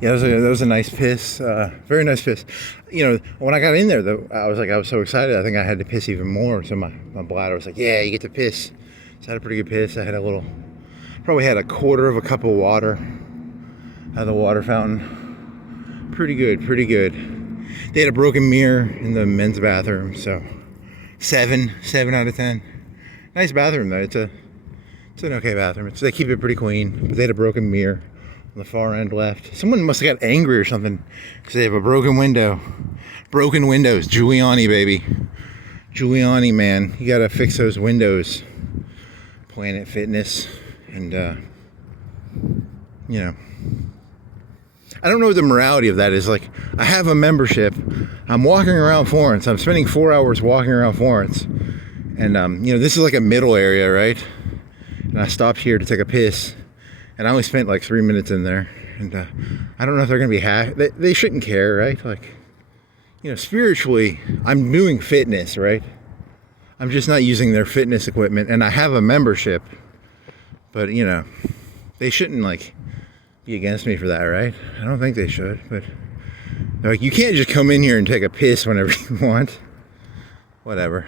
Yeah, that was a nice piss. Very nice piss. You know, when I got in there, though, I was so excited. I think I had to piss even more. So my bladder was like, yeah, you get to piss. So I had a pretty good piss. I had probably had a quarter of a cup of water out of the water fountain. Pretty good, pretty good. They had a broken mirror in the men's bathroom, so 7 out of 10. Nice bathroom though. It's an okay bathroom. They keep it pretty clean, but they had a broken mirror on the far end left. Someone must have got angry or something because they have a broken window. Broken windows. Giuliani, baby. Giuliani, man. You gotta fix those windows. Planet Fitness. And, you know. I don't know what the morality of that is. Like, I have a membership. I'm walking around Florence. I'm spending 4 hours walking around Florence. And, you know, this is like a middle area, right? And I stopped here to take a piss. And I only spent like 3 minutes in there. And I don't know if they're going to be happy. They shouldn't care, right? Like, you know, spiritually, I'm doing fitness, right? I'm just not using their fitness equipment. And I have a membership. But, you know, they shouldn't, like, be against me for that, right? I don't think they should. But, like, you can't just come in here and take a piss whenever you want. Whatever.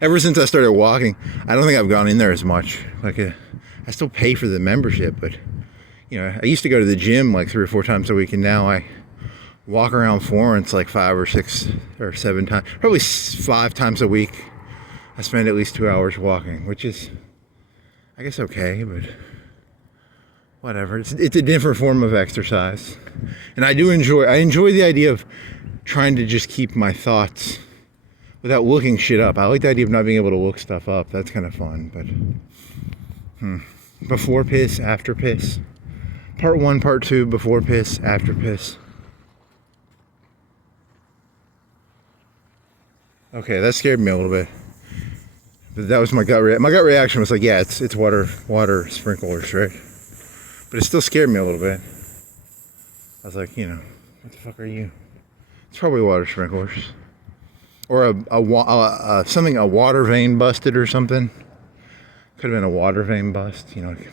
Ever since I started walking, I don't think I've gone in there as much. Like, I still pay for the membership, but, you know, I used to go to the gym like 3 or 4 times a week, and now I walk around Florence like 5 or 6 or 7 times, probably 5 times a week. I spend at least 2 hours walking, which is, I guess, okay, but whatever. It's a different form of exercise, and I enjoy the idea of trying to just keep my thoughts without looking shit up. I like the idea of not being able to look stuff up. That's kind of fun, but before piss, after piss. Part 1, part 2, before piss, after piss. Okay, that scared me a little bit. But that was my gut reaction. My gut reaction was like, yeah, it's water sprinklers, right? But it still scared me a little bit. I was like, you know, what the fuck are you? It's probably water sprinklers. Or a water vein busted or something. Could have been a water vein bust, you know. Like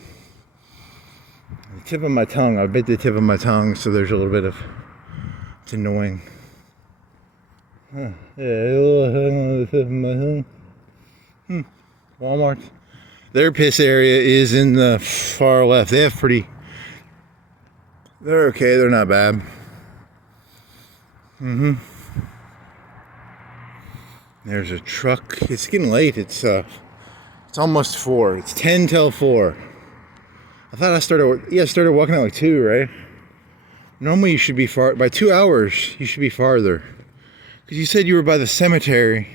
the tip of my tongue, I bit the tip of my tongue, so there's a little bit of, it's annoying. Huh. Yeah, a little hung on the tip of my tongue. Walmart. Their piss area is in the far left. They're okay, they're not bad. There's a truck. It's getting late. It's almost 4. It's 10 till 4. I thought I started walking at like 2, right? Normally you should be by 2 hours, you should be farther. Because you said you were by the cemetery.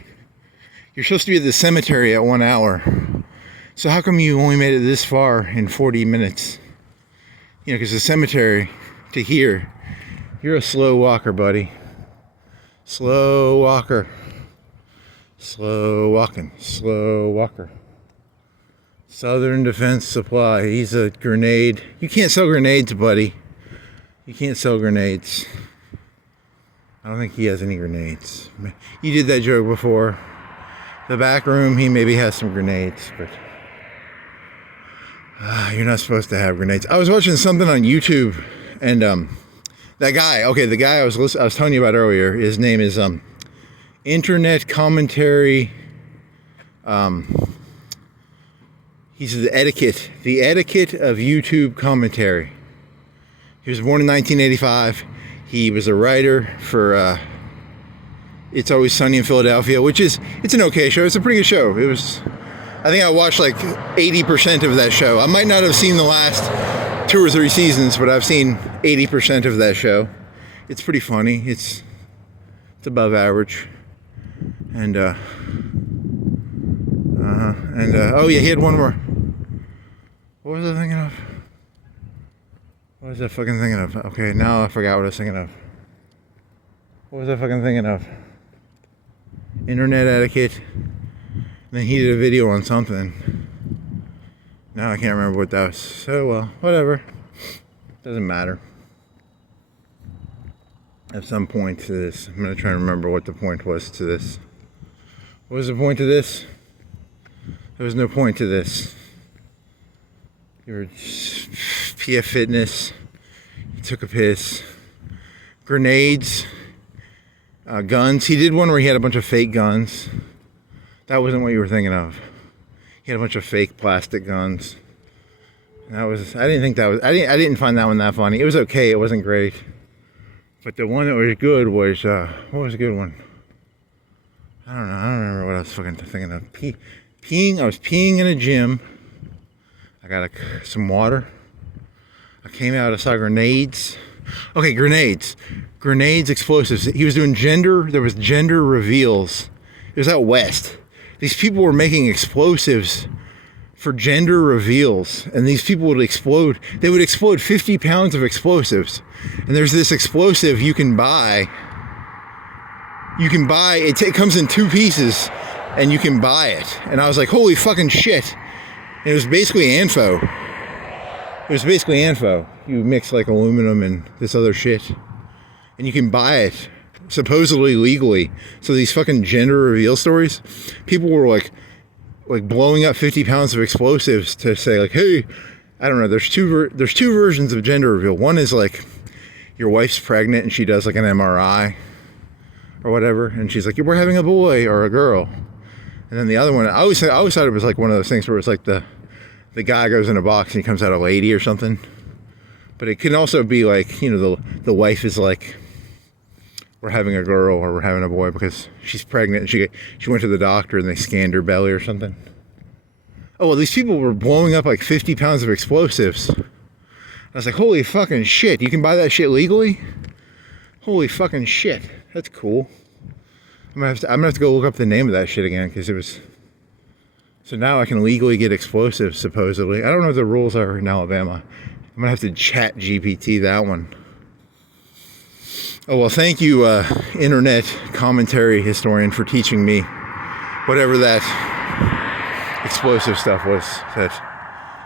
You're supposed to be at the cemetery at 1 hour. So how come you only made it this far in 40 minutes? You know, because the cemetery to here, you're a slow walker, buddy. Slow walker. Slow walking. Slow walker. Southern Defense Supply. He's a grenade. You can't sell grenades, buddy. You can't sell grenades. I don't think he has any grenades. You did that joke before. The back room, he maybe has some grenades, but you're not supposed to have grenades. I was watching something on YouTube, and that guy. Okay, the guy I was telling you about earlier. His name is Internet Commentary. He's the etiquette of YouTube commentary. He was born in 1985. He was a writer for It's Always Sunny in Philadelphia, it's an okay show. It's a pretty good show. I think I watched like 80% of that show. I might not have seen the last 2 or 3 seasons, but I've seen 80% of that show. It's pretty funny. It's above average. And oh yeah, he had one more. What was I thinking of? What was I fucking thinking of? Okay, now I forgot what I was thinking of. What was I fucking thinking of? Internet etiquette. Then he did a video on something. Now I can't remember what that was. So, well, whatever. Doesn't matter. At some point to this, I'm going to try and remember what the point was to this. What was the point to this? There was no point to this. You're PF Fitness. took a piss. Grenades. Guns. He did one where he had a bunch of fake guns. That wasn't what you were thinking of. He had a bunch of fake plastic guns. I didn't find that one that funny. It was okay, it wasn't great. But the one that was good was, what was a good one? I don't remember what I was fucking thinking of. Peeing, I was peeing in a gym. I got some water. I came out, I saw grenades. Okay, grenades. Grenades, explosives. He was doing there was gender reveals. It was out west. These people were making explosives for gender reveals, and these people would explode. They would explode 50 pounds of explosives. And there's this explosive you can buy. It comes in 2 pieces, and you can buy it. And I was like, holy fucking shit. And it was basically Anfo. You mix like aluminum and this other shit, and you can buy it supposedly legally. So these fucking gender reveal stories, people were like blowing up 50 pounds of explosives to say like, hey, I don't know, there's two versions of gender reveal. One is like your wife's pregnant and she does like an MRI or whatever, and she's like, we're having a boy or a girl. And then the other one, I always thought it was like one of those things where it's like the guy goes in a box and he comes out a lady or something. But it can also be like, you know, the wife is like, we're having a girl or we're having a boy because she's pregnant and she went to the doctor and they scanned her belly or something. Oh, well, these people were blowing up like 50 pounds of explosives. I was like, holy fucking shit, you can buy that shit legally? Holy fucking shit, that's cool. I'm gonna have to go look up the name of that shit again, because it was... So now I can legally get explosives, supposedly. I don't know what the rules are in Alabama. I'm gonna have to chat GPT that one. Oh, well, thank you, internet commentary historian, for teaching me whatever that explosive stuff was that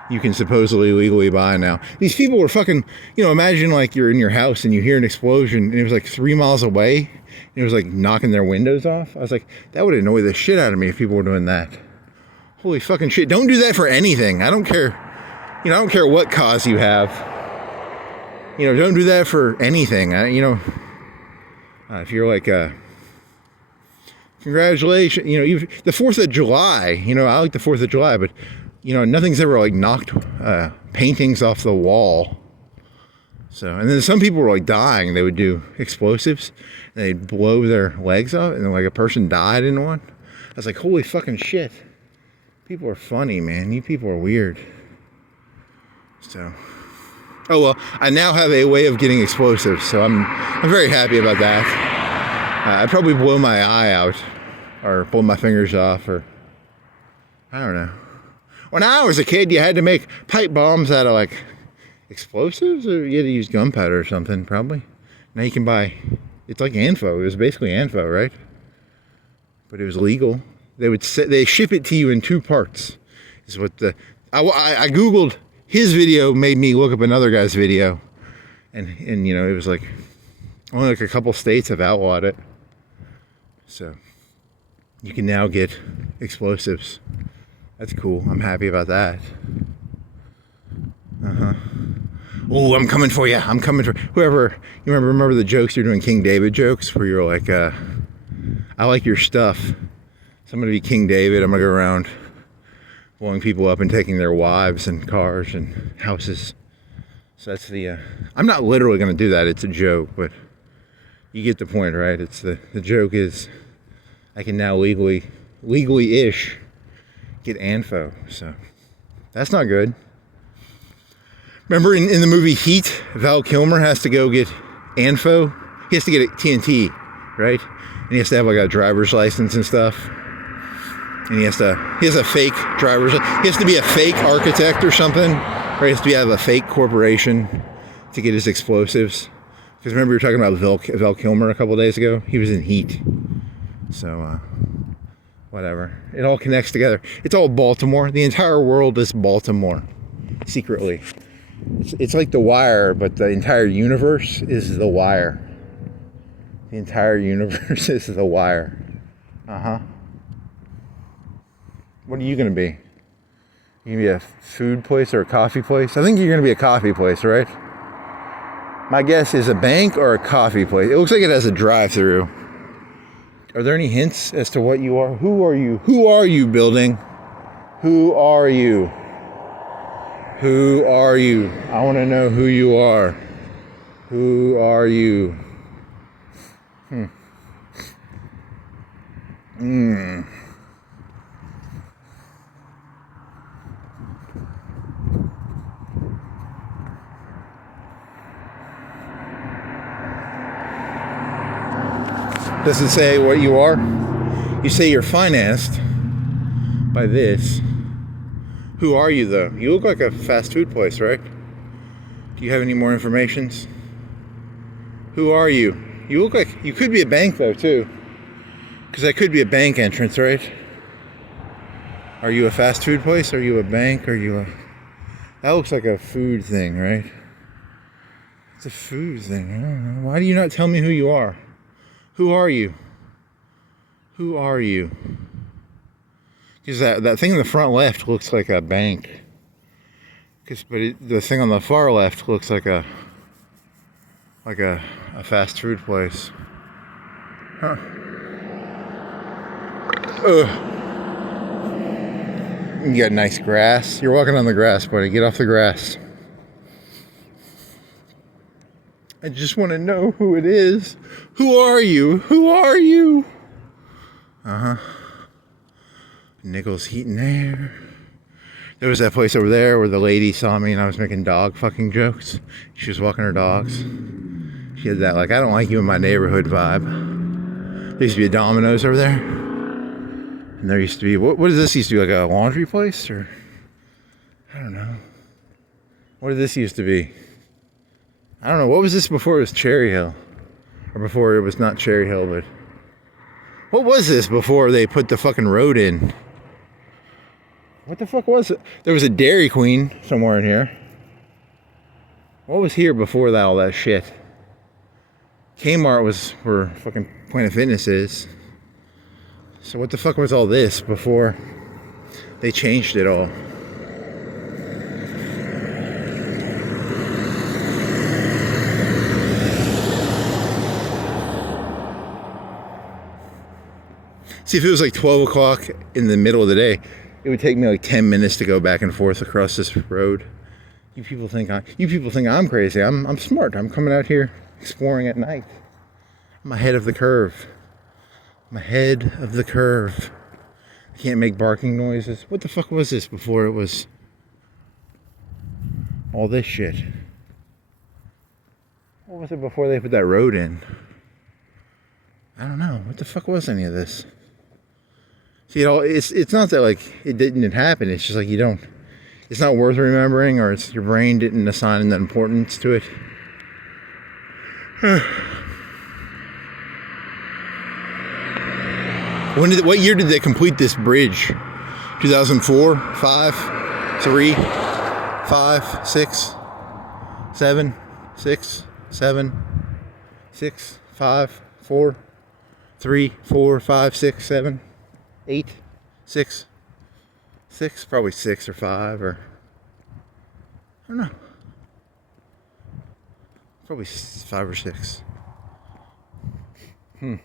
you can supposedly legally buy now. These people were fucking, you know, imagine like you're in your house and you hear an explosion and it was like 3 miles away and it was like knocking their windows off. I was like, that would annoy the shit out of me if people were doing that. Holy fucking shit. Don't do that for anything. I don't care. You know, I don't care what cause you have. You know, don't do that for anything. If you're like, congratulations, you know, the 4th of July, you know, I like the 4th of July, but, you know, nothing's ever like knocked paintings off the wall. So, and then some people were like dying. They would do explosives and they'd blow their legs off and then like a person died in one. I was like, holy fucking shit. People are funny, man. You people are weird. So, oh well, I now have a way of getting explosives, so I'm very happy about that. I'd probably blow my eye out, or blow my fingers off, or I don't know. When I was a kid, you had to make pipe bombs out of like explosives, or you had to use gunpowder or something, probably. Now you can buy. It's like Anfo. It was basically Anfo, right? But it was legal. They ship it to you in 2 parts. Is what I googled. His video made me look up another guy's video, and you know, it was like only like a couple states have outlawed it. So you can now get explosives. That's cool. I'm happy about that. Oh, I'm coming for you. I'm coming for whoever. You remember the jokes you're doing, King David jokes, where you're like, I like your stuff. So I'm gonna be King David. I'm gonna go around blowing people up and taking their wives and cars and houses. So that's the, I'm not literally going to do that. It's a joke, but you get the point, right? It's the joke is I can now legally-ish get Anfo. So that's not good. Remember in the movie Heat, Val Kilmer has to go get Anfo. He has to get TNT, right? And he has to have like a driver's license and stuff. And he has a fake driver's license. He has to be a fake architect or something. Or he has to have a fake corporation to get his explosives. Because remember we were talking about Val Kilmer a couple days ago? He was in Heat. So, whatever. It all connects together. It's all Baltimore. The entire world is Baltimore. Secretly. It's like The Wire, but the entire universe is The Wire. The entire universe is The Wire. What are you going to be? You going to be a food place or a coffee place? I think you're going to be a coffee place, right? My guess is a bank or a coffee place. It looks like it has a drive-through. Are there any hints as to what you are? Who are you? Who are you, building? Who are you? Who are you? I want to know who you are. Who are you? Does it say what you are? You say you're financed by this. Who are you, though? You look like a fast food place, right? Do you have any more information? Who are you? You look like you could be a bank, though, too. Because that could be a bank entrance, right? Are you a fast food place? Are you a bank? Are you a... That looks like a food thing, right? It's a food thing. I don't know. Why do you not tell me who you are? Who are you? Who are you? Because that thing in the front left looks like a bank. The thing on the far left looks like a fast food place. Huh. Ugh. You got nice grass. You're walking on the grass, buddy. Get off the grass. I just want to know who it is. Who are you? Who are you? Nichols Heat and Air. There was that place over there where the lady saw me and I was making dog fucking jokes. She was walking her dogs. She had that, like, I don't like you in my neighborhood vibe. There used to be a Domino's over there. And there used to be, what is this used to be, like a laundry place? Or, I don't know. What did this used to be? I don't know. What was this before it was Cherry Hill? Or before it was not Cherry Hill, but... What was this before they put the fucking road in? What the fuck was it? There was a Dairy Queen somewhere in here. What was here before that, all that shit? Kmart was where fucking Planet Fitness is. So what the fuck was all this before they changed it all? See, if it was like 12 o'clock in the middle of the day, it would take me like 10 minutes to go back and forth across this road. You people think I'm crazy. I'm smart. I'm coming out here exploring at night. I'm ahead of the curve. I'm ahead of the curve. I can't make barking noises. What the fuck was this before it was all this shit? What was it before they put that road in? I don't know. What the fuck was any of this? See, it's not that like it didn't happen. It's just like you don't. It's not worth remembering, or it's your brain didn't assign that importance to it. What year did they complete this bridge? 2004, 5, 3, 5, 6, 7, 6, 7, 6, 5, 4, 3, 4, 5, 6, 7, 8, 6, 6, probably 6 or 5 or I don't know. Probably 5 or 6. Hey,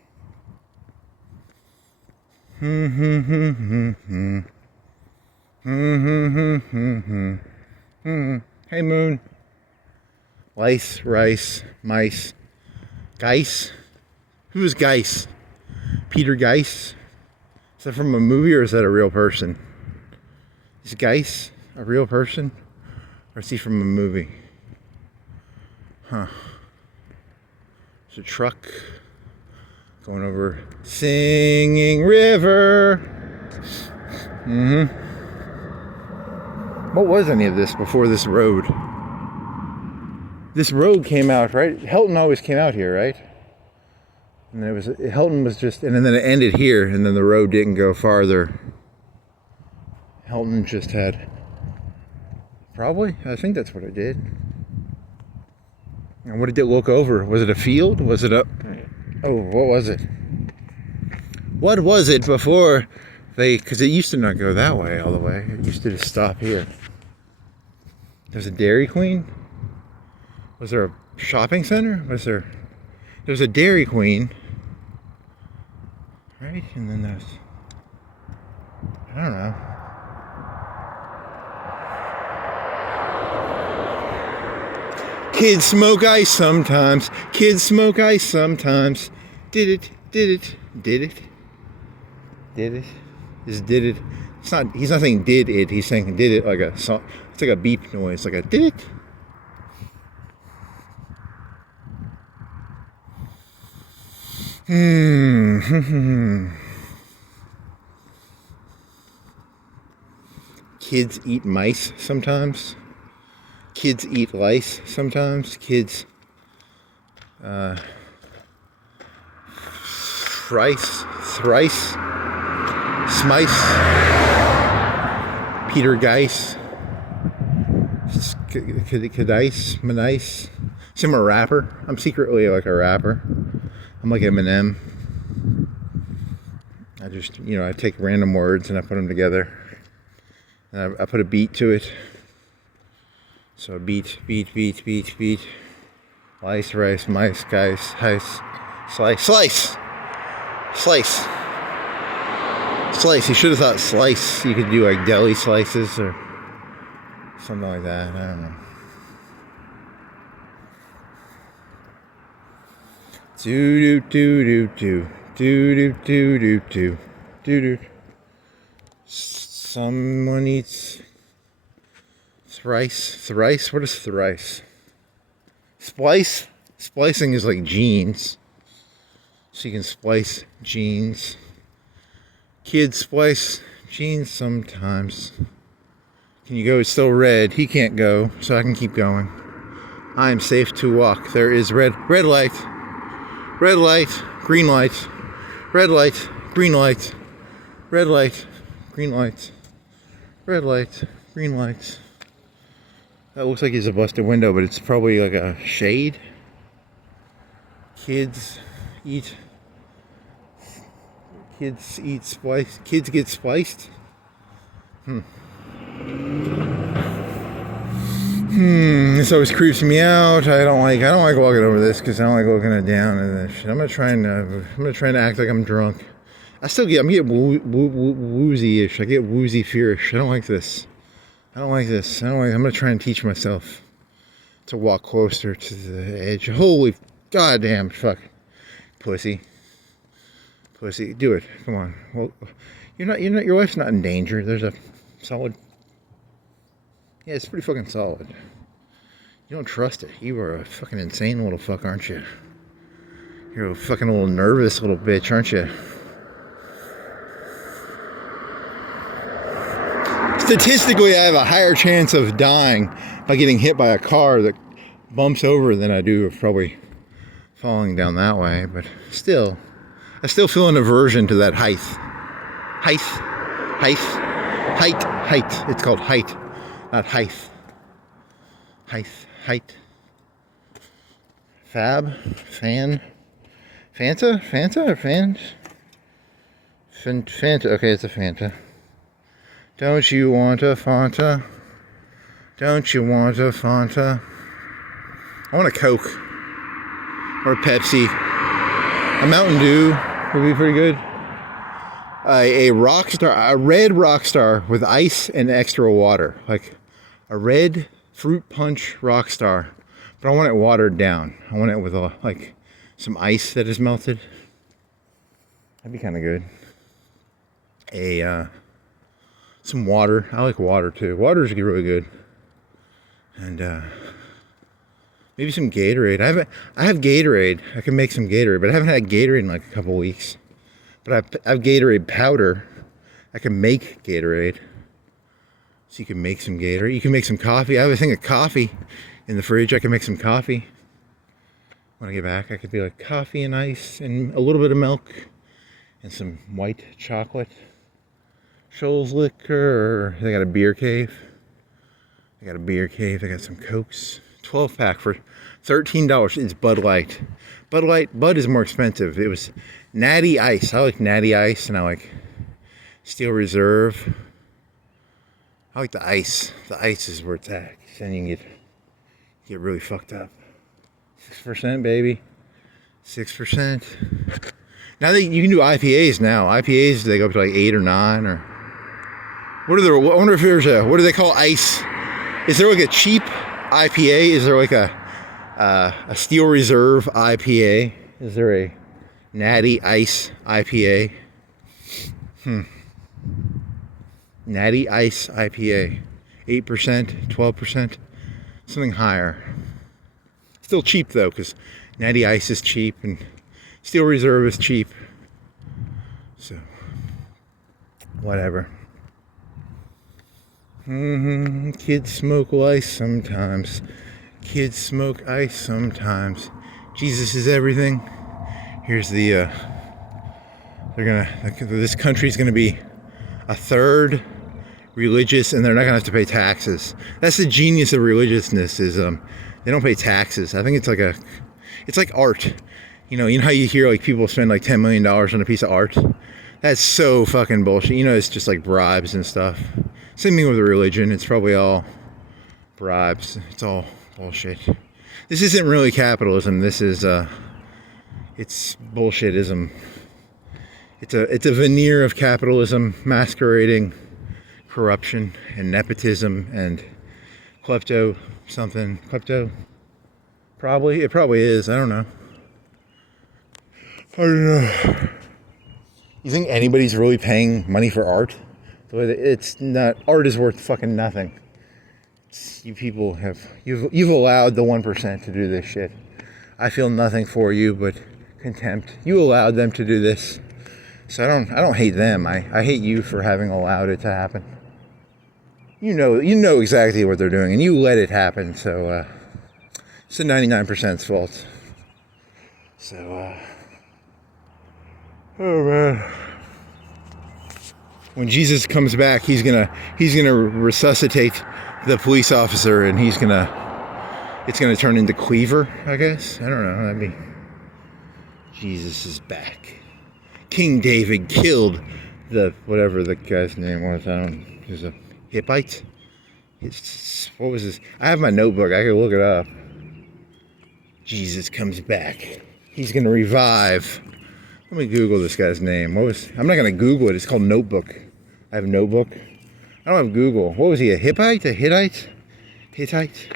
moon. Lice, rice, mice. Geis? Who is Geis? Peter Geis? Is that from a movie or is that a real person? Is Geis a real person? Or is he from a movie? Huh. There's a truck going over Singing River. What was any of this before this road? This road came out, right? Helton always came out here, right? And Helton was just, and then it ended here, and then the road didn't go farther. Helton just had, probably, I think that's what it did. And what did it look over? Was it a field? Was it what was it? What was it before because it used to not go that way all the way. It used to just stop here. There's a Dairy Queen? Was there shopping center? Was there? There's a Dairy Queen, right? And then there's, I don't know. Kids smoke ice sometimes. Kids smoke ice sometimes. Did it? Did it? Did it? Did it? Is did it? It's not. He's not saying did it. He's saying did it like a. It's like a beep noise, like a did it. Kids eat mice sometimes. Kids eat lice sometimes. Kids thrice, smice, Peter Geiss, Kadice, Manice. See, I'm a rapper. I'm secretly like a rapper. I'm like Eminem. I just, I take random words and I put them together. And I put a beat to it. So beat. Lice, rice, mice, guys, heist, slice. You should have thought slice. You could do like deli slices or something like that. I don't know. Do. Someone eats thrice. What is thrice? Splicing is like jeans. So you can splice jeans. Kids splice jeans sometimes. Can you go? It's still red. He can't go, so I can keep going. I am safe to walk. There is red light, green light, red light, green light, red light, green light, red light, green light. That looks like it's a busted window, but it's probably like a shade. Kids eat splice. Kids get spliced. This always creeps me out. I don't like walking over this because I don't like looking it down and this shit. I'm gonna try and act like I'm drunk. I'm getting woozy-ish. I get woozy fearish. I don't like this. I'm gonna try and teach myself to walk closer to the edge. Holy goddamn fuck, pussy. Do it. Come on. Well, your life's not in danger. There's a solid. Yeah, it's pretty fucking solid. You don't trust it. You are a fucking insane little fuck, aren't you? You're a fucking little nervous little bitch, aren't you? Statistically, I have a higher chance of dying by getting hit by a car that bumps over than I do of probably falling down that way. But still, I still feel an aversion to that height. Height. It's called height, not height. Height. Fab, fan, Fanta or fans? Fanta. Okay, it's a Fanta. Don't you want a Fanta? Don't you want a Fanta? I want a Coke. Or a Pepsi. A Mountain Dew would be pretty good. A red Rockstar with ice and extra water. Like a red fruit punch Rockstar. But I want it watered down. I want it with like some ice that is melted. That'd be kind of good. Some water. I like water too. Water's really good. And maybe some Gatorade. I have Gatorade. I can make some Gatorade, but I haven't had Gatorade in like a couple weeks. But I have Gatorade powder. I can make Gatorade. So you can make some Gatorade. You can make some coffee. I have a thing of coffee in the fridge. I can make some coffee. When I get back, I could be like coffee and ice and a little bit of milk and some white chocolate. Shoals Liquor. They got a beer cave. They got some Cokes. 12-pack for $13. It's Bud Light. Bud is more expensive. It was Natty Ice. I like Natty Ice and I like Steel Reserve. I like the ice. The ice is where it's at. Then you can get really fucked up. 6%, baby. 6%. Now you can do IPAs now. IPAs, they go up to like 8 or 9 or... What are the... I wonder if there's a... What do they call ice? Is there like a cheap IPA? Is there like a Steel Reserve IPA? Is there a Natty Ice IPA? Natty Ice IPA. 8%, 12%, something higher. Still cheap though, because Natty Ice is cheap and Steel Reserve is cheap. So, whatever. Kids smoke ice sometimes. Kids smoke ice sometimes. Jesus is everything. Here's the, this country's gonna be a third religious, and they're not gonna have to pay taxes. That's the genius of religiousness, is they don't pay taxes. I think it's like art. You know how you hear like people spend like $10 million on a piece of art? That's so fucking bullshit. It's just like bribes and stuff. Same thing with religion. It's probably all bribes. It's all bullshit. This isn't really capitalism. This is it's bullshitism. It's a veneer of capitalism masquerading corruption and nepotism and klepto something. Klepto? Probably. It probably is. I don't know. You think anybody's really paying money for art? It's not. Art is worth fucking nothing. You people you've allowed the 1% to do this shit. I feel nothing for you but contempt. You allowed them to do this. So I don't hate them. I hate you for having allowed it to happen. You know exactly what they're doing, and you let it happen. So it's the 99%'s fault. So oh man, when Jesus comes back, he's gonna resuscitate the police officer, and it's gonna turn into Cleaver, I guess. I don't know. Jesus is back. King David killed whatever the guy's name was. He was a Hittite. What was this? I have my notebook. I can look it up. Jesus comes back. He's gonna revive. Let me Google this guy's name. I'm not gonna Google it. It's called Notebook. I have Notebook. I don't have Google. What was he? A Hittite? A Hittite? Hittite?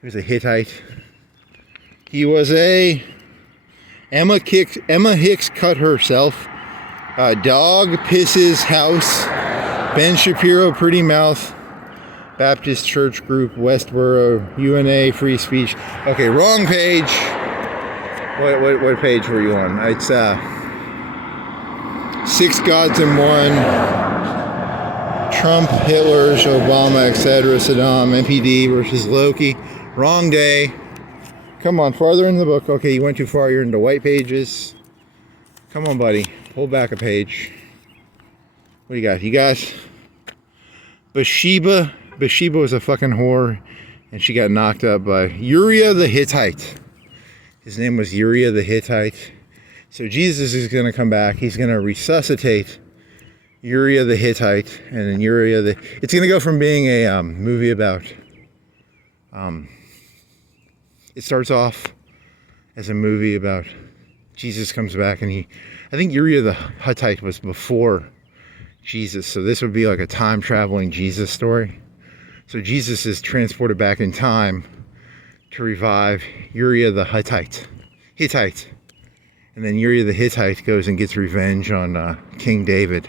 He was a Hittite. He was a... Emma Hicks cut herself. Dog pisses house. Ben Shapiro, Pretty Mouth. Baptist Church Group, Westboro, UNA, Free Speech. Okay, wrong page. What page were you on? It's 6 Gods in One. Trump, Hitler's, Obama, etc. Saddam, MPD versus Loki. Wrong day. Come on, farther in the book. Okay, you went too far. You're into white pages. Come on, buddy. Pull back a page. What do you got? You guys? Bathsheba. Bathsheba was a fucking whore, and she got knocked up by Uriah the Hittite. His name was Uriah the Hittite. So Jesus is going to come back. He's going to resuscitate Uriah the Hittite, and then it's going to go from being a movie about... It starts off as a movie about Jesus comes back, and I think Uriah the Hittite was before Jesus, so this would be like a time-traveling Jesus story. So Jesus is transported back in time to revive Uriah the Hittite. And then Uriah the Hittite goes and gets revenge on King David.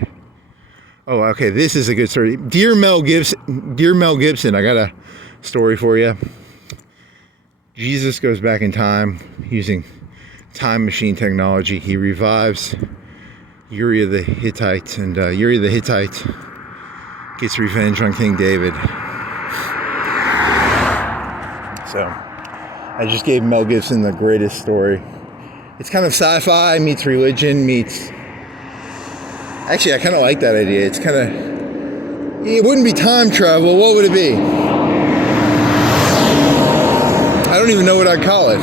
Oh, okay, this is a good story. Dear Mel Gibson, I got a story for you. Jesus goes back in time using time machine technology. He revives Uriah the Hittite, and Uriah the Hittite gets revenge on King David. So, I just gave Mel Gibson the greatest story. It's kind of sci-fi meets religion meets... Actually, I kind of like that idea. It's kind of... It wouldn't be time travel. What would it be? I don't even know what I'd call it.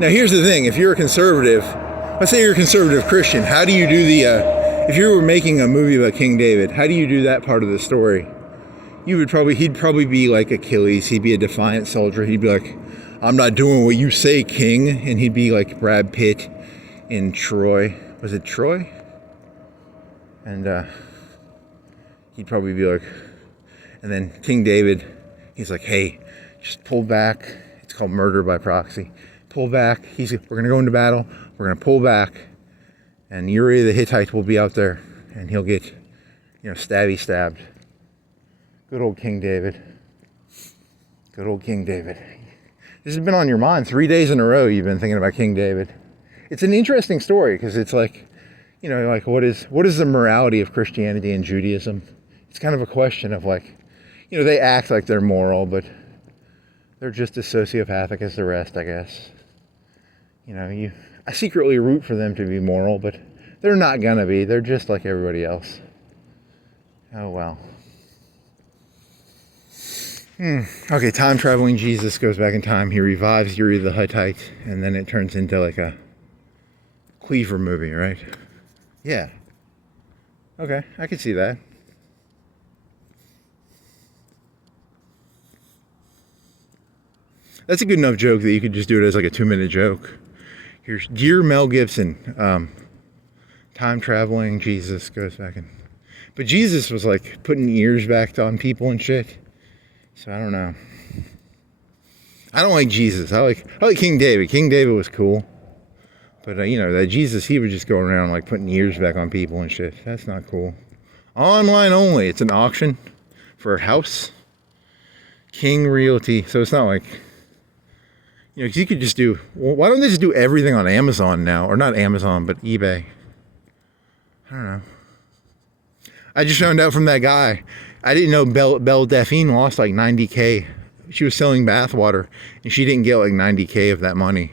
Now, here's the thing. If you're a conservative, let's say you're a conservative Christian, how do you do if you were making a movie about King David, how do you do that part of the story? He'd probably be like Achilles. He'd be a defiant soldier. He'd be like, I'm not doing what you say, King. And he'd be like Brad Pitt in Troy. Was it Troy? And he'd probably be like, and then King David, he's like, hey, just pull back. It's called murder by proxy. Pull back. We're going to go into battle. We're going to pull back. And Uriah the Hittite will be out there. And he'll get, stabbed. Good old King David. Good old King David. This has been on your mind 3 days in a row. You've been thinking about King David. It's an interesting story because it's like, what is the morality of Christianity and Judaism? It's kind of a question of like, they act like they're moral, but they're just as sociopathic as the rest, I guess. I secretly root for them to be moral, but they're not gonna be. They're just like everybody else. Oh well. Okay, time traveling Jesus goes back in time. He revives Uriah the Hittite, and then it turns into like a Cleaver movie, right? Yeah. Okay, I can see that. That's a good enough joke that you could just do it as like a 2-minute joke. Here's Dear Mel Gibson. Time traveling Jesus goes back in. But Jesus was like putting ears back on people and shit. So I don't know. I don't like Jesus. I like King David. King David was cool. But that Jesus, he was just going around like putting ears back on people and shit. That's not cool. Online only. It's an auction for a house. King Realty. So it's not like, because you could just do, why don't they just do everything on Amazon now? Or not Amazon, but eBay. I don't know. I just found out from that guy. I didn't know Belle Delphine lost like $90K. She was selling bathwater, and she didn't get like $90K of that money.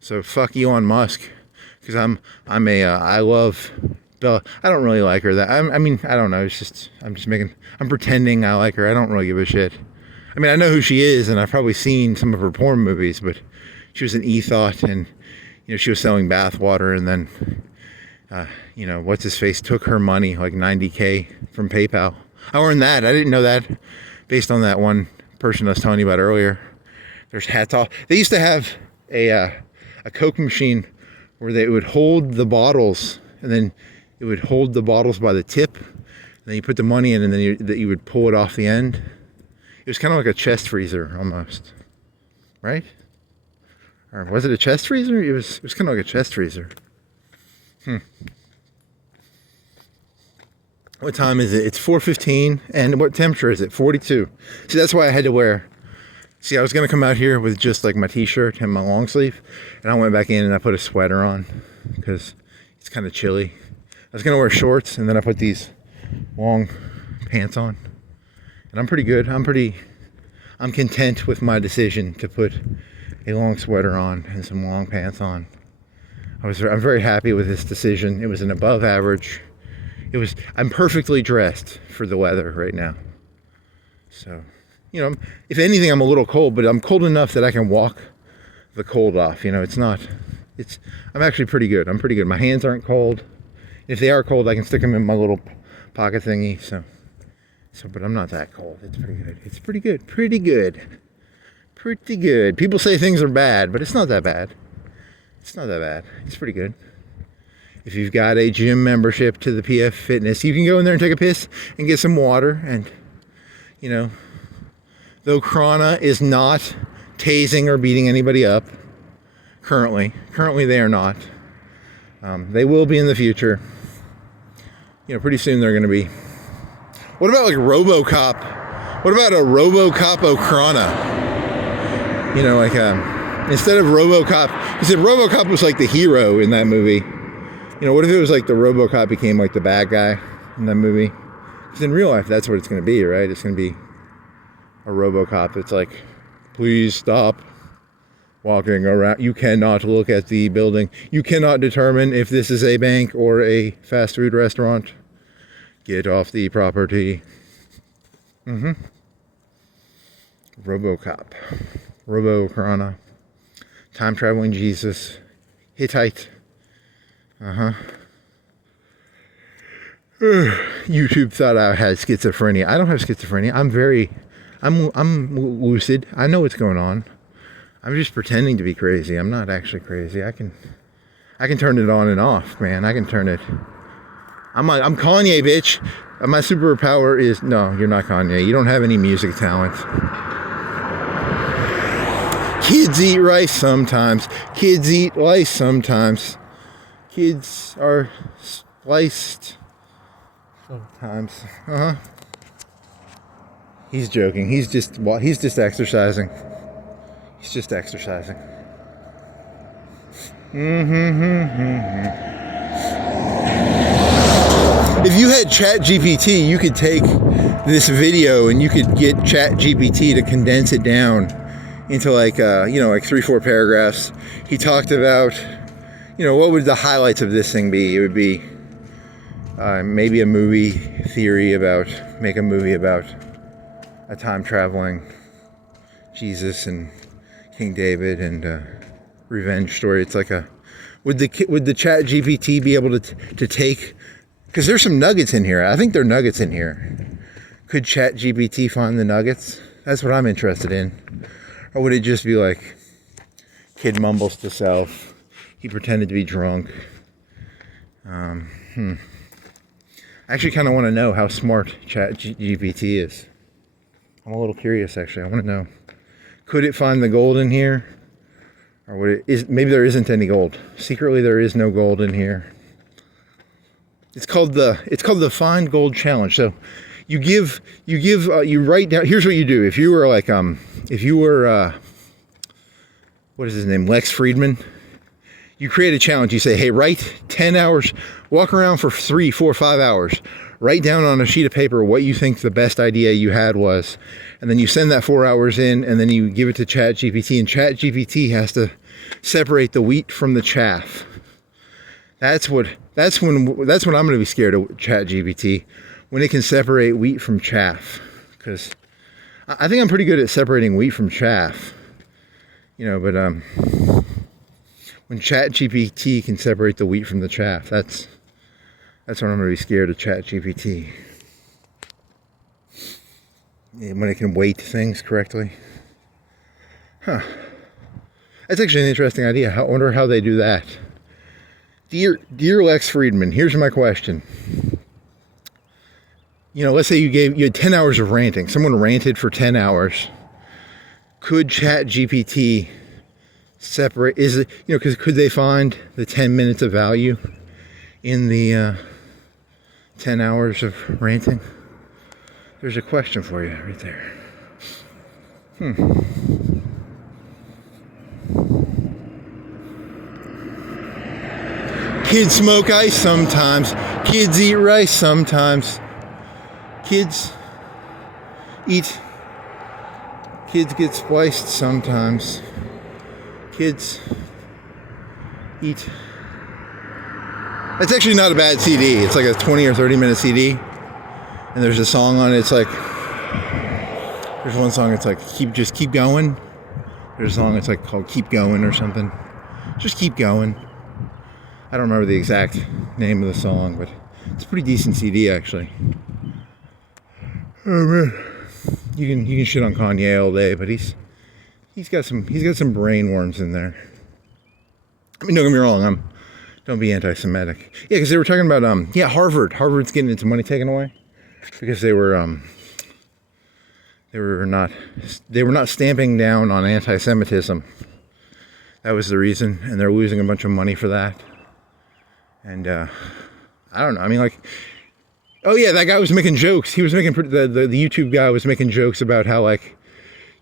So fuck Elon Musk, because I love Belle. I don't really like her. I don't know. It's just I'm pretending I like her. I don't really give a shit. I know who she is, and I've probably seen some of her porn movies, but she was an e-thought, and she was selling bathwater, and then what's his face took her money, like $90K from PayPal. I learned that. I didn't know that based on that one person I was telling you about earlier. There's hats off. They used to have a Coke machine where they would hold the bottles, and then it would hold the bottles by the tip, and then you put the money in, and then you would pull it off the end. It was kind of like a chest freezer almost, right? Or was it a chest freezer? It was kind of like a chest freezer. What time is it? It's 4:15, and what temperature is it? 42. See, that's why I had to wear. See, I was gonna come out here with just like my t-shirt and my long sleeve, and I went back in and I put a sweater on because it's kind of chilly. I was gonna wear shorts, and then I put these long pants on, and I'm pretty good. I'm content with my decision to put a long sweater on and some long pants on. I'm very happy with this decision. It was an above average. I'm perfectly dressed for the weather right now. So, if anything, I'm a little cold, but I'm cold enough that I can walk the cold off. I'm actually pretty good. I'm pretty good. My hands aren't cold. If they are cold, I can stick them in my little pocket thingy. So, but I'm not that cold. It's pretty good. It's pretty good. Pretty good. Pretty good. People say things are bad, but it's not that bad. It's not that bad. It's pretty good. If you've got a gym membership to the PF Fitness, you can go in there and take a piss and get some water. And, though Krana is not tasing or beating anybody up, currently they are not. They will be in the future. Pretty soon they're going to be. What about like RoboCop? What about a RoboCop Krana? Instead of RoboCop, he said RoboCop was like the hero in that movie. What if it was like the RoboCop became like the bad guy in that movie? Because in real life, that's what it's going to be, right? It's going to be a RoboCop. It's like, please stop walking around. You cannot look at the building. You cannot determine if this is a bank or a fast food restaurant. Get off the property. RoboCop. Robo-Krana. Time traveling Jesus. Hittite. YouTube thought I had schizophrenia. I don't have schizophrenia. I'm lucid. I know what's going on. I'm just pretending to be crazy. I'm not actually crazy. I can turn it on and off, man. I can turn it. I'm Kanye, bitch. My superpower is, no, you're not Kanye. You don't have any music talent. Kids eat rice sometimes. Kids eat lice sometimes. Kids are spliced sometimes. He's joking. He's just exercising. He's just exercising. If you had ChatGPT, you could take this video and you could get ChatGPT to condense it down into like 3-4 paragraphs. He talked about, what would the highlights of this thing be? It would be maybe a movie theory make a movie about a time traveling Jesus and King David and revenge story. It's like would the ChatGPT be able to take, because there's some nuggets in here. I think there are nuggets in here. Could ChatGPT find the nuggets? That's what I'm interested in. Or would it just be like, kid mumbles to self, he pretended to be drunk? I actually kind of want to know how smart ChatGPT is. I'm a little curious, actually. I want to know. Could it find the gold in here? Or maybe there isn't any gold. Secretly, there is no gold in here. It's called the Find Gold Challenge. So you write down. Here's what you do. If you were what is his name, Lex Friedman, you create a challenge. You say, hey, write 10 hours, walk around for 3, 4, 5 hours, write down on a sheet of paper what you think the best idea you had was, and then you send that 4 hours in, and then you give it to ChatGPT, and ChatGPT has to separate the wheat from the chaff. That's when I'm going to be scared of ChatGPT, when it can separate wheat from chaff, because I think I'm pretty good at separating wheat from chaff, but when ChatGPT can separate the wheat from the chaff, that's when I'm going to be scared of ChatGPT. When it can weight things correctly. That's actually an interesting idea. I wonder how they do that. Dear Lex Friedman, here's my question. Let's say you had 10 hours of ranting. Someone ranted for 10 hours. Could ChatGPT separate? Because could they find the 10 minutes of value in the 10 hours of ranting? There's a question for you right there. Kids smoke ice sometimes. Kids eat rice sometimes. Kids get spliced sometimes. Kids eat. That's actually not a bad CD. It's like a 20 or 30 minute CD. And there's a song on it. It's like, there's one song. It's like, just keep going. There's a song. It's like called Keep Going or something. Just keep going. I don't remember the exact name of the song, but it's a pretty decent CD actually. Oh man, you can shit on Kanye all day, but he's got some brain worms in there. I mean, don't get me wrong, don't be anti-Semitic. Yeah, because they were talking about Harvard's getting its money taken away because they were not stamping down on anti-Semitism. That was the reason, and they're losing a bunch of money for that. And I don't know. I mean, like, oh yeah, that guy was making jokes. He was making the YouTube guy was making jokes about how, like,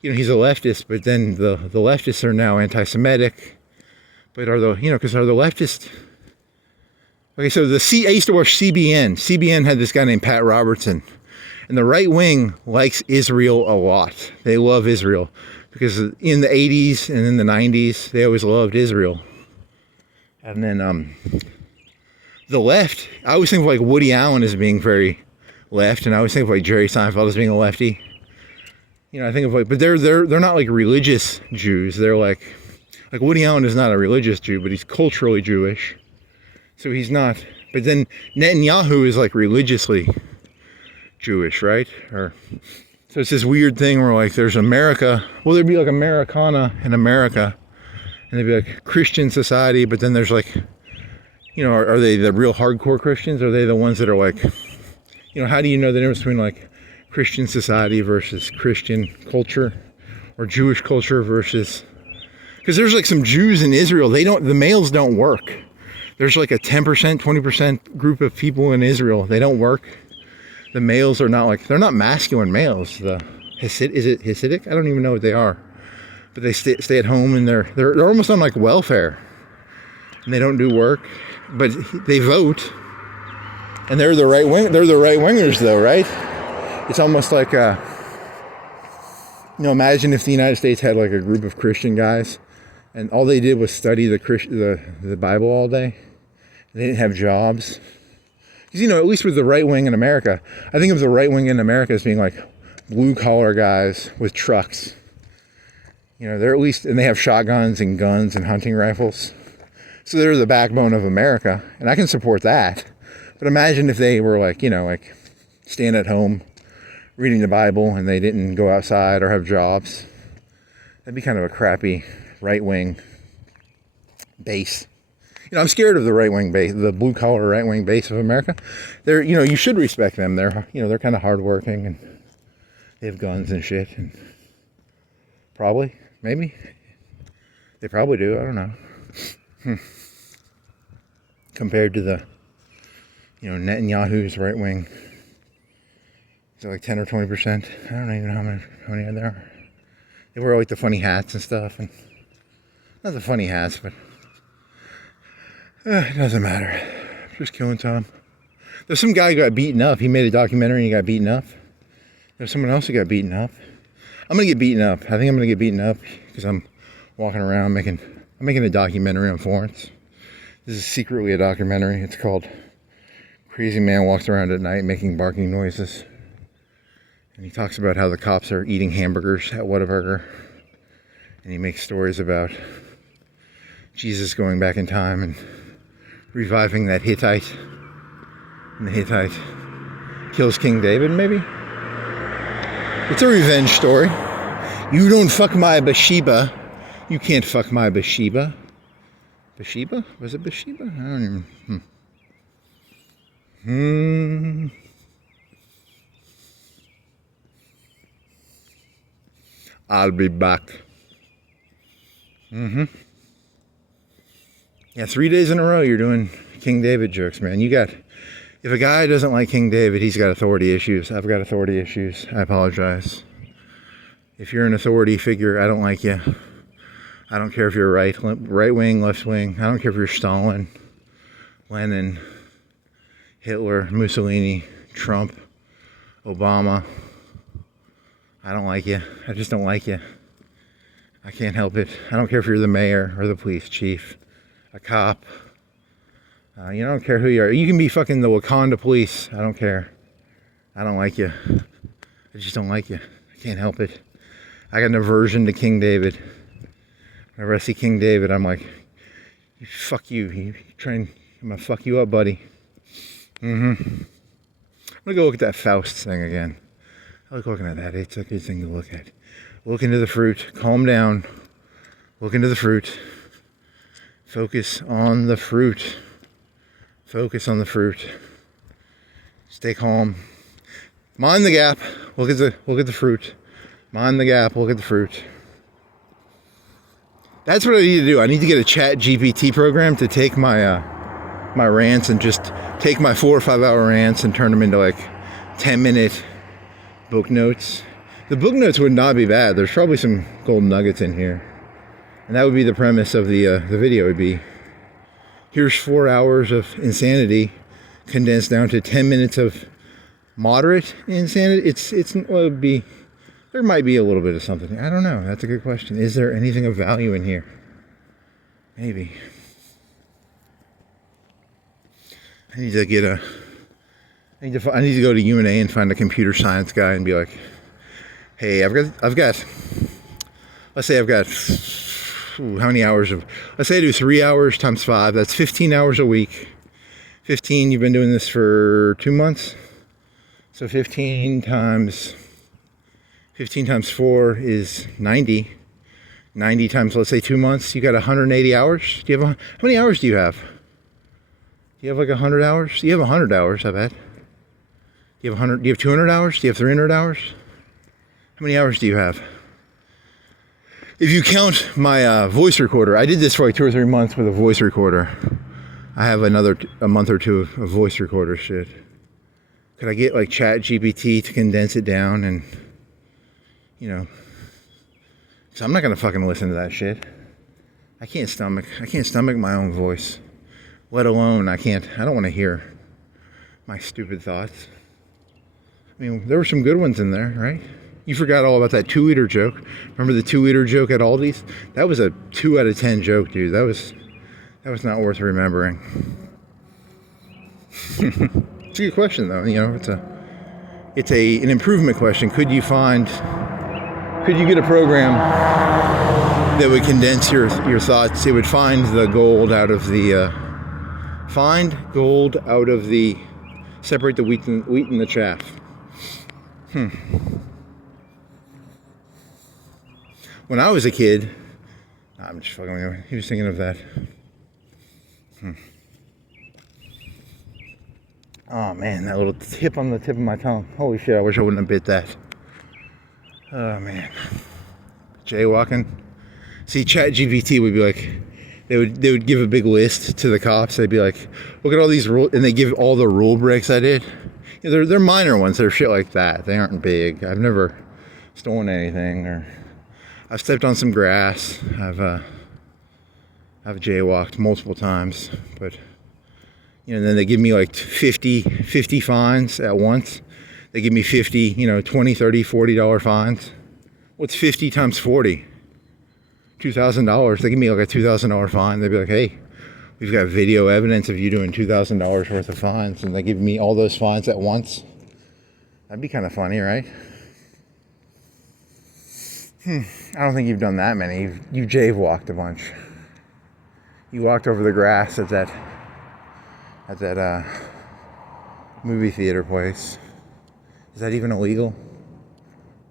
he's a leftist, but then the leftists are now anti-Semitic. But are the leftists? Okay, so I used to watch CBN. CBN had this guy named Pat Robertson, and the right wing likes Israel a lot. They love Israel because in the 80s and in the 90s they always loved Israel. And then the left, I always think of like Woody Allen as being very left, and I always think of like Jerry Seinfeld as being a lefty. I think of like, but they're not like religious Jews. They're like Woody Allen is not a religious Jew, but he's culturally Jewish. So he's not. But then Netanyahu is like religiously Jewish, right? Or So it's this weird thing where like there's America, well there'd be like Americana in America, and they'd be like Christian society, but then there's like, you know, are they the real hardcore Christians? Or are they the ones that are like, you know, how do you know the difference between like Christian society versus Christian culture, or Jewish culture versus, because there's like some Jews in Israel, the males don't work. There's like a 10%, 20% group of people in Israel, they don't work. The males are not like, they're not masculine males. Is it Hasidic? I don't even know what they are. But they stay at home, and they're almost on like welfare. And they don't do work, but they vote. And they're the right wingers though, right? It's almost like you know, imagine if the United States had like a group of Christian guys, and all they did was study the Bible all day. They didn't have jobs. Because, you know, at least with the right wing in America, I think of the right wing in America as being like blue collar guys with trucks. You know, they're at least, and they have shotguns and guns and hunting rifles. So they're the backbone of America, and I can support that. But imagine if they were like, you know, like staying at home, reading the Bible, and they didn't go outside or have jobs. That'd be kind of a crappy right wing base. You know, I'm scared of the right wing base, the blue collar right wing base of America. They're, you know, you should respect them. They're, you know, they're kind of hardworking, and they have guns and shit. And probably, maybe, they probably do. I don't know. Compared to the, you know, Netanyahu's right wing, is it like 10 or 20%? I don't even know how many there are. They wear like the funny hats and stuff, and not the funny hats, but. It doesn't matter. Just killing time. There's some guy who got beaten up. He made a documentary and he got beaten up. There's someone else who got beaten up. I'm gonna get beaten up. I think I'm gonna get beaten up because I'm walking around I'm making a documentary on Florence. This is secretly a documentary. It's called Crazy Man Walks Around at Night Making Barking Noises. And he talks about how the cops are eating hamburgers at Whataburger. And he makes stories about Jesus going back in time and reviving that Hittite, and the Hittite kills King David, maybe? It's a revenge story. You don't fuck my Bathsheba, you can't fuck my Bathsheba. Bathsheba? Was it Bathsheba? I don't even... I'll be back. Yeah, 3 days in a row you're doing King David jokes, man. If a guy doesn't like King David, he's got authority issues. I've got authority issues. I apologize. If you're an authority figure, I don't like you. I don't care if you're right wing, left wing. I don't care if you're Stalin, Lenin, Hitler, Mussolini, Trump, Obama. I don't like you. I just don't like you. I can't help it. I don't care if you're the mayor or the police chief, a cop. I don't care who you are. You can be fucking the Wakanda police. I don't care. I don't like you. I just don't like you. I can't help it. I got an aversion to King David. Whenever I see King David, I'm like, fuck you. I'm gonna fuck you up, buddy. I'm gonna go look at that Faust thing again. I like looking at that. It's a good thing to look at. Look into the fruit. Calm down. Look into the fruit. Focus on the fruit. Focus on the fruit. Stay calm. Mind the gap. Look at the fruit. Mind the gap. Look at the fruit. That's what I need to do. I need to get a Chat GPT program to take my my rants and just take my 4 or 5 hour rants and turn them into like 10-minute book notes. The book notes would not be bad. There's probably some golden nuggets in here. And that would be the premise of the video. Would be, here's 4 hours of insanity condensed down to 10 minutes of moderate insanity. It would be, there might be a little bit of something. I don't know. That's a good question. Is there anything of value in here? Maybe. I need to go to UNA and find a computer science guy and be like, hey, I've got, let's say I've got, how many hours of, let's say I do 3 hours times 5, that's 15 hours a week. 15, you've been doing this for 2 months. So 15 times 15 times 4 is 90. 90 times, let's say, 2 months. You got 180 hours. How many hours do you have? Do you have like 100 hours? You have 100 hours, I bet. Do you have 100? Do you have 200 hours? Do you have 300 hours? How many hours do you have? If you count my voice recorder, I did this for like 2 or 3 months with a voice recorder. I have a month or two of voice recorder shit. Could I get like ChatGPT to condense it down and, you know, so I'm not gonna fucking listen to that shit. I can't stomach my own voice. Let alone I don't want to hear my stupid thoughts. I mean, there were some good ones in there, right? You forgot all about that 2-liter joke. Remember the 2-liter joke at Aldi's? That was a 2 out of 10 joke, dude. That was not worth remembering. It's a good question, though. You know, it's an improvement question. Could you get a program that would condense your thoughts? It would find gold out of the separate the wheat and the chaff. When I was a kid, I'm just fucking with you. He was thinking of that. Oh man, that little tip on the tip of my tongue. Holy shit, I wish I wouldn't have bit that. Oh man. Jaywalking. See, ChatGPT would be like, they would give a big list to the cops. They'd be like, look at all these rules, and they give all the rule breaks I did. You know, they're minor ones. They're shit like that. They aren't big. I've never stolen anything, or I've stepped on some grass. I've jaywalked multiple times, but you know, then they give me like 50 fines at once. They give me 50, you know, 20, 30, $40 fines. What's 50 times 40? $2,000. They give me like a $2,000 fine. They'd be like, hey, we've got video evidence of you doing $2,000 worth of fines, and they give me all those fines at once. That'd be kind of funny, right? I don't think you've done that many. You jaywalked a bunch. You walked over the grass at that movie theater place. Is that even illegal?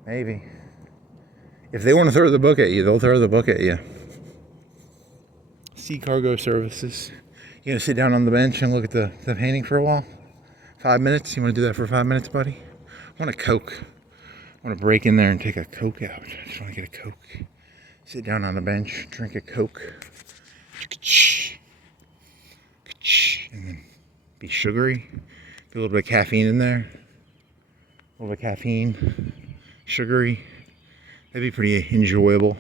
Maybe. If they want to throw the book at you, they'll throw the book at you. Sea Cargo Services. You gonna sit down on the bench and look at the painting for a while? 5 minutes? You want to do that for 5 minutes, buddy? I want a Coke. I want to break in there and take a Coke out. I just want to get a Coke. Sit down on the bench, drink a Coke. And then be sugary. Get a little bit of caffeine in there. A little bit of caffeine. Sugary. That'd be pretty enjoyable.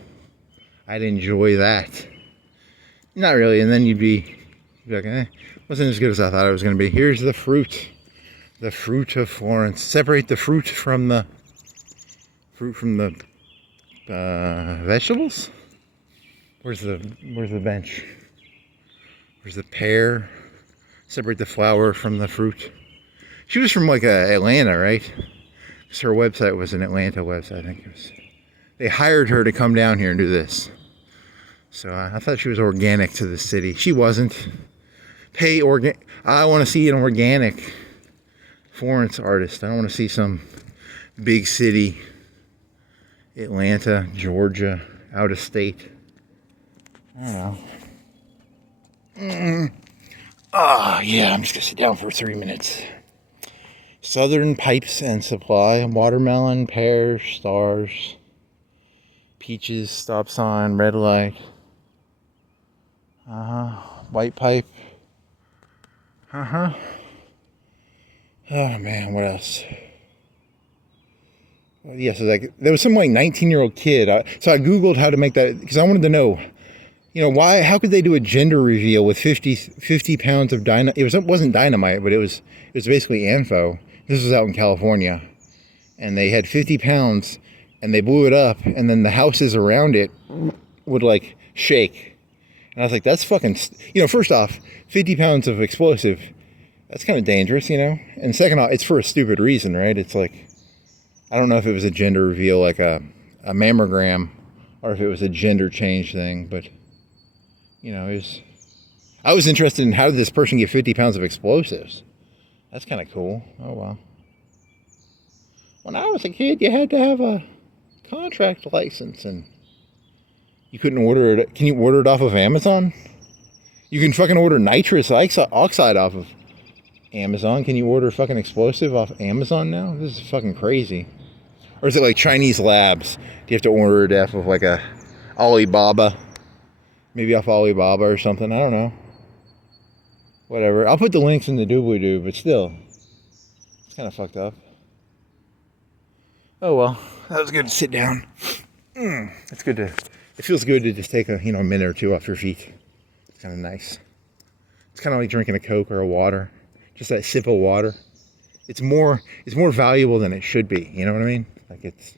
I'd enjoy that. Not really, and then you'd be like, wasn't as good as I thought it was going to be. Here's the fruit. The fruit of Florence. Separate the fruit from the vegetables? Where's the bench? Where's the pear? Separate the flower from the fruit. She was from like Atlanta, right? Because her website was an Atlanta website, I think it was. They hired her to come down here and do this. So I thought she was organic to the city. She wasn't. I want to see an organic Florence artist. I don't want to see some big city, Atlanta, Georgia, out of state. I don't know. Yeah, I'm just going to sit down for 3 minutes. Southern Pipes and Supply. Watermelon, pears, stars, peaches, stop sign, red light. White pipe. Oh man, what else? Yeah, so like there was some like 19-year-old kid. So I Googled how to make that because I wanted to know, you know, how could they do a gender reveal with 50 pounds of dynamite? It wasn't dynamite, but it was basically Anfo. This was out in California, and they had 50 pounds, and they blew it up, and then the houses around it would like shake. And I was like, that's fucking, you know, first off, 50 pounds of explosive, that's kind of dangerous, you know? And second off, it's for a stupid reason, right? It's like, I don't know if it was a gender reveal, like a mammogram, or if it was a gender change thing, but, you know, I was interested in how did this person get 50 pounds of explosives? That's kind of cool. Oh, well. When I was a kid, you had to have a contract license, and you couldn't order it. Can you order it off of Amazon? You can fucking order nitrous oxide off of Amazon. Can you order fucking explosive off Amazon now? This is fucking crazy. Or is it like Chinese labs? Do you have to order it off of like a Alibaba? Maybe off Alibaba or something. I don't know. Whatever. I'll put the links in the doobly-doo, but still. It's kind of fucked up. Oh well. That was good to sit down. It's good to... It feels good to just take a minute or two off your feet. It's kind of nice. It's kind of like drinking a Coke or a water. Just that sip of water. It's more valuable than it should be. You know what I mean? Like it's...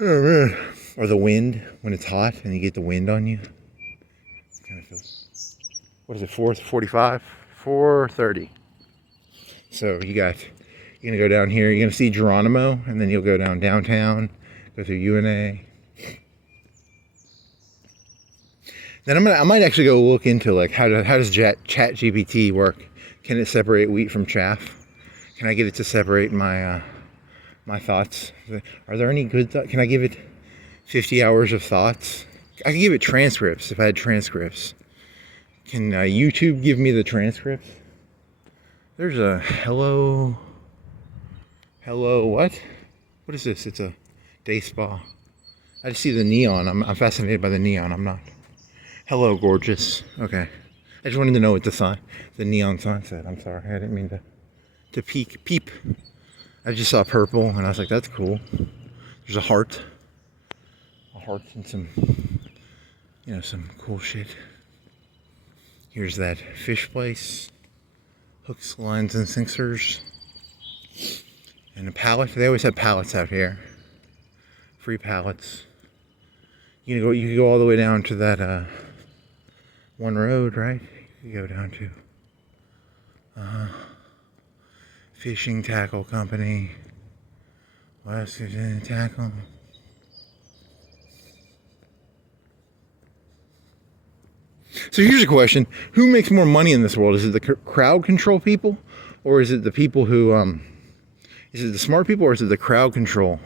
Oh man. Or the wind when it's hot and you get the wind on you. It kind of feels... What is it? 4:45? 4:30. So you're gonna go down here. You're gonna see Geronimo, and then you'll go down downtown, go through UNA. Then I might actually go look into like how does ChatGPT work? Can it separate wheat from chaff? Can I get it to separate my my thoughts? Are there any good thoughts? Can I give it 50 hours of thoughts? I can give it transcripts if I had transcripts. Can YouTube give me the transcripts? There's a hello what? What is this? It's a day spa. I just see the neon. I'm fascinated by the neon. I'm not. Hello, gorgeous. Okay. I just wanted to know what the neon sign said. I'm sorry. I didn't mean to peep. I just saw purple and I was like, that's cool. There's a heart. A heart and some cool shit. Here's that fish place. Hooks, lines, and sinkers. And a pallet. They always have pallets out here. Free pallets. You can go all the way down to that one road, right? You go down to fishing tackle company. West Virginia tackle. So here's a question: who makes more money in this world? Is it the crowd control people, or is it the people who is it the smart people, or is it the crowd control,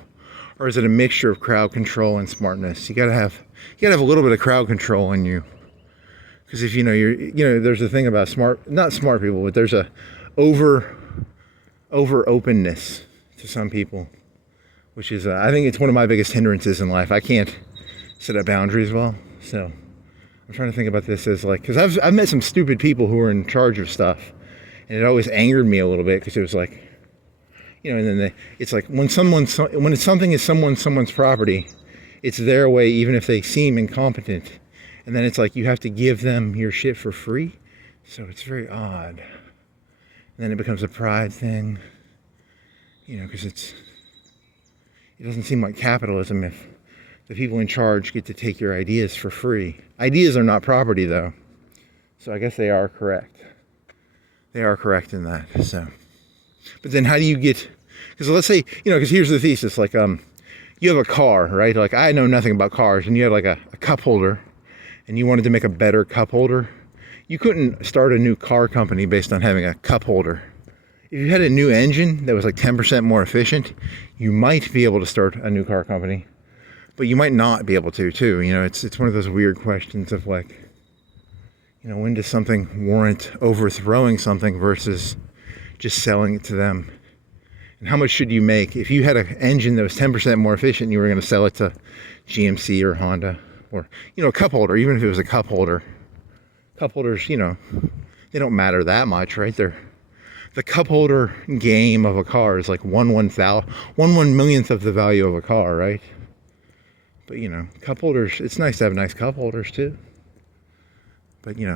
or is it a mixture of crowd control and smartness? You gotta have a little bit of crowd control in you. Because if there's a thing about not smart people, but there's a over openness to some people, which is I think it's one of my biggest hindrances in life. I can't set up boundaries well, so I'm trying to think about this as like, because I've met some stupid people who are in charge of stuff, and it always angered me a little bit because it was like, and then it's like when something is someone's property, it's their way, even if they seem incompetent. And then it's like you have to give them your shit for free. So it's very odd. And then it becomes a pride thing. Because it doesn't seem like capitalism if the people in charge get to take your ideas for free. Ideas are not property, though. So I guess they are correct. They are correct in that. So, but then how do you get... Because let's say, because here's the thesis. Like, you have a car, right? Like, I know nothing about cars. And you have like a cup holder. And you wanted to make a better cup holder, you couldn't start a new car company based on having a cup holder. If you had a new engine that was like 10% more efficient, you might be able to start a new car company, but you might not be able to too. It's one of those weird questions of like, when does something warrant overthrowing something versus just selling it to them? And how much should you make? If you had an engine that was 10% more efficient and you were going to sell it to GMC or Honda, or, a cup holder, even if it was a cup holder. Cup holders, they don't matter that much, right? The cup holder game of a car is like 1/1,000th of the value of a car, right? But, cup holders, it's nice to have nice cup holders too. But, you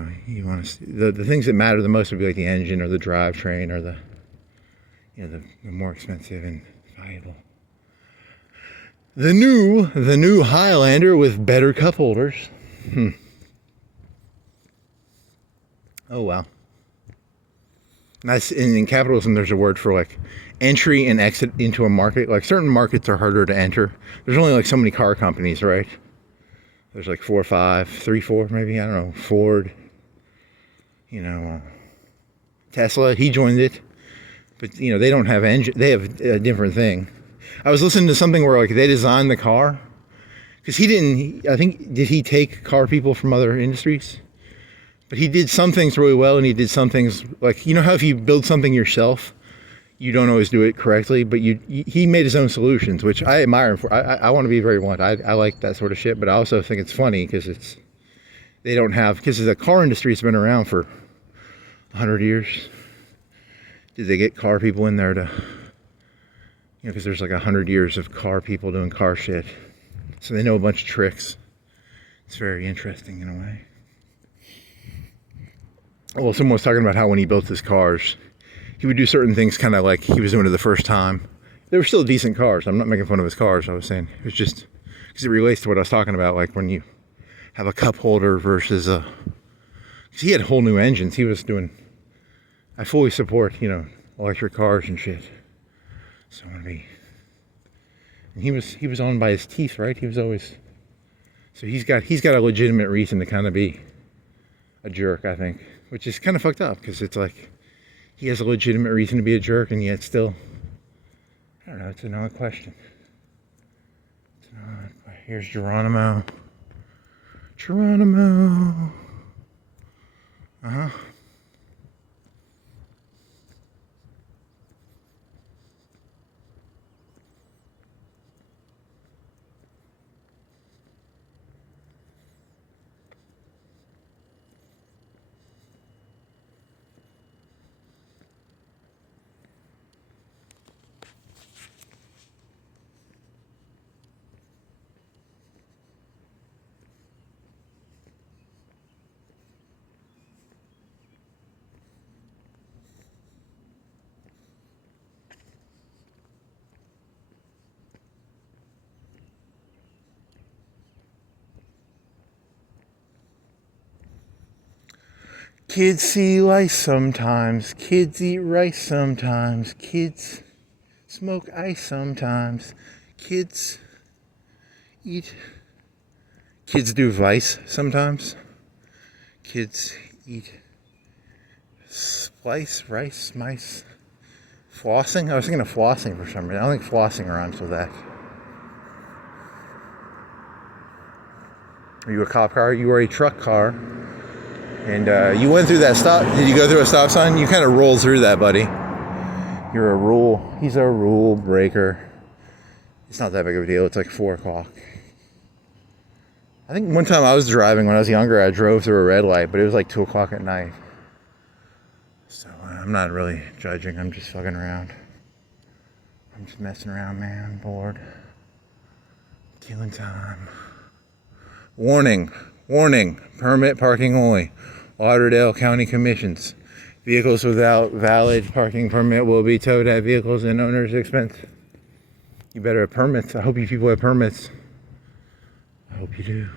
want to, the things that matter the most would be like the engine or the drivetrain or the more expensive and valuable. The new Highlander with better cup holders. Oh well. That's in capitalism. There's a word for like entry and exit into a market. Like certain markets are harder to enter. There's only like so many car companies, right? There's like 4 or 5, 3, 4 maybe. I don't know. Ford. Tesla. He joined it, but they don't have engine. They have a different thing. I was listening to something where like they designed the car because he didn't. I think did he take car people from other industries? But he did some things really well, and he did some things like, you know how if you build something yourself, you don't always do it correctly, but he made his own solutions, which I admire him for. I want to be very blunt. I like that sort of shit, but I also think it's funny because because the car industry's been around for 100 years. Did they get car people in there to, because there's like 100 years of car people doing car shit. So they know a bunch of tricks. It's very interesting in a way. Well, someone was talking about how when he built his cars, he would do certain things kind of like he was doing it the first time. They were still decent cars. I'm not making fun of his cars. I was saying it was just because it relates to what I was talking about, like when you have a cup holder versus because he had whole new engines. He was doing. I fully support, electric cars and shit. So and he was on by his teeth, right? He was always. So he's got a legitimate reason to kind of be a jerk, I think. Which is kind of fucked up because it's like he has a legitimate reason to be a jerk, and yet still, I don't know. It's an odd question. Here's Geronimo. Kids see lice sometimes. Kids eat rice sometimes. Kids smoke ice sometimes. Kids do vice sometimes. Kids eat rice, mice. Flossing? I was thinking of flossing for some reason. I don't think flossing rhymes with that. Are you a cop car? You are a truck car. And you went through that stop. Did you go through a stop sign? You kind of rolled through that, buddy. He's a rule breaker. It's not that big of a deal. It's like 4 o'clock. I think one time I was driving when I was younger, I drove through a red light, but it was like 2 o'clock at night. So I'm not really judging. I'm just fucking around. I'm just messing around, man. I'm bored. Killing time. Warning. Permit parking only. Lauderdale County Commissions. Vehicles without valid parking permit will be towed at vehicles and owner's expense. You better have permits. I hope you people have permits. I hope you do.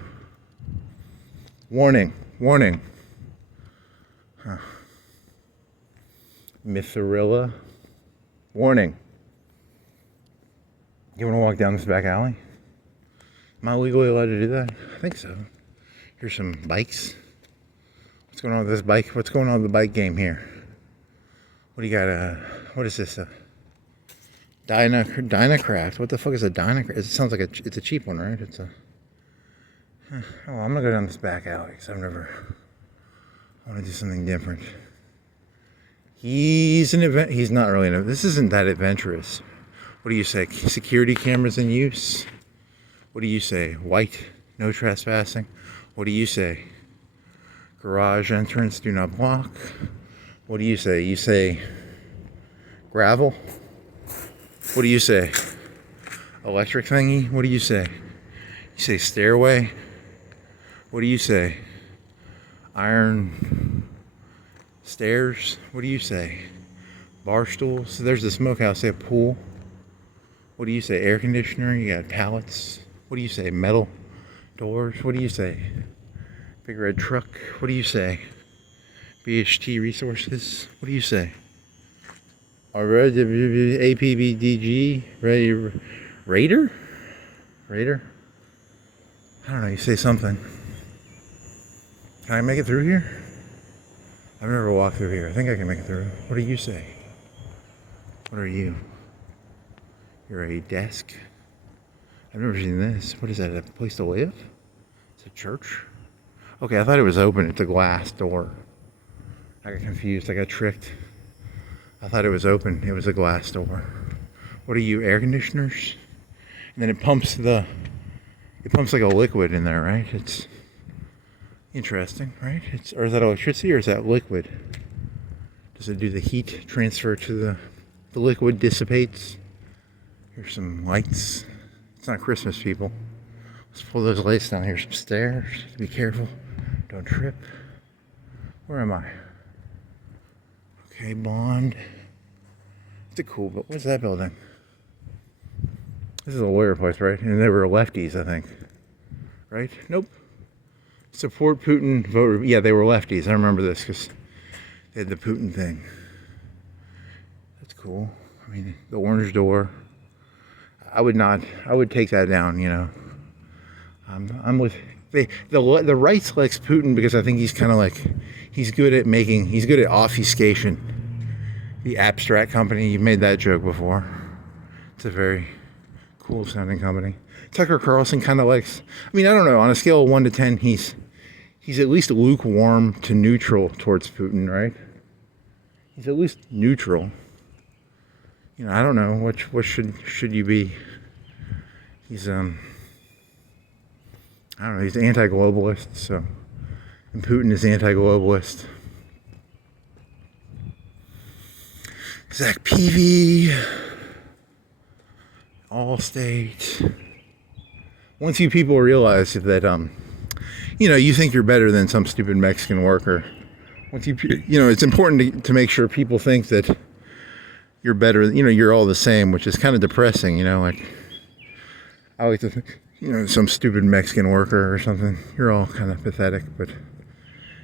Warning. Mithrilla. Warning. You want to walk down this back alley? Am I legally allowed to do that? I think so. Here's some bikes. What's going on with this bike? What's going on with the bike game here? What do you got? What is this? Dynacraft. What the fuck is a Dynacraft? It sounds like it's a cheap one, right? It's a. Oh, I'm gonna go down this back alley because I want to do something different. He's not really this isn't that adventurous. What do you say? Security cameras in use? What do you say? White, no trespassing. What do you say? Garage entrance, do not block. What do you say? You say gravel? What do you say? Electric thingy? What do you say? You say stairway? What do you say? Iron stairs? What do you say? Bar stools? There's the smokehouse. They have pool. What do you say? Air conditioner? You got pallets. What do you say? Metal doors? What do you say? Big red truck? What do you say? BHT resources? What do you say? APBDG? Raider? I don't know, you say something. Can I make it through here? I've never walked through here. I think I can make it through. What do you say? What are you? You're a desk. I've never seen this. What is that? A place to live? It's a church? Okay, I thought it was open. It's a glass door. I got confused. I got tricked. I thought it was open. It was a glass door. What are you, air conditioners? And then it pumps like a liquid in there, right? It's interesting, right? Or is that electricity or is that liquid? Does it do the heat transfer to the liquid dissipates? Here's some lights. It's not Christmas, people. Let's pull those lights down. Here's some stairs. Be careful. Don't trip. Where am I? Okay, Bond. It's a cool, but what's that building? This is a lawyer place, right? And they were lefties, I think. Right? Nope. Support Putin, vote. Yeah, they were lefties. I remember this because they had the Putin thing. That's cool. I mean, the orange door. I would take that down, you know. I'm with the right selects Putin because I think he's kind of like he's good at obfuscation. The abstract company, you've made that joke before. It's a very cool sounding company. Tucker Carlson kind of likes. I mean, I don't know. On a scale of 1 to 10, he's at least lukewarm to neutral towards Putin, right? He's at least neutral. You know, I don't know what should you be. He's I don't know. He's anti-globalist, so, and Putin is anti-globalist. Zach Peavy, Allstate. Once you people realize that you know, you think you're better than some stupid Mexican worker. Once you know, it's important to make sure people think that you're better. You know, you're all the same, which is kind of depressing. You know, like I like to think, you know, some stupid Mexican worker or something. You're all kind of pathetic, but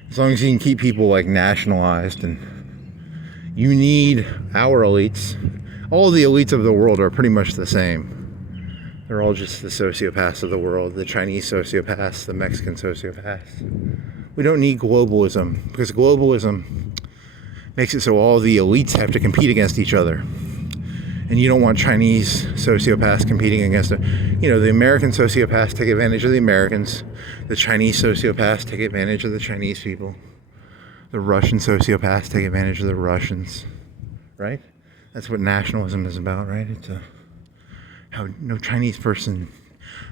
as long as you can keep people like nationalized, and you need our elites. All the elites of the world are pretty much the same. They're all just the sociopaths of the world, the Chinese sociopaths, the Mexican sociopaths. We don't need globalism, because globalism makes it so all the elites have to compete against each other. And you don't want Chinese sociopaths competing against it. You know, the American sociopaths take advantage of the Americans. The Chinese sociopaths take advantage of the Chinese people. The Russian sociopaths take advantage of the Russians. Right? That's what nationalism is about, right? It's how no Chinese person.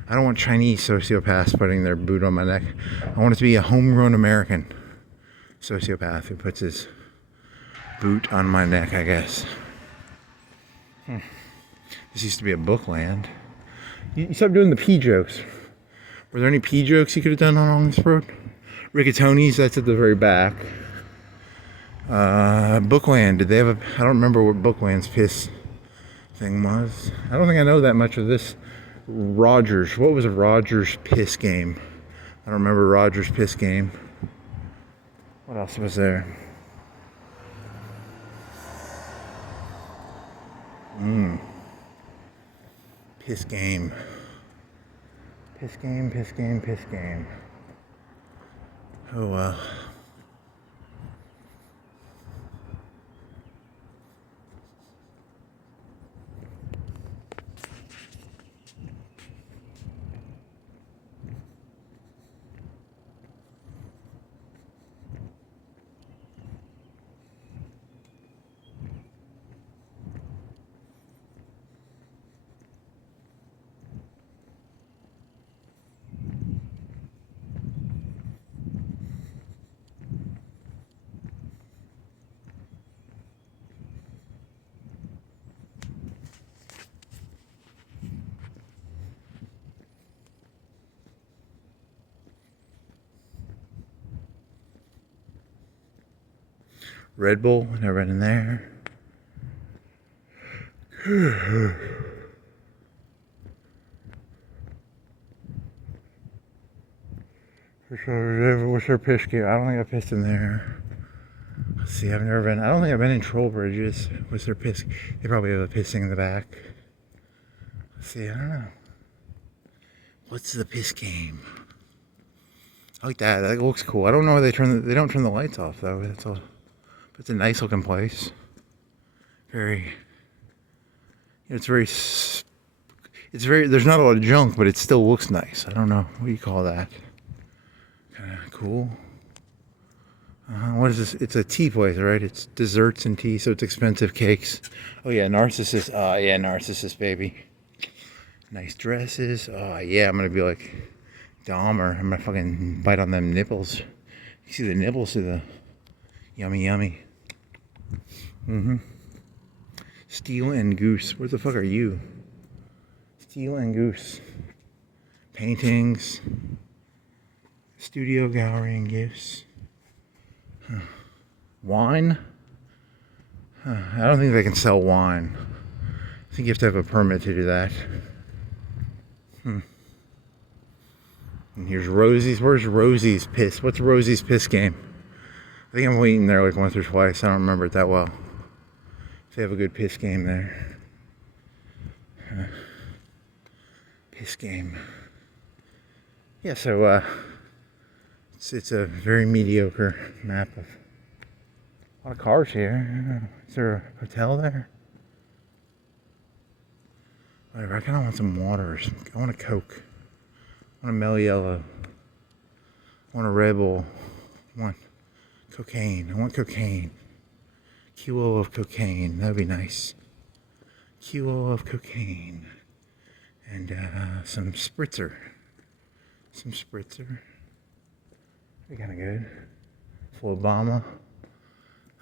I don't want Chinese sociopaths putting their boot on my neck. I want it to be a homegrown American sociopath who puts his boot on my neck, I guess. This used to be a bookland. You stopped doing the pee jokes. Were there any pee jokes you could have done along this road? Rigatoni's, that's at the very back. Bookland, did they have I don't remember what Bookland's piss thing was. I don't think I know that much of this. Rogers, what was a Rogers piss game? I don't remember Rogers piss game. What else was there? Piss game. Piss game, piss game, piss game. Oh well. Red Bull, never been in there. What's their piss game? I don't think I pissed in there. Let's see, I've never been. I don't think I've been in Trollbridges. What's their piss? They probably have a pissing in the back. Let's see, I don't know. What's the piss game? I like that. That looks cool. I don't know why they don't turn the lights off though. It's all. It's a nice looking place. Very, It's very, there's not a lot of junk, but it still looks nice. I don't know, what do you call that? Kind of cool. What is this? It's a tea place, right? It's desserts and tea, so it's expensive cakes. Oh yeah, Narcissus. Yeah, Narcissus, baby. Nice dresses. Oh yeah, I'm gonna be like Dahmer. I'm gonna fucking bite on them nipples. You see the nipples of the yummy, yummy. Steel and Goose. Where the fuck are you? Steel and Goose. Paintings. Studio gallery and gifts. Wine? I don't think they can sell wine. I think you have to have a permit to do that. And here's Rosie's. Where's Rosie's Piss? What's Rosie's Piss game? I think I'm eaten there like once or twice. I don't remember it that well. They have a good piss game there. Piss game. Yeah, so it's a very mediocre map of a lot of cars here. Is there a hotel there? Whatever, I kind of want some water. I want a Coke. I want a Mel Yellow. I want a Red Bull. I want cocaine. I want cocaine. Kilo of cocaine. That'd be nice. Kilo of cocaine. And some spritzer. Some spritzer. Be kind of good. Full Obama.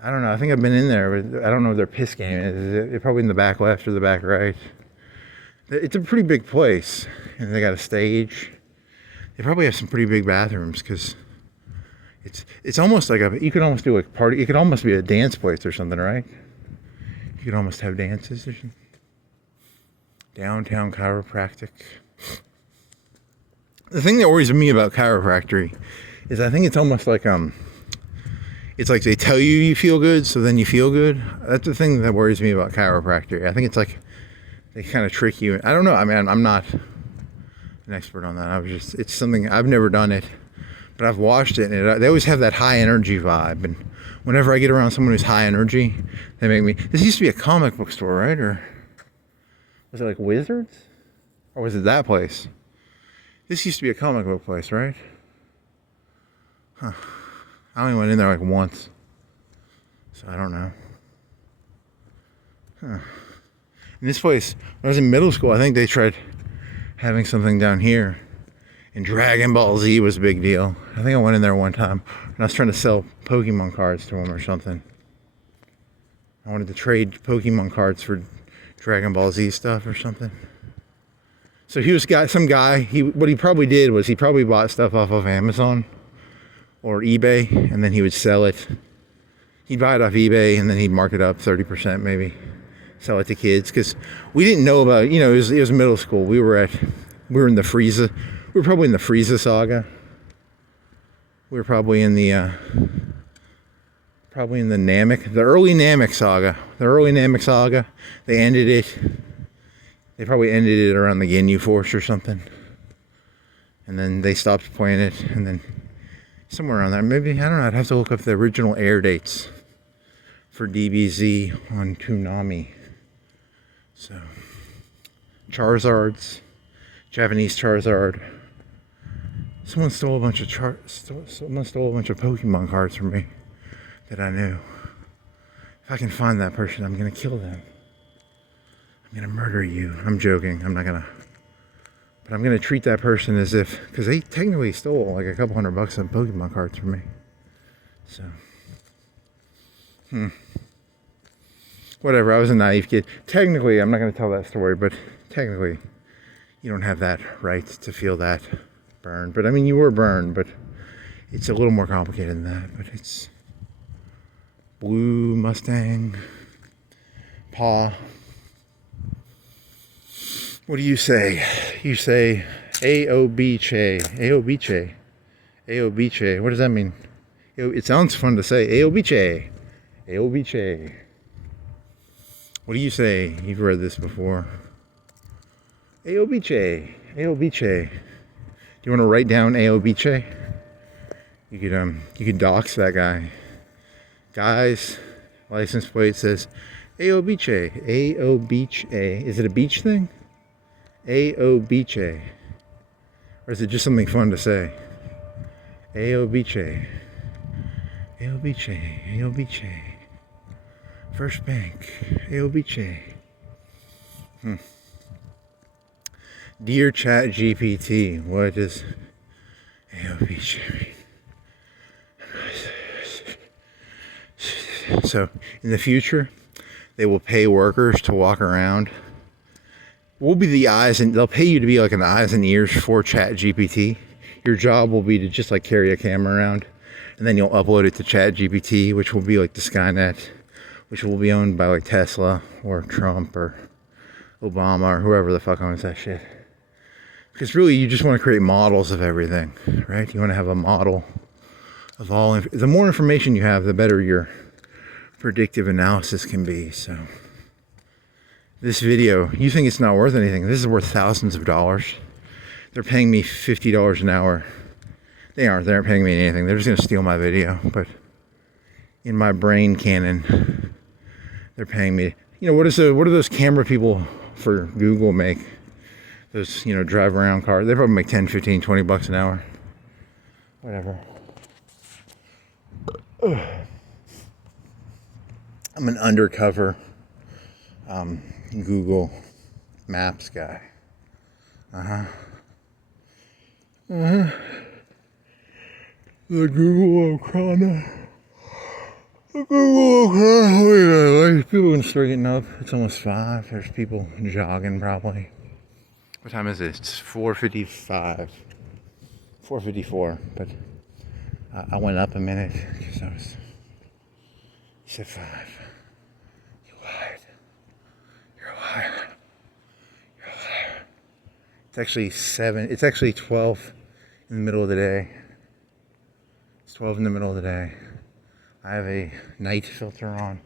I don't know. I think I've been in there, but I don't know what their piss game is. It's probably in the back left or the back right. It's a pretty big place. And they got a stage. They probably have some pretty big bathrooms because it's almost like you could almost do a party. It could almost be a dance place or something, right? You could almost have dances or something. Downtown chiropractic. The thing that worries me about chiropractic is I think it's almost like it's like they tell you feel good, so then you feel good. That's the thing that worries me about chiropractic. I think it's like they kind of trick you. I don't know. I mean, I'm not an expert on that. It's something I've never done it, but I've watched it, and they always have that high energy vibe. And whenever I get around someone who's high energy, they make me. This used to be a comic book store, right? Or was it like Wizards? Or was it that place? This used to be a comic book place, right? Huh. I only went in there like once. So I don't know. Huh. In this place, when I was in middle school, I think they tried having something down here. And Dragon Ball Z was a big deal. I think I went in there one time and I was trying to sell Pokemon cards to them or something. I wanted to trade Pokemon cards for Dragon Ball Z stuff or something. So he was some guy. What he probably did was he probably bought stuff off of Amazon or eBay, and then he would sell it. He'd buy it off eBay, and then he'd mark it up 30% maybe, sell it to kids. Because we didn't know about, it was middle school. We were in the Frieza. We were probably in the Frieza saga. We were probably in the Namek, the early Namek saga. The early Namek saga. They ended it. They probably ended it around the Ginyu Force or something. And then they stopped playing it, and then somewhere around there. Maybe, I don't know, I'd have to look up the original air dates for DBZ on Toonami. So, Charizards, Japanese Charizard. Someone stole a bunch of Pokemon cards from me that I knew. If I can find that person, I'm gonna kill them. I'm gonna murder you. I'm joking. I'm not gonna. But I'm gonna treat that person as if, because they technically stole like a couple $100 of Pokemon cards from me. So, whatever. I was a naive kid. Technically, I'm not gonna tell that story, but technically, you don't have that right to feel that burned. But I mean, you were burned, but it's a little more complicated than that. But it's blue Mustang, paw. What do you say? You say Aobiche. Aobiche. Aobiche. What does that mean? It sounds fun to say. Aobiche. Aobiche. What do you say? You've read this before. Aobiche. Aobiche. Do you want to write down Aobiche? You could dox that guy. Guy's license plate says A.O. Beach A. A.O. Beach A. Is it a beach thing? A.O. Beach A. Or is it just something fun to say? A.O. Beach A. A.O. Beach A. A.O. Beach A. First Bank. A.O. Beach A. Dear Chat GPT, what does A.O. Beach A mean? So, in the future, they will pay workers to walk around. We'll be the eyes, and they'll pay you to be like an eyes and ears for Chat GPT. Your job will be to just like carry a camera around, and then you'll upload it to Chat GPT, which will be like the Skynet, which will be owned by like Tesla or Trump or Obama or whoever the fuck owns that shit. Because really, you just want to create models of everything, right? You want to have a model of all. The more information you have, the better your predictive analysis can be. So this video, you think it's not worth anything. This is worth thousands of dollars. They're paying me $50 an hour. They aren't paying me anything. They're just going to steal my video. But in my brain canon, they're paying me. You know, what do those camera people for Google make? Those, you know, drive around cars. They probably make 10, 15, 20 bucks an hour. Whatever. I'm an undercover Google Maps guy. The Google Okana. The Google Okana. People can start getting up. It's almost 5. There's people jogging probably. What time is it? It's 4:55. 4:54. But I went up a minute because I was. You said 5. You lied. You're a liar. You're a liar. It's actually 7. It's actually 12 in the middle of the day. It's 12 in the middle of the day. I have a night filter on.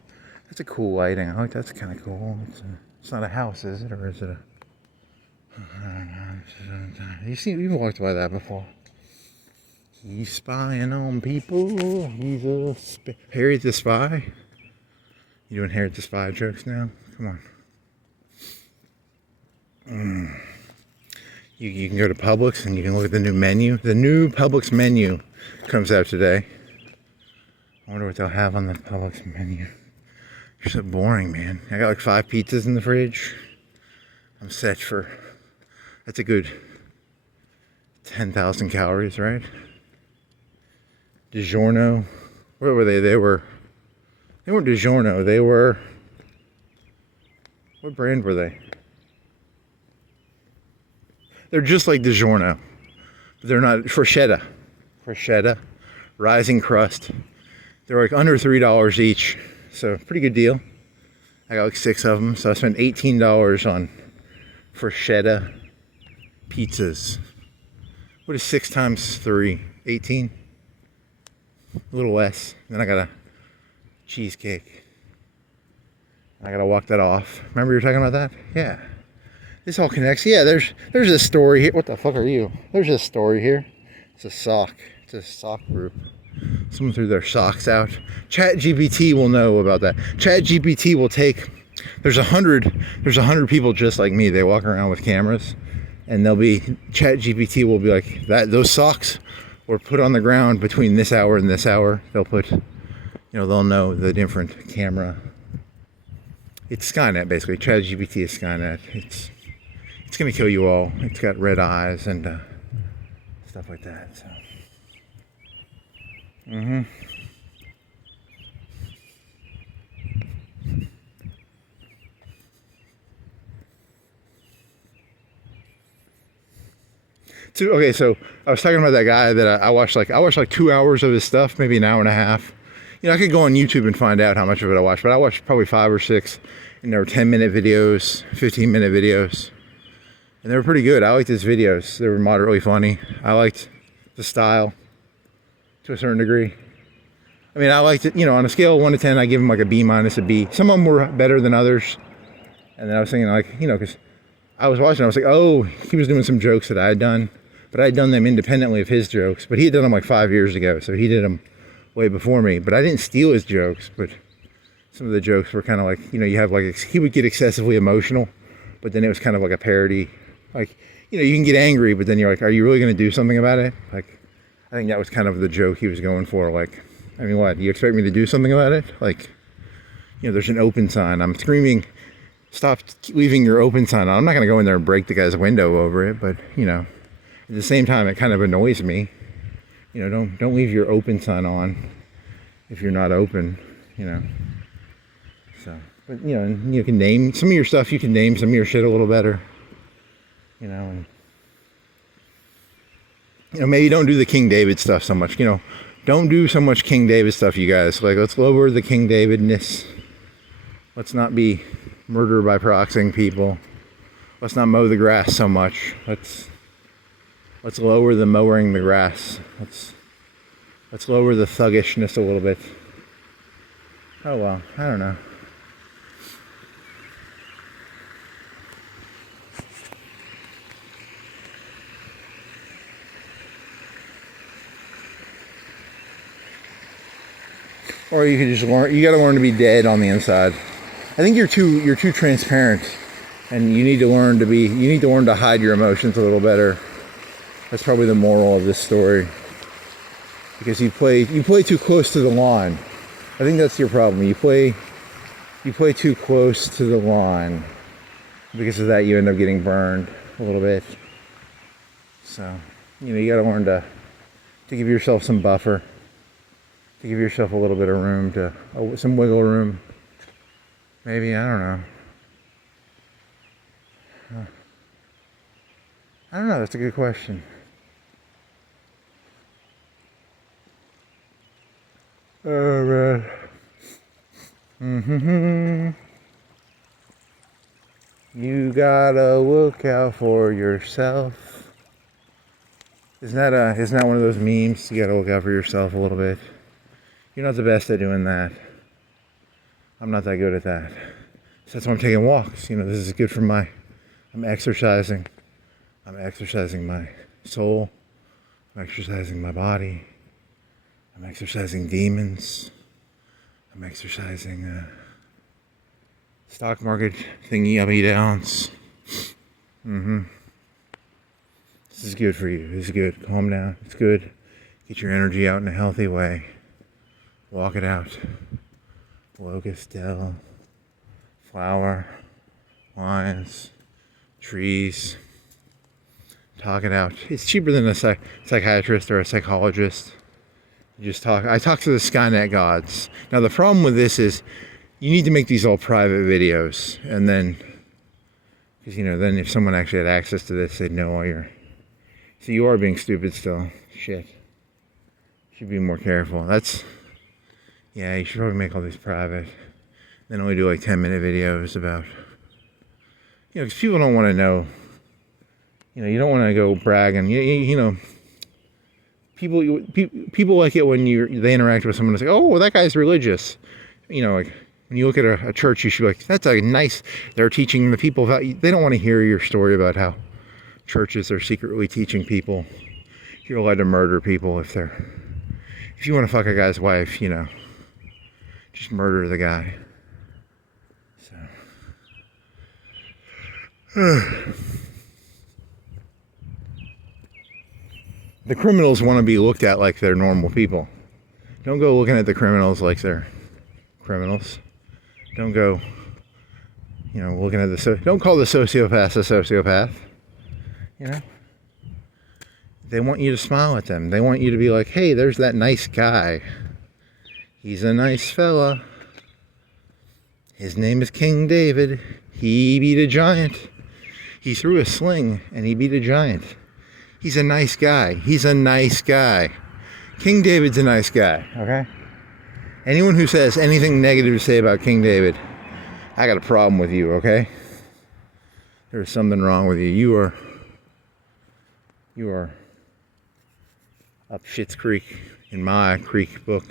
That's a cool lighting. I like that's kind of cool. It's not a house, is it? Or is it a... You've walked by that before. He's spying on people. He's a Harriet the Spy. You doing Harriet the Spy jokes now? Come on. You can go to Publix and you can look at the new menu. The new Publix menu comes out today. I wonder what they'll have on the Publix menu. You're so boring, man. I got like 5 pizzas in the fridge. I'm set for... That's a good 10,000 calories, right? DiGiorno. Where were they? They weren't DiGiorno. They were... What brand were they? They're just like DiGiorno. But they're not... Freschetta. Rising crust. They're like under $3 each. So, pretty good deal. I got like 6 of them. So I spent $18 on Freschetta pizzas. What is 6 times 3? 18? A little less. Then I got a cheesecake. I gotta walk that off. Remember you were talking about that? Yeah. This all connects. Yeah, there's a story here. What the fuck are you? There's a story here. It's a sock. It's a sock group. Someone threw their socks out. Chat GPT will know about that. Chat GPT will take... There's 100 people just like me. They walk around with cameras. And they'll be... Chat GPT will be like, those socks were put on the ground between this hour and this hour. They'll put... they'll know the different camera. It's Skynet, basically. Chat GPT is Skynet. It's going to kill you all. It's got red eyes and stuff like that. So. So I was talking about that guy that I watched like 2 hours of his stuff, maybe an hour and a half. I could go on YouTube and find out how much of it I watched, but I watched probably 5 or 6, and there were 10-minute videos, 15-minute videos, and they were pretty good. I liked his videos. They were moderately funny. I liked the style to a certain degree. I mean, I liked it, on a scale of 1 to 10, I give him like a B minus, a B. Some of them were better than others. And then I was thinking because I was watching, I was like, oh, he was doing some jokes that I had done, but I had done them independently of his jokes, but he had done them like 5 years ago, so he did them way before me. But I didn't steal his jokes, but some of the jokes were kind of like, you have like, he would get excessively emotional, but then it was kind of like a parody. Like, you can get angry, but then you're like, are you really going to do something about it? Like, I think that was kind of the joke he was going for. Like, I mean, what, you expect me to do something about it? Like, there's an open sign. I'm screaming, stop leaving your open sign on. I'm not going to go in there and break the guy's window over it, but, at the same time, it kind of annoys me. Don't leave your open sign on if you're not open, So, but, and you can name some of your stuff, you can name some of your shit a little better, and, maybe don't do the King David stuff so much, don't do so much King David stuff, you guys. Like, let's lower the King Davidness. Let's not be murder by proxying people. Let's not mow the grass so much. Let's lower the mowing the grass. Let's lower the thuggishness a little bit. Oh well, I don't know. Or you could just learn. You got to learn to be dead on the inside. I think you're too transparent, and you need to learn to be. You need to learn to hide your emotions a little better. That's probably the moral of this story. Because you play too close to the line. I think that's your problem. You play too close to the line. Because of that, you end up getting burned a little bit. So, you got to learn to give yourself some buffer. To give yourself a little bit of room, some wiggle room. Maybe, I don't know. I don't know, that's a good question. Alright. You gotta look out for yourself. Isn't that one of those memes? You gotta look out for yourself a little bit. You're not the best at doing that. I'm not that good at that. So that's why I'm taking walks. This is good for I'm exercising. I'm exercising my soul. I'm exercising my body. I'm exercising demons. I'm exercising stock market thingy uppy downs. This is good for you. This is good. Calm down. It's good. Get your energy out in a healthy way. Walk it out. Locust, dell, flower, lines, trees. Talk it out. It's cheaper than a psychiatrist or a psychologist. You just talk. I talk to the Skynet gods. Now the problem with this is you need to make these all private videos, and then, because then if someone actually had access to this, they'd know all your. So you are being stupid still. Shit. You should be more careful. Yeah, you should probably make all these private. Then only do like 10-minute videos about, because people don't want to know. You don't want to go bragging. People like it when they interact with someone and say, oh, well, that guy's religious. Like when you look at a church, you should be like, that's a nice. They're teaching the people about. They don't want to hear your story about how churches are secretly teaching people you're allowed to murder people if you want to fuck a guy's wife, just murder the guy. So the criminals want to be looked at like they're normal people. Don't go looking at the criminals like they're criminals. Don't go, looking at don't call the sociopath a sociopath. They want you to smile at them. They want you to be like, hey, there's that nice guy. He's a nice fella. His name is King David. He beat a giant. He threw a sling and he beat a giant. He's a nice guy. He's a nice guy. King David's a nice guy, okay? Anyone who says anything negative to say about King David, I got a problem with you, okay? There's something wrong with you. You are up Schitt's Creek in my creek book.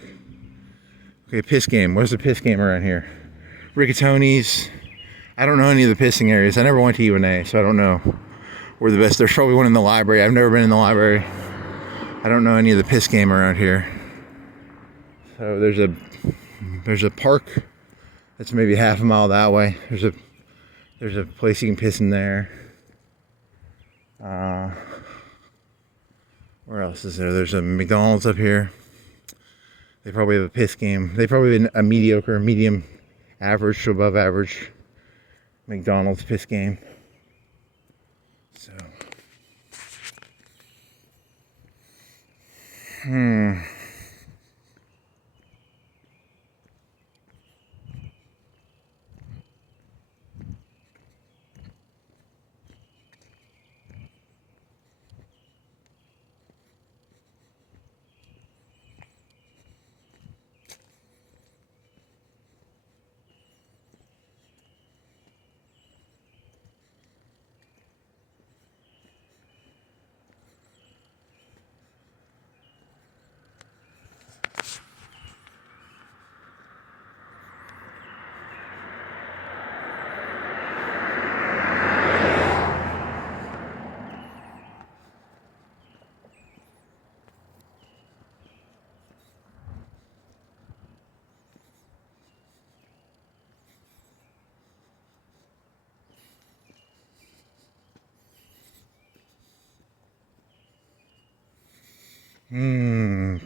Okay, piss game. Where's the piss game around here? Rigatoni's. I don't know any of the pissing areas. I never went to UNA, so I don't know where the best. There's probably one in the library. I've never been in the library. I don't know any of the piss game around here. So there's a park That's maybe half a mile that way. There's a place you can piss in there. Where else is there? There's a McDonald's up here. They probably have a piss game. They probably have a mediocre, medium, average to above average McDonald's piss game. So,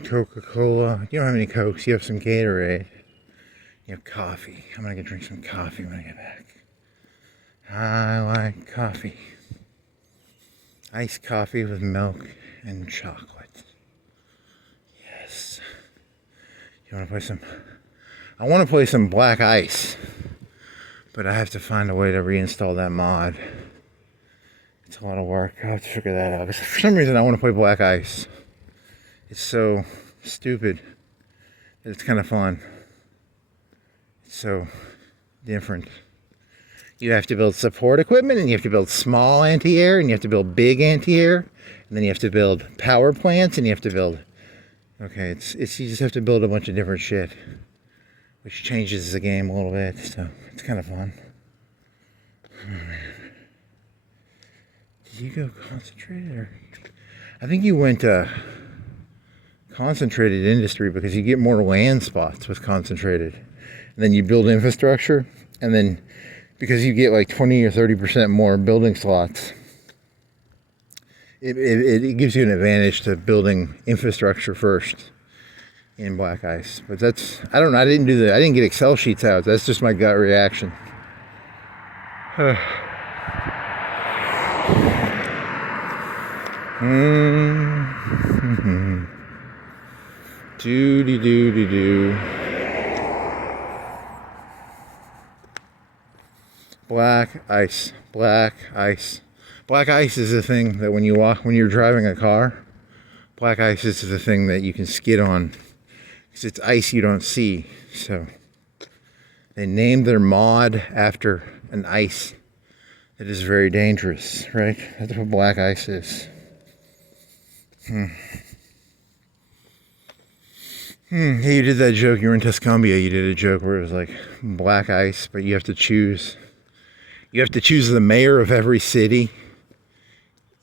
Coca-Cola. You don't have any Cokes. You have some Gatorade. You have coffee. I'm gonna drink some coffee when I get back. I like coffee. Iced coffee with milk and chocolate. Yes. You wanna play some? I wanna play some Black Ice, but I have to find a way to reinstall that mod. It's a lot of work. I'll have to figure that out. For some reason, I wanna play Black Ice. It's so stupid. It's kind of fun. It's so different. You have to build support equipment, and you have to build small anti-air, and you have to build big anti-air, and then you have to build power plants, and you have to build... Okay, it's you just have to build a bunch of different shit, which changes the game a little bit, so it's kind of fun. Oh, man. Did you go concentrated, or... I think you went concentrated industry because you get more land spots with concentrated. And then you build infrastructure, and then because you get like 20 or 30% more building slots, it gives you an advantage to building infrastructure first in Black Ice. But that's, I don't know, I didn't get Excel sheets out. That's just my gut reaction. Do. Black ice. Black ice. Black ice is the thing that when you're driving a car, black ice is the thing that you can skid on. Because it's ice you don't see. So they named their mod after an ice that is very dangerous, right? That's what black ice is. Hey, you did that joke. You were in Tuscumbia. You did a joke where it was like black ice, but you have to choose. You have to choose the mayor of every city.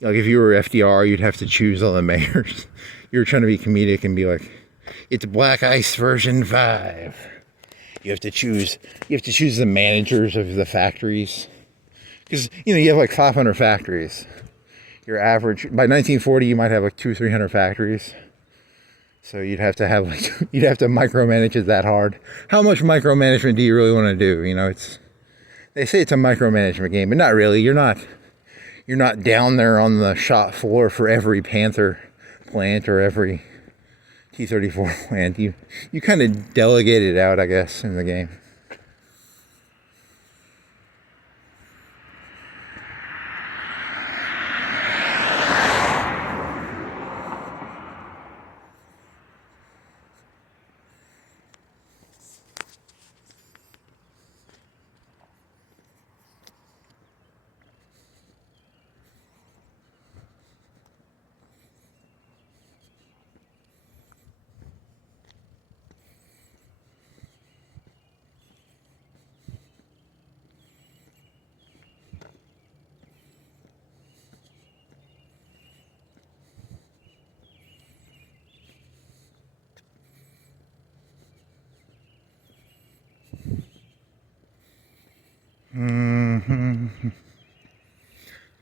Like if you were FDR, you'd have to choose all the mayors. You were trying to be comedic and be like, "It's Black Ice version 5." You have to choose. You have to choose the managers of the factories, because you have like 500 factories. Your average by 1940, you might have like 200-300 factories. So you'd have to micromanage it that hard. How much micromanagement do you really want to do? They say it's a micromanagement game, but not really. You're not down there on the shop floor for every Panther plant or every T-34 plant. You kind of delegate it out, I guess, in the game.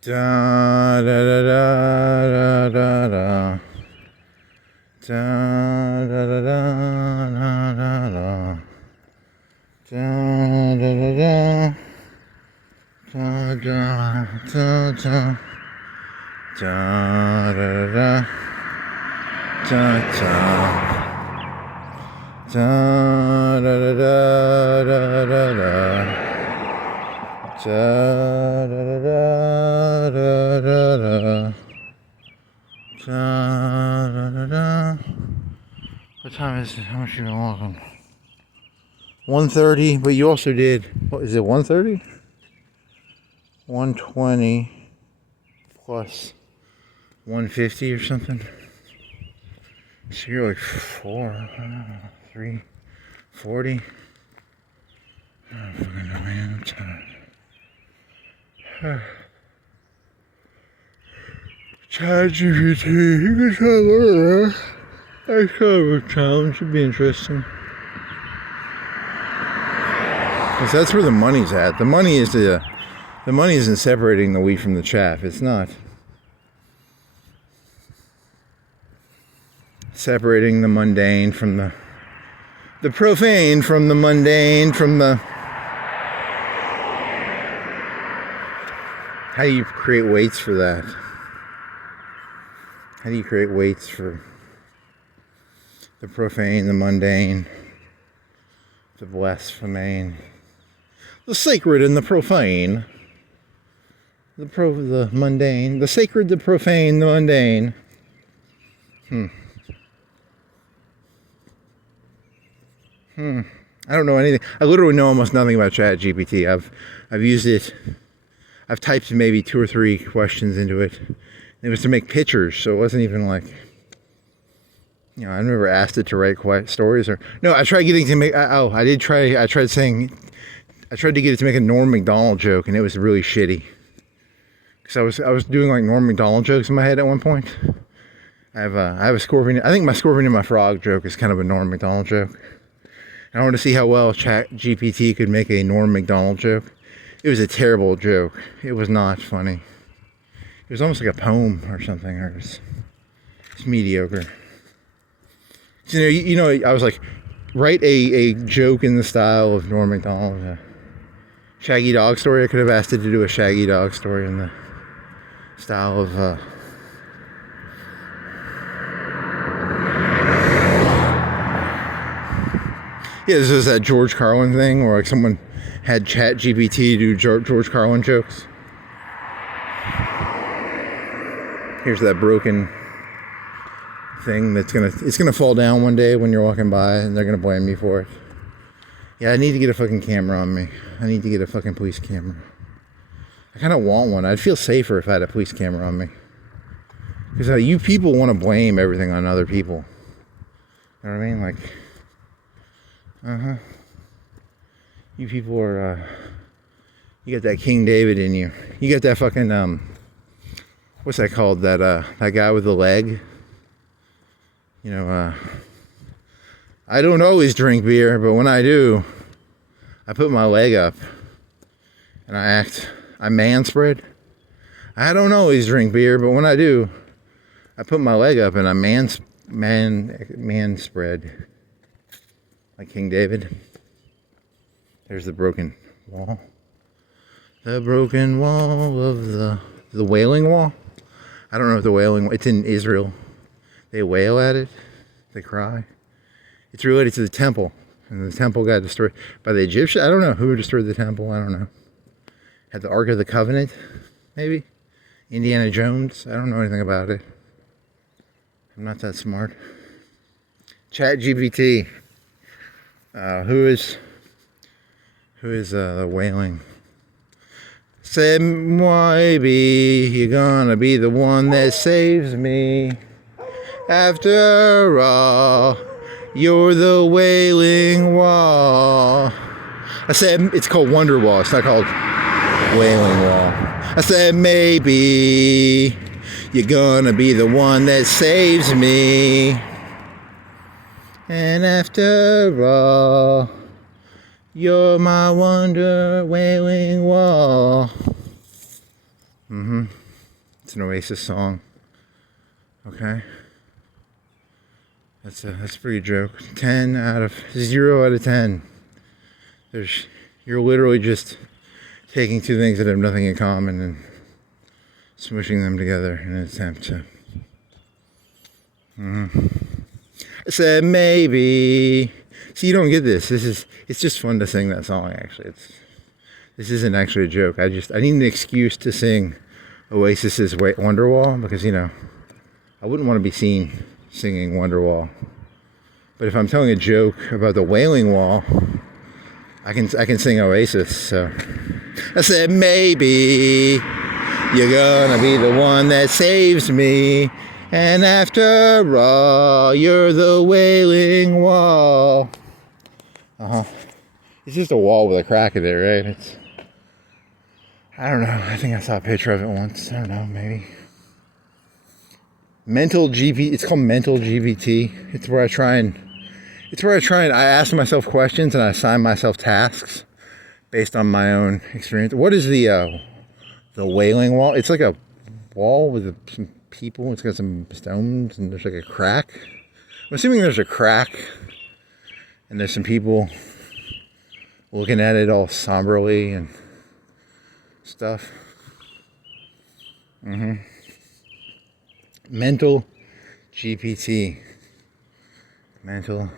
Da da da da da da da da da da da da. Da da da da da da da da da da da da da da da da da da da. Da da da da da da da da da. What time is it? How much you been walking? 1:30, but you also did, what is it, 1:30? 120 plus 150 or something. So you're like 340. I don't fucking know, man. I'm tired. ChatGPT, you can try that. That's kind of a challenge. Should be interesting. Because that's where the money's at. The money is the money isn't separating the wheat from the chaff. It's not separating the mundane from the profane from the mundane from the. How do you create weights for that? How do you create weights for the profane, the mundane, the blasphemane, the sacred and the profane, the mundane, the sacred, the profane, the mundane? I don't know anything. I literally know almost nothing about ChatGPT. I've used it. I've typed maybe 2 or 3 questions into it. It was to make pictures, so it wasn't even like, you know, I never asked it to write stories or. No, I tried getting to make. I tried to get it to make a Norm Macdonald joke, and it was really shitty. Because I was doing like Norm Macdonald jokes in my head at one point. I have a scorpion. I think my scorpion and my frog joke is kind of a Norm Macdonald joke. And I want to see how well ChatGPT could make a Norm Macdonald joke. It was a terrible joke. It was not funny. It was almost like a poem or something. Or it's mediocre. So, you know, I was like, write a joke in the style of Norm Macdonald. Shaggy Dog story. I could have asked it to do a Shaggy Dog story in the style of. Yeah, this is that George Carlin thing where like someone had ChatGPT do George Carlin jokes. Here's that broken thing that's gonna fall down one day when you're walking by, and they're gonna blame me for it. Yeah, I need to get a fucking camera on me. I need to get a fucking police camera. I kind of want one. I'd feel safer if I had a police camera on me. Because you people want to blame everything on other people. You know what I mean? Like, you people are, you got that King David in you. You got that fucking, what's that called? That guy with the leg. You know, I don't always drink beer, but when I do, I put my leg up and I man spread. I don't always drink beer, but when I do, I put my leg up and I man spread. Like King David. There's the broken wall. The broken wall of the Wailing Wall. I don't know if the Wailing, it's in Israel. They wail at it. They cry. It's related to the temple. And the temple got destroyed by the Egyptians. I don't know who destroyed the temple. I don't know. Had the Ark of the Covenant, maybe? Indiana Jones. I don't know anything about it. I'm not that smart. ChatGPT. Who is the wailing? Say, maybe you're gonna be the one that saves me. After all, you're the Wailing Wall. I said it's called Wonderwall. It's not called Wailing Wall. I said maybe you're gonna be the one that saves me. And after all, you're my wonder Wailing Wall. It's an Oasis song. Okay. That's a pretty joke. 0 out of 10. You're literally just taking two things that have nothing in common and smooshing them together in an attempt to. I said maybe. See, you don't get this. It's just fun to sing that song. Actually, this isn't actually a joke. I need an excuse to sing Oasis's Wonderwall because I wouldn't want to be seen singing Wonderwall. But if I'm telling a joke about the Wailing Wall, I can sing Oasis. So I said maybe you're gonna be the one that saves me. And after all, you're the Wailing Wall. It's just a wall with a crack in it, right? I don't know. I think I saw a picture of it once. I don't know, maybe. It's called mental GPT. It's where I try and I ask myself questions and I assign myself tasks based on my own experience. What is the Wailing Wall? It's like a wall with some people. It's got some stones and there's like a crack. I'm assuming there's a crack and there's some people looking at it all somberly and stuff. Mental GPT. Mental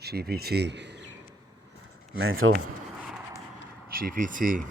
GPT. Mental GPT.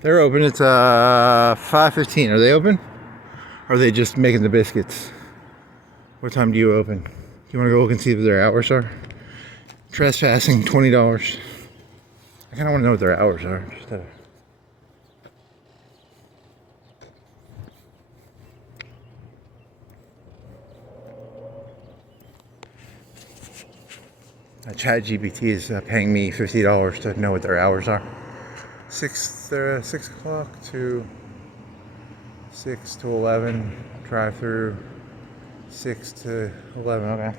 They're open. It's 5:15. Are they open? Or are they just making the biscuits? What time do you open? You want to go look and see what their hours are? Trespassing, $20. I kind of want to know what their hours are. ChatGPT is paying me $50 to know what their hours are. 6 o'clock to 6 to 11, drive through 6 to 11, okay.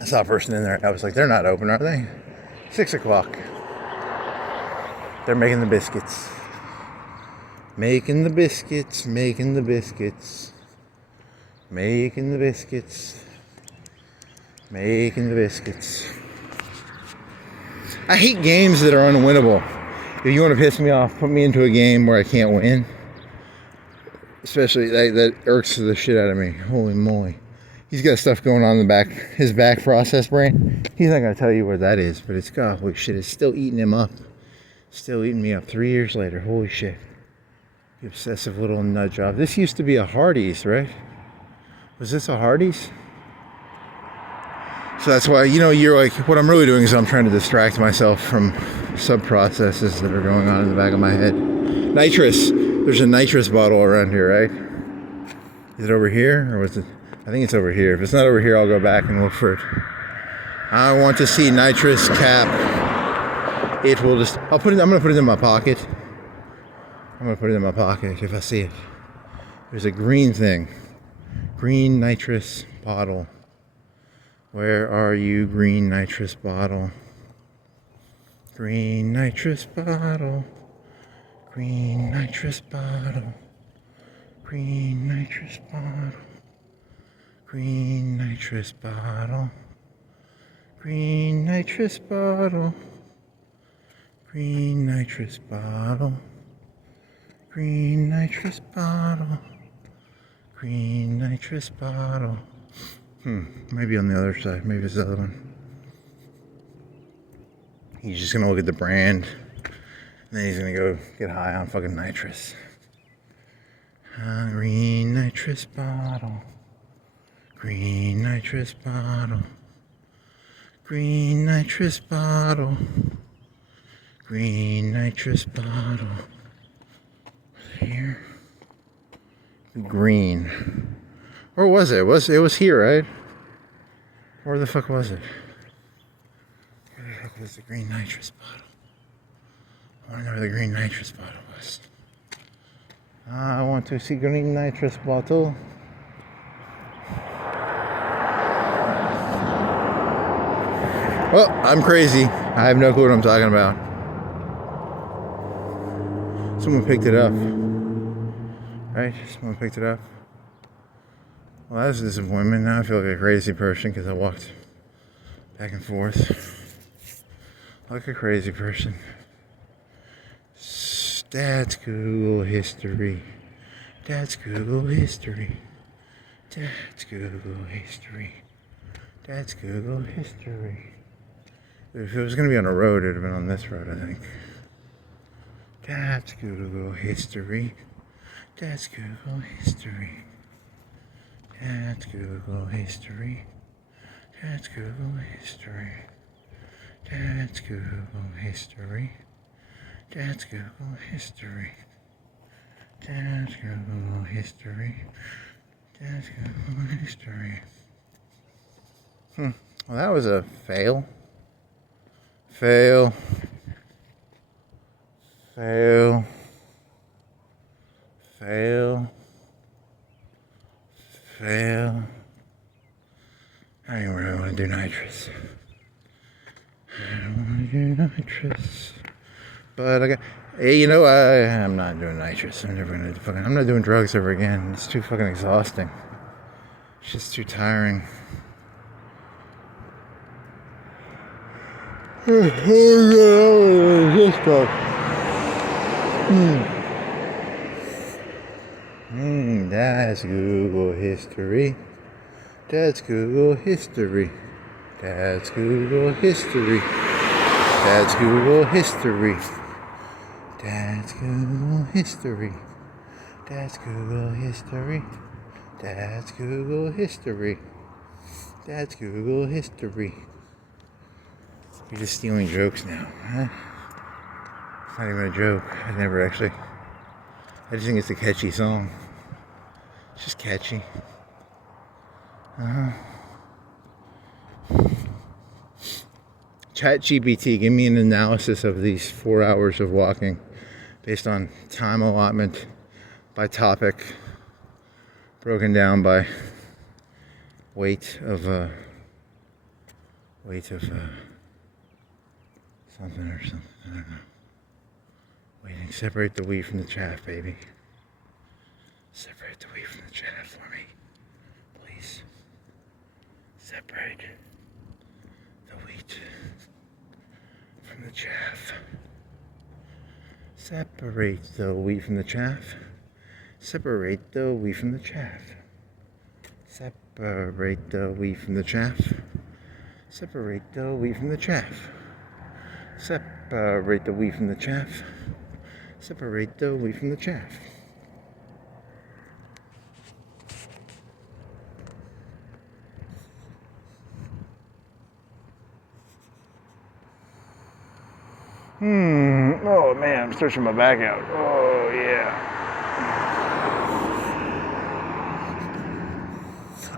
I saw a person in there, I was like, they're not open, are they? 6 o'clock. They're making the biscuits. Making the biscuits, making the biscuits. Making the biscuits. Making the biscuits. I hate games that are unwinnable. If you want to piss me off, put me into a game where I can't win. Especially that irks the shit out of me. Holy moly. He's got stuff going on in the back, his back process brain. He's not going to tell you what that is, but it's got, holy shit, it's still eating him up. Still eating me up 3 years later. Holy shit. The obsessive little nut job. This used to be a Hardee's, right? Was this a Hardee's? So that's why, you're like, what I'm really doing is I'm trying to distract myself from sub-processes that are going on in the back of my head. Nitrous. There's a nitrous bottle around here, right? Is it over here, or was it? I think it's over here. If it's not over here, I'll go back and look for it. I want to see nitrous cap. It will just. I'm gonna put it in my pocket. I'm gonna put it in my pocket if I see it. There's a green thing. Green nitrous bottle. Where are you, green nitrous bottle? Green nitrous bottle. Green nitrous bottle. Green nitrous bottle. Green nitrous bottle. Green nitrous bottle. Green nitrous bottle. Green nitrous bottle. Green nitrous bottle. Maybe on the other side. Maybe it's the other one. He's just gonna look at the brand. And then he's gonna go get high on fucking nitrous. Green nitrous bottle. Green nitrous bottle. Green nitrous bottle. Green nitrous bottle. Here. Green. Where was it? It was here, right? Where the fuck was it? Where the fuck was the green nitrous bottle? I want to know where the green nitrous bottle was. I want to see green nitrous bottle. Well, I'm crazy. I have no clue what I'm talking about. Someone picked it up. Right? Someone picked it up. Well, that's a disappointment. Now I feel like a crazy person because I walked back and forth. Like a crazy person. Dad's Google history. Dad's Google history. Dad's Google history. Dad's Google history. If it was going to be on a road, it would have been on this road, I think. Dad's Google history. Dad's Google history. Dad's Google history. Dad's Google history. Dad's Google history. Dad's Google history. Dad's Google history. Dad's Google history. Well, that was a fail. Fail. Fail. Fail. Fail. I don't really want to do nitrous. I don't want to do nitrous. But I got, hey, you know, I'm not doing nitrous. I'm not doing drugs ever again. It's too fucking exhausting. It's just too tiring. That's Google history. That's Google history. That's Google history. That's Google history. That's Google history. That's Google history. That's Google history. That's Google history. You're just stealing jokes now, huh? It's not even a joke. I just think it's a catchy song. It's just catchy. ChatGPT, give me an analysis of these 4 hours of walking based on time allotment by topic, broken down by weight of something or something. I don't know. Waiting. Separate the wheat from the chaff, baby. Separate the wheat from the chaff for me, please. Separate the wheat from the chaff. Separate the wheat from the chaff. Separate the wheat from the chaff. Separate the wheat from the chaff. Separate the wheat from the chaff. Separate the wheat from the chaff. Separate the wheat from the chaff. Oh man, I'm stretching my back out. Oh yeah.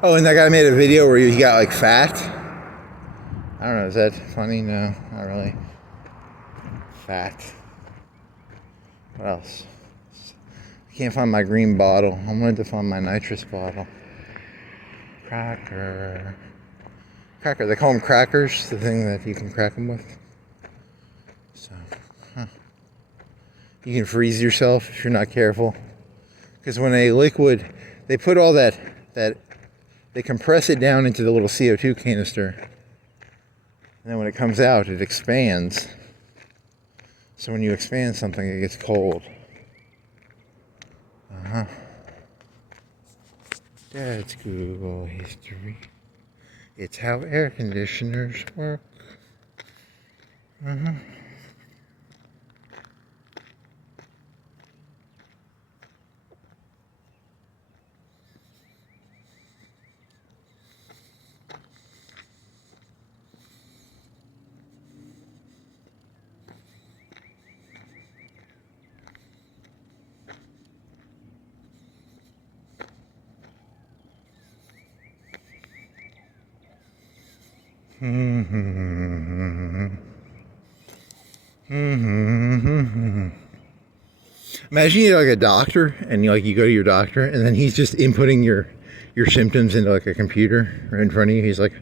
Oh, and that guy made a video where he got like fat. I don't know, is that funny? No, not really. Fat. What else? I can't find my green bottle. I wanted to find my nitrous bottle. Cracker. Cracker. They call them crackers, the thing that you can crack them with. So, you can freeze yourself if you're not careful. Because when a liquid, they put all that, they compress it down into the little CO2 canister. And then when it comes out, it expands. So when you expand something, it gets cold. That's Google history. It's how air conditioners work. Imagine you're like a doctor, and you go to your doctor, and then he's just inputting your symptoms into like a computer right in front of you. He's like,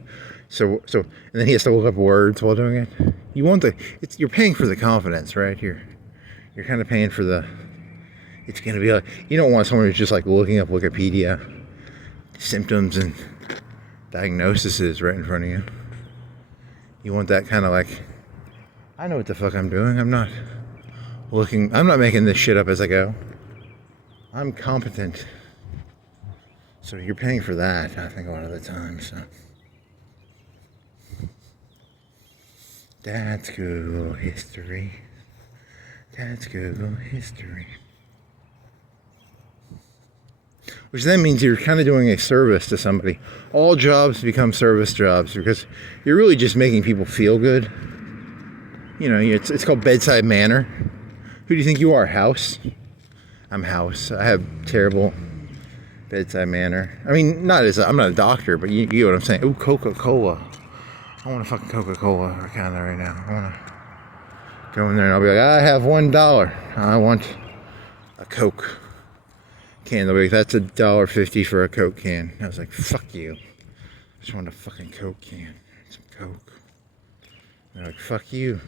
so, and then he has to look up words while doing it. You want you're paying for the confidence, right? You're kind of paying for it's gonna be like, you don't want someone who's just like looking up Wikipedia symptoms and diagnoses right in front of you. You want that kind of like, I know what the fuck I'm doing. I'm not making this shit up as I go. I'm competent. So you're paying for that, I think, a lot of the time. So that's Google history. That's Google history. Which then means you're kind of doing a service to somebody. All jobs become service jobs because you're really just making people feel good. You know, it's called bedside manner. Who do you think you are, House? I'm House. I have terrible bedside manner. I mean, I'm not a doctor, but you get what I'm saying. Ooh, Coca-Cola. I want a fucking Coca-Cola kind of right now. I want to go in there and I'll be like, I have $1. I want a Coke can. They'll be like, that's $1.50 for a Coke can. I was like, fuck you. I just want a fucking Coke can. Some Coke. They're like, fuck you.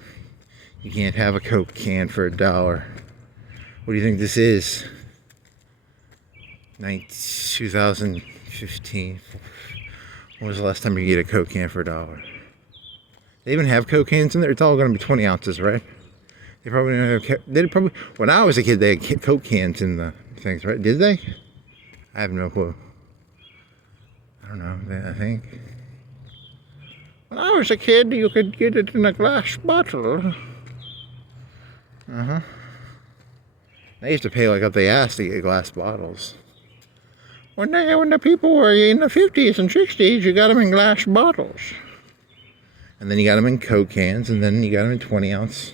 You can't have a Coke can for $1. What do you think this is? 2015. When was the last time you get a Coke can for $1? They even have Coke cans in there? It's all going to be 20 ounces, right? They probably don't have. When I was a kid, they had Coke cans in the things, right? Did they? I have no clue. I don't know. I think. When I was a kid, you could get it in a glass bottle. They used to pay like up the ass to get glass bottles. When the people were in the 50s and 60s, you got them in glass bottles. And then you got them in Coke cans, and then you got them in 20 ounce.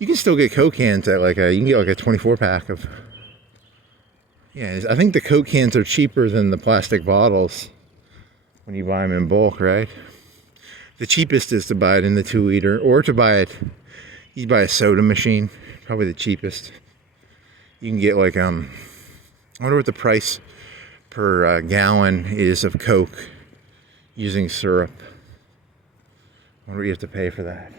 You can still get Coke cans at you can get like a 24 pack of. Yeah, I think the Coke cans are cheaper than the plastic bottles when you buy them in bulk, right? The cheapest is to buy it in the 2 liter, or to buy it, you buy a soda machine, probably the cheapest. You can get like, I wonder what the price per gallon is of Coke using syrup. I wonder what you have to pay for that.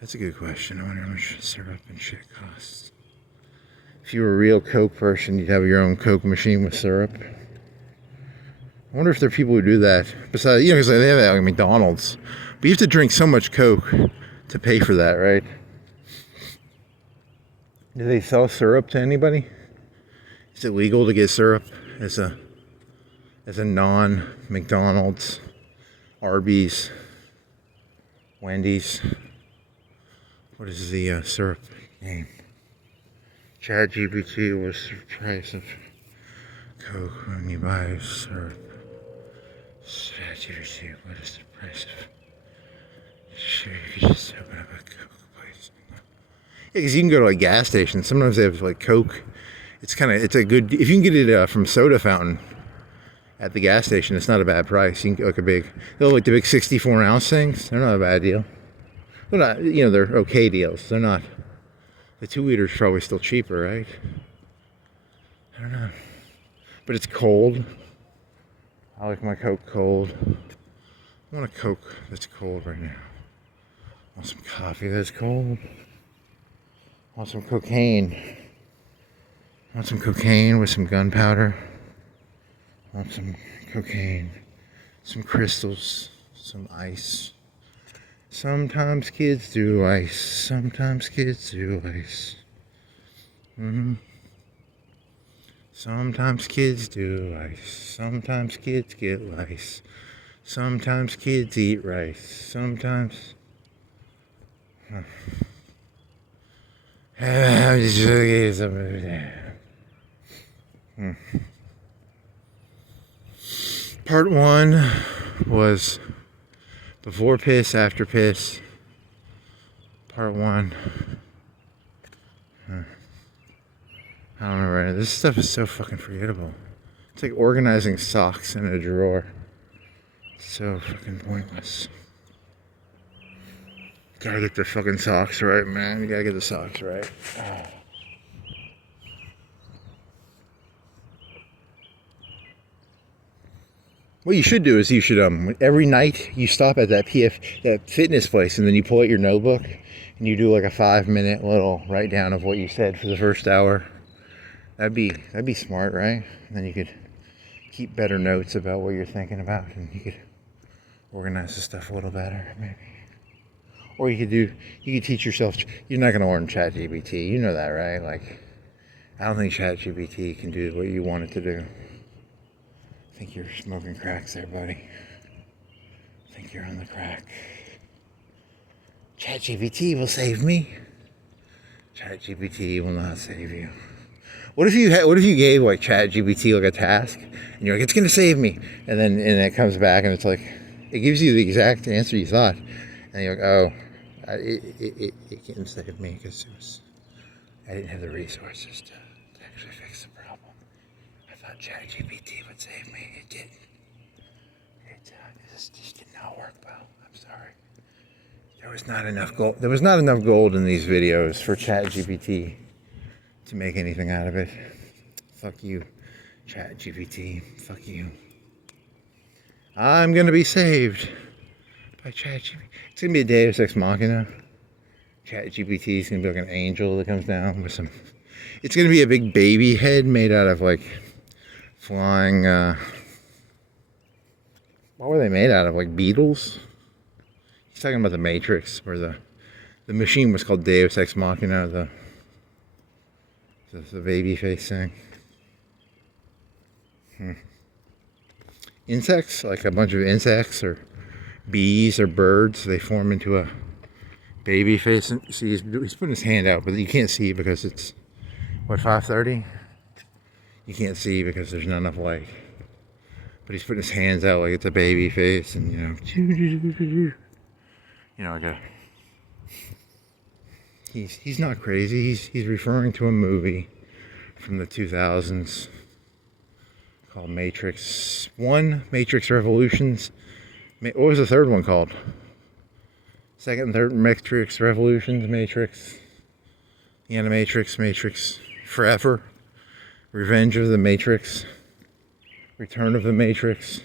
That's a good question. I wonder how much syrup and shit costs. If you were a real Coke person, you'd have your own Coke machine with syrup. I wonder if there are people who do that. Besides, because they have that like McDonald's. But you have to drink so much Coke to pay for that, right? Do they sell syrup to anybody? Is it legal to get syrup as a non-McDonald's, Arby's, Wendy's? What is the syrup name? ChatGPT, what's the price of Coke when you buy syrup? ChatGPT, what is the price of Sure, you could just open up a Coke place. Yeah, because you can go to like gas stations. Sometimes they have like Coke. It's a good, if you can get it from soda fountain at the gas station, it's not a bad price. You can get like they're like the big 64-ounce things. They're not a bad deal. They're not, they're okay deals. They're not, the 2-liter's probably still cheaper, right? I don't know. But it's cold. I like my Coke cold. I want a Coke that's cold right now. I want some coffee that's cold. I want some cocaine. I want some cocaine with some gunpowder. I want some cocaine, some crystals, some ice. Sometimes kids do ice. Sometimes kids do ice. Sometimes kids do ice. Sometimes kids get lice. Sometimes kids eat rice. Sometimes. Part 1 was before piss, after piss. Part 1. I don't remember. This stuff is so fucking forgettable. It's like organizing socks in a drawer. It's so fucking pointless. Gotta get the fucking socks right, man. You gotta get the socks right. What you should do is you should every night you stop at that fitness place, and then you pull out your notebook and you do like a 5-minute little write down of what you said for the first hour. That'd be smart, right? And then you could keep better notes about what you're thinking about, and you could organize the stuff a little better, maybe. Or you could teach yourself. You're not gonna learn ChatGPT, you know that, right? Like, I don't think ChatGPT can do what you want it to do. I think you're smoking cracks there, buddy. I think you're on the crack. ChatGPT will save me. ChatGPT will not save you. What if you gave like ChatGPT like a task, and you're like, it's gonna save me, and it comes back and it's like, it gives you the exact answer you thought, and you're like, oh, it can't save me because I didn't have the resources to actually fix the problem. I thought ChatGPT would save me. It didn't. It just did not work well. I'm sorry. There was not enough gold. There was not enough gold in these videos for ChatGPT to make anything out of it. Fuck you, ChatGPT. Fuck you. I'm gonna be saved by ChatGPT. It's gonna be a Deus Ex Machina. ChatGPT is gonna be like an angel that comes down with some. It's gonna be a big baby head made out of like flying. What were they made out of? Like beetles? He's talking about the Matrix, where the machine was called Deus Ex Machina. The baby face thing. Insects, like a bunch of insects or bees or birds, they form into a baby face. See, he's putting his hand out, but you can't see because it's, what, 5:30? You can't see because there's not enough light. But he's putting his hands out like it's a baby face, and like a. He's not crazy. He's referring to a movie from the 2000s called Matrix 1, Matrix Revolutions. What was the third one called? Second and third Matrix Revolutions, Matrix, the Animatrix, Matrix Forever, Revenge of the Matrix, Return of the Matrix.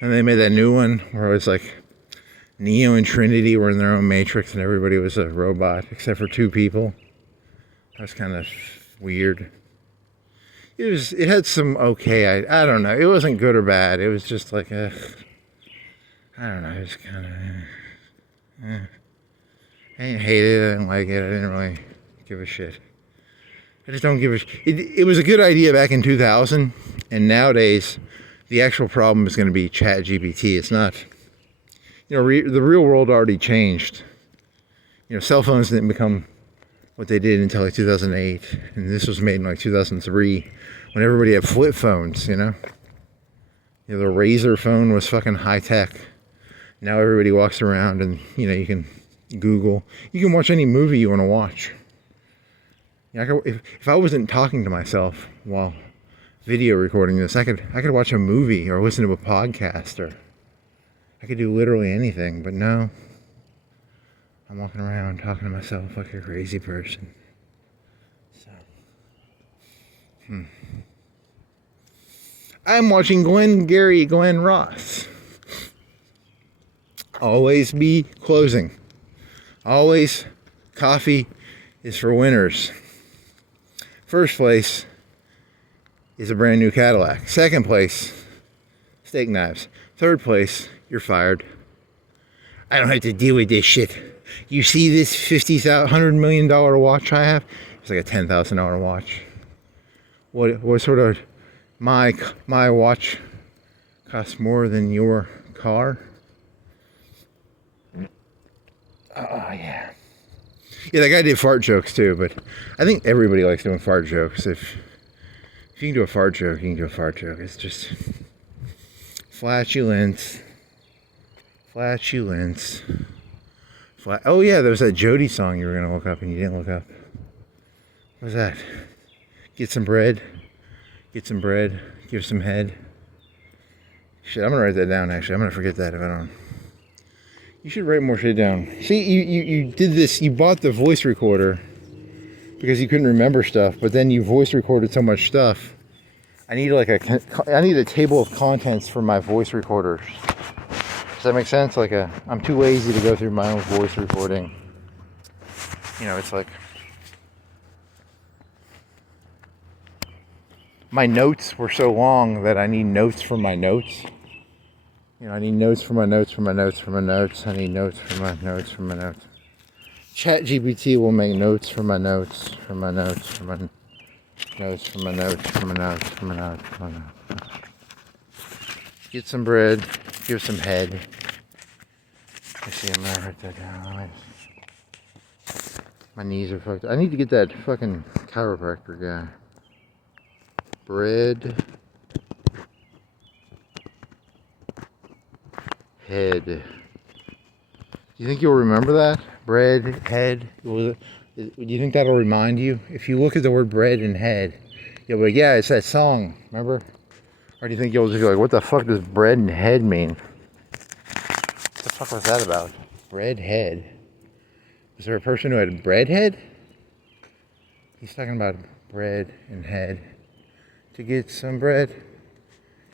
And they made that new one where it was like Neo and Trinity were in their own Matrix and everybody was a robot except for 2 people. That was kind of weird. It had some okay, I don't know. It wasn't good or bad. It was just like, I don't know. It was kind of, I didn't hate it. I didn't like it. I didn't really give a shit. I just don't give a shit. It was a good idea back in 2000, and nowadays, the actual problem is going to be ChatGPT. It's not, the real world already changed. Cell phones didn't become what they did until like 2008, and this was made in like 2003, when everybody had flip phones, the Razor phone was fucking high tech. Now everybody walks around and, you can Google. You can watch any movie you want to watch. If I wasn't talking to myself while video recording this, I could watch a movie or listen to a podcast, or I could do literally anything. But no, I'm walking around talking to myself like a crazy person. So, I'm watching Glenn Ross. Always be closing. Always coffee is for winners. First place is a brand new Cadillac. Second place, steak knives. Third place, you're fired. I don't have to deal with this shit. You see this $100 million watch I have? It's like a $10,000 watch. What sort of, my watch costs more than your car? Oh, yeah. Yeah, that guy did fart jokes too, but I think everybody likes doing fart jokes. If you can do a fart joke, you can do a fart joke. It's just flatulence. Oh yeah, there was that Jody song you were gonna look up and you didn't look up. What was that? Get some bread, give some head. Shit, I'm gonna write that down actually. I'm gonna forget that if I don't. You should write more shit down. See, you did this, you bought the voice recorder because you couldn't remember stuff, but then you voice recorded so much stuff. I need a table of contents for my voice recorders. Does that make sense? I'm too lazy to go through my own voice recording. It's like my notes were so long that I need notes from my notes. I need notes from my notes from my notes from my notes. I need notes from my notes from my notes. ChatGPT will make notes from my notes from my notes from my notes from my notes from my notes from my notes from my notes. Get some bread, give some head. Let's see, I'm gonna write that down. My knees are fucked. I need to get that fucking chiropractor guy. Bread. Head. Do you think you'll remember that? Bread, head. Do you think that'll remind you? If you look at the word bread and head, you'll be like, yeah, it's that song, remember? Or do you think you'll just be like, what the fuck does bread and head mean? What the fuck was that about? Bread head. Was there a person who had bread head? He's talking about bread and head. To get some bread,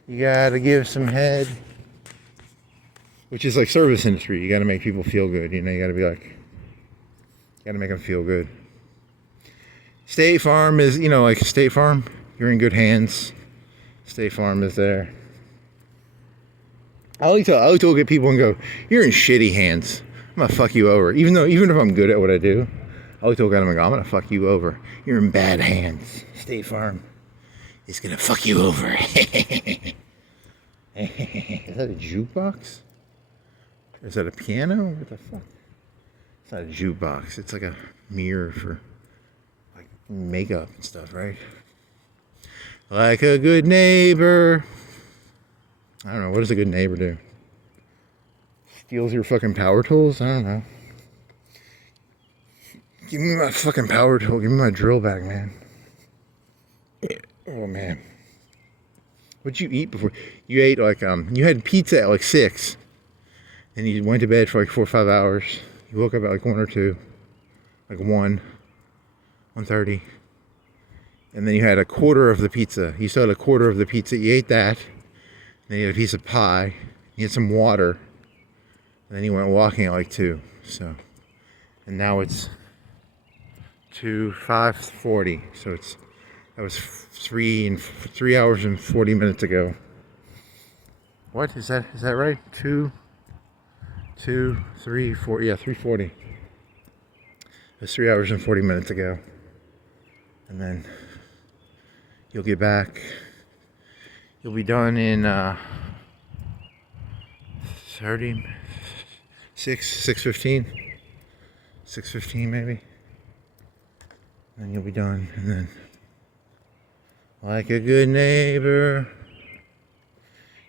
you gotta give some head. Which is like service industry. You gotta make people feel good. You gotta be like, you gotta make them feel good. State Farm is, like State Farm, you're in good hands. State Farm is there. I like to look at people and go, you're in shitty hands. I'm gonna fuck you over. Even if I'm good at what I do, I like to look at them and go, I'm gonna fuck you over. You're in bad hands. State Farm is gonna fuck you over. Is that a jukebox? Is that a piano? What the fuck? It's not a jukebox. It's like a mirror for like makeup and stuff, right? Like a good neighbor. I don't know. What does a good neighbor do? Steals your fucking power tools? I don't know. Give me my fucking power tool. Give me my drill back, man. Oh, man. What'd you eat before? You ate you had pizza at 6. And you went to bed for 4 or 5 hours. You woke up at 1 or 2. 1:30. And then you had a quarter of the pizza. You still had a quarter of the pizza. You ate that. Then you had a piece of pie. You had some water. And then you went walking at 2. So, and now it's 5:40. So that was 3 hours and 40 minutes ago. What is that? Is that right? 2, 3, 4. Yeah, 3:40. It was 3 hours and 40 minutes ago. And then you'll get back. You'll be done in 6:15. 6:15 maybe. And you'll be done. And then, like a good neighbor,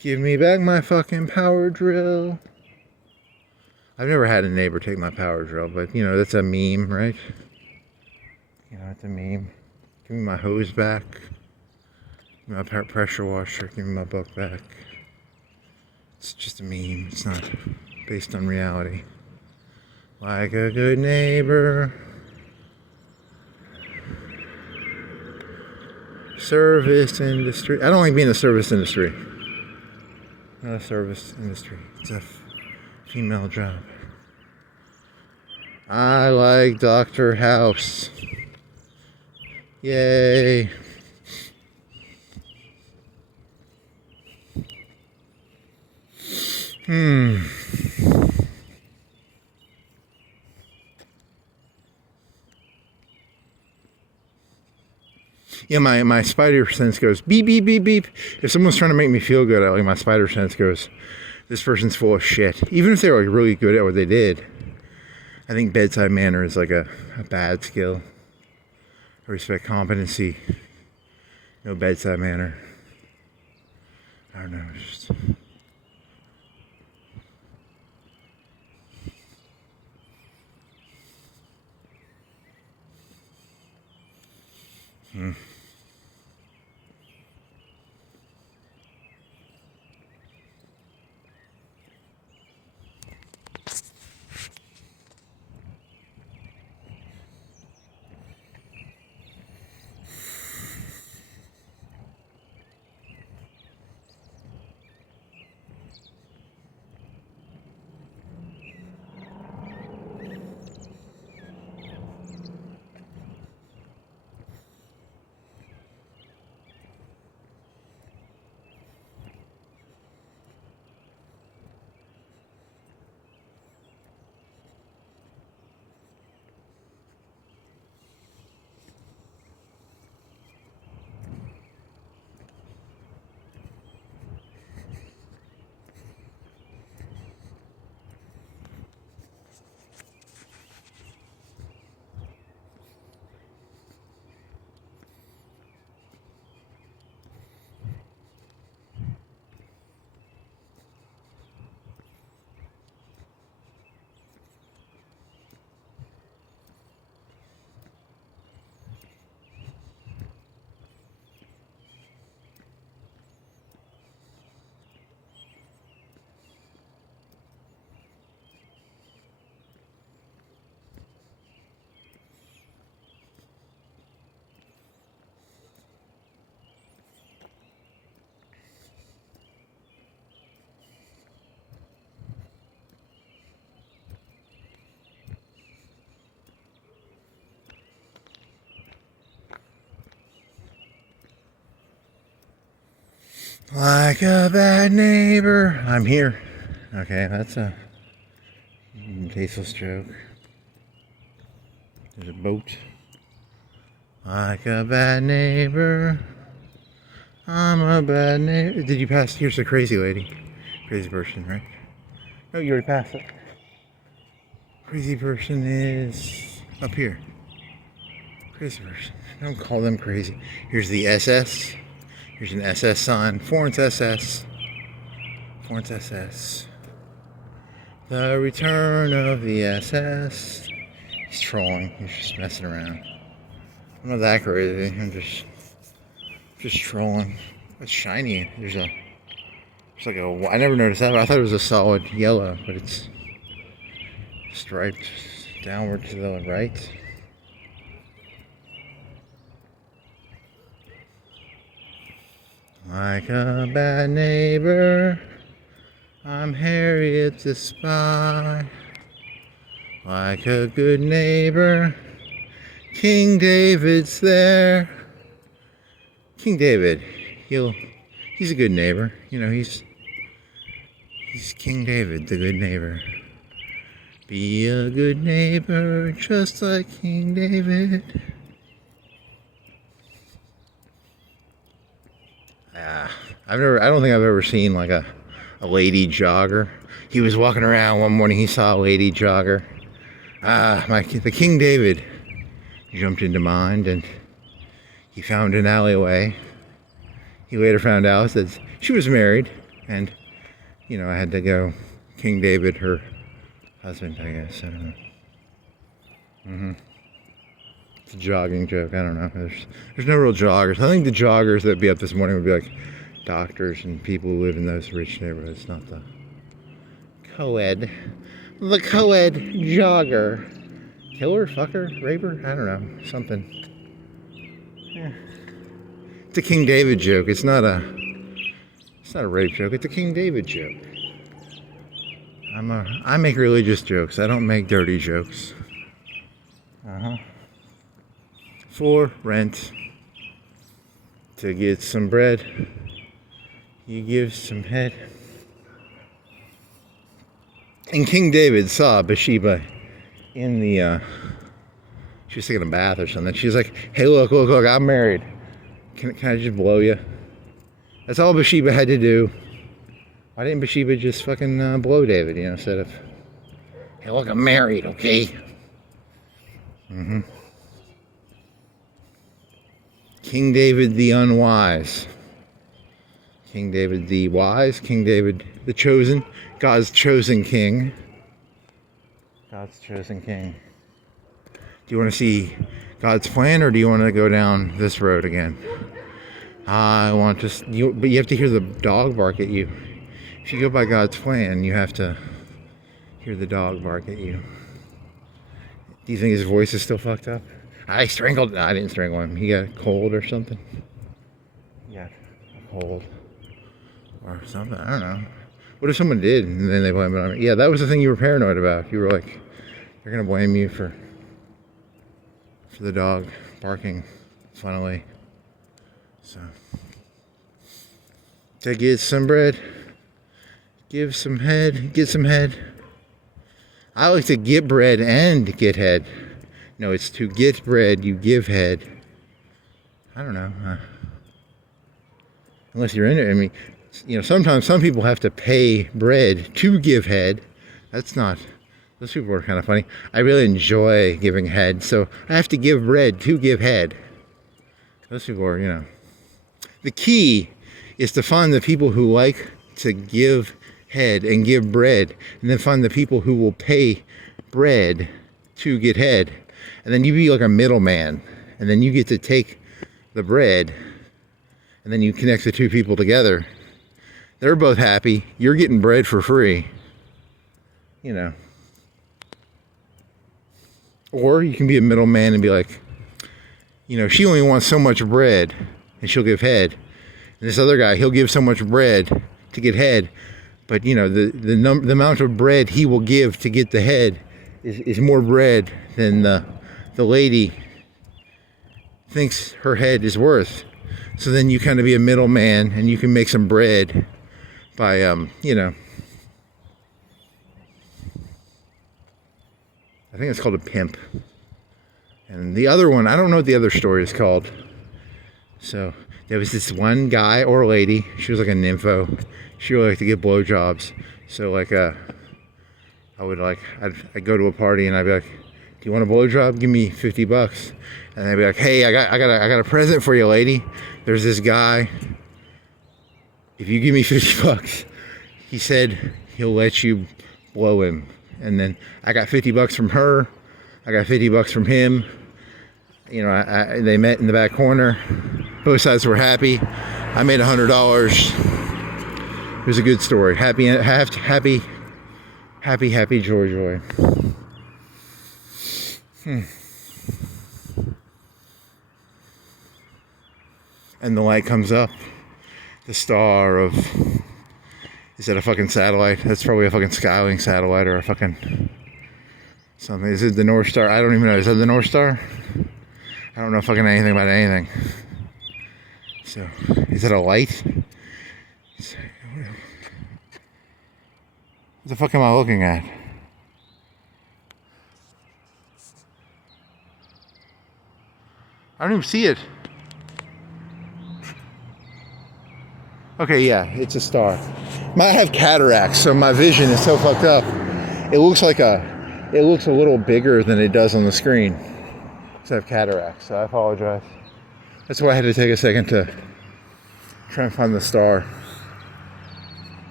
give me back my fucking power drill. I've never had a neighbor take my power drill, but you know, that's a meme, right? You know, it's a meme. Give me my hose back. Give me my pressure washer. Give me my book back. It's just a meme. It's not based on reality. Like a good neighbor. Service industry. I don't like being in the service industry. Not a service industry. It's a female job. I like Dr. House. Yay. Yeah, my spider sense goes beep, beep, beep, beep. If someone's trying to make me feel good, like my spider sense goes, this person's full of shit. Even if they were like really good at what they did. I think bedside manner is like a bad skill. I respect competency. No bedside manner. I don't know, just... Like a bad neighbor. I'm here. Okay, that's a tasteless joke. There's a boat. Like a bad neighbor. I'm a bad neighbor. Did you pass? Here's the crazy lady. Crazy person, right? No, you already passed it. Crazy person is up here. Crazy person. Don't call them crazy. Here's the SS. Here's an SS sign. Florence SS. Florence SS. The return of the SS. He's trolling. He's just messing around. I'm not that crazy. I'm just trolling. It's shiny. There's like a. I never noticed that. But I thought it was a solid yellow, but it's striped downward to the right. Like a bad neighbor, I'm Harriet the Spy. Like a good neighbor, King David's there. King David, he's a good neighbor. You know, he's King David, the good neighbor. Be a good neighbor, just like King David. I don't think I've ever seen like a lady jogger. He was walking around one morning, he saw a lady jogger. The King David jumped into mind, and he found an alleyway. He later found out that she was married, and you know, I had to go King David her husband, I guess. I don't know. It's a jogging joke. I don't know. There's no real joggers. I think the joggers that'd be up this morning would be like doctors and people who live in those rich neighborhoods, not the co-ed. The co-ed jogger. Killer, fucker, raper? I don't know. Something. Yeah. It's a King David joke. It's not a rape joke. It's a King David joke. I make religious jokes. I don't make dirty jokes. For rent. To get some bread, you give some head. And King David saw Bathsheba in the, she was taking a bath or something. She was like, hey, look, I'm married. Can I just blow you? That's all Bathsheba had to do. Why didn't Bathsheba just fucking blow David, instead of, hey, look, I'm married, okay? King David the unwise. King David the wise. King David the chosen. God's chosen king. God's chosen king. Do you want to see God's plan, or do you want to go down this road again? I want to, but you have to hear the dog bark at you. If you go by God's plan, you have to hear the dog bark at you. Do you think his voice is still fucked up? No, I didn't strangle him. He got a cold or something. He got a cold or something. I don't know. What if someone did and then they blame it on me? Yeah, that was the thing you were paranoid about. You were like, they're gonna blame you for the dog barking funnily. So, to get some bread, give some head, get some head. I like to get bread and get head. No, it's to get bread, you give head. I don't know. Unless you're in it. I mean, sometimes some people have to pay bread to give head. That's not, those people are kind of funny. I really enjoy giving head, so I have to give bread to give head. Those people are, The key is to find the people who like to give head and give bread, and then find the people who will pay bread to get head. And then you be like a middleman, and then you get to take the bread, and then you connect the two people together. They're both happy. You're getting bread for free. Or you can be a middleman and be like, she only wants so much bread, and she'll give head. And this other guy, he'll give so much bread to get head, but the amount of bread he will give to get the head is more bread than the lady thinks her head is worth. So then you kind of be a middleman, and you can make some bread by I think it's called a pimp. And the other one, I don't know what the other story is called. So there was this one guy or lady, she was like a nympho. She really liked to get blowjobs. So I'd go to a party and I'd be like, do you want a blowjob? Give me $50. And they'd be like, hey, I got a present for you, lady. There's this guy. If you give me $50, he said he'll let you blow him. And then I got $50 from her. I got $50 from him. They met in the back corner. Both sides were happy. I made $100. It was a good story. Happy, joy. And the light comes up. The star of, is that a fucking satellite? That's probably a fucking Skylink satellite or a fucking something. Is it the North Star? I don't even know. Is that the North Star? I don't know fucking anything about anything. So, is it a light? What the fuck am I looking at? I don't even see it. Okay, yeah, it's a star. I have cataracts, so my vision is so fucked up. It looks a little bigger than it does on the screen. So I have cataracts, so I apologize. That's why I had to take a second to try and find the star.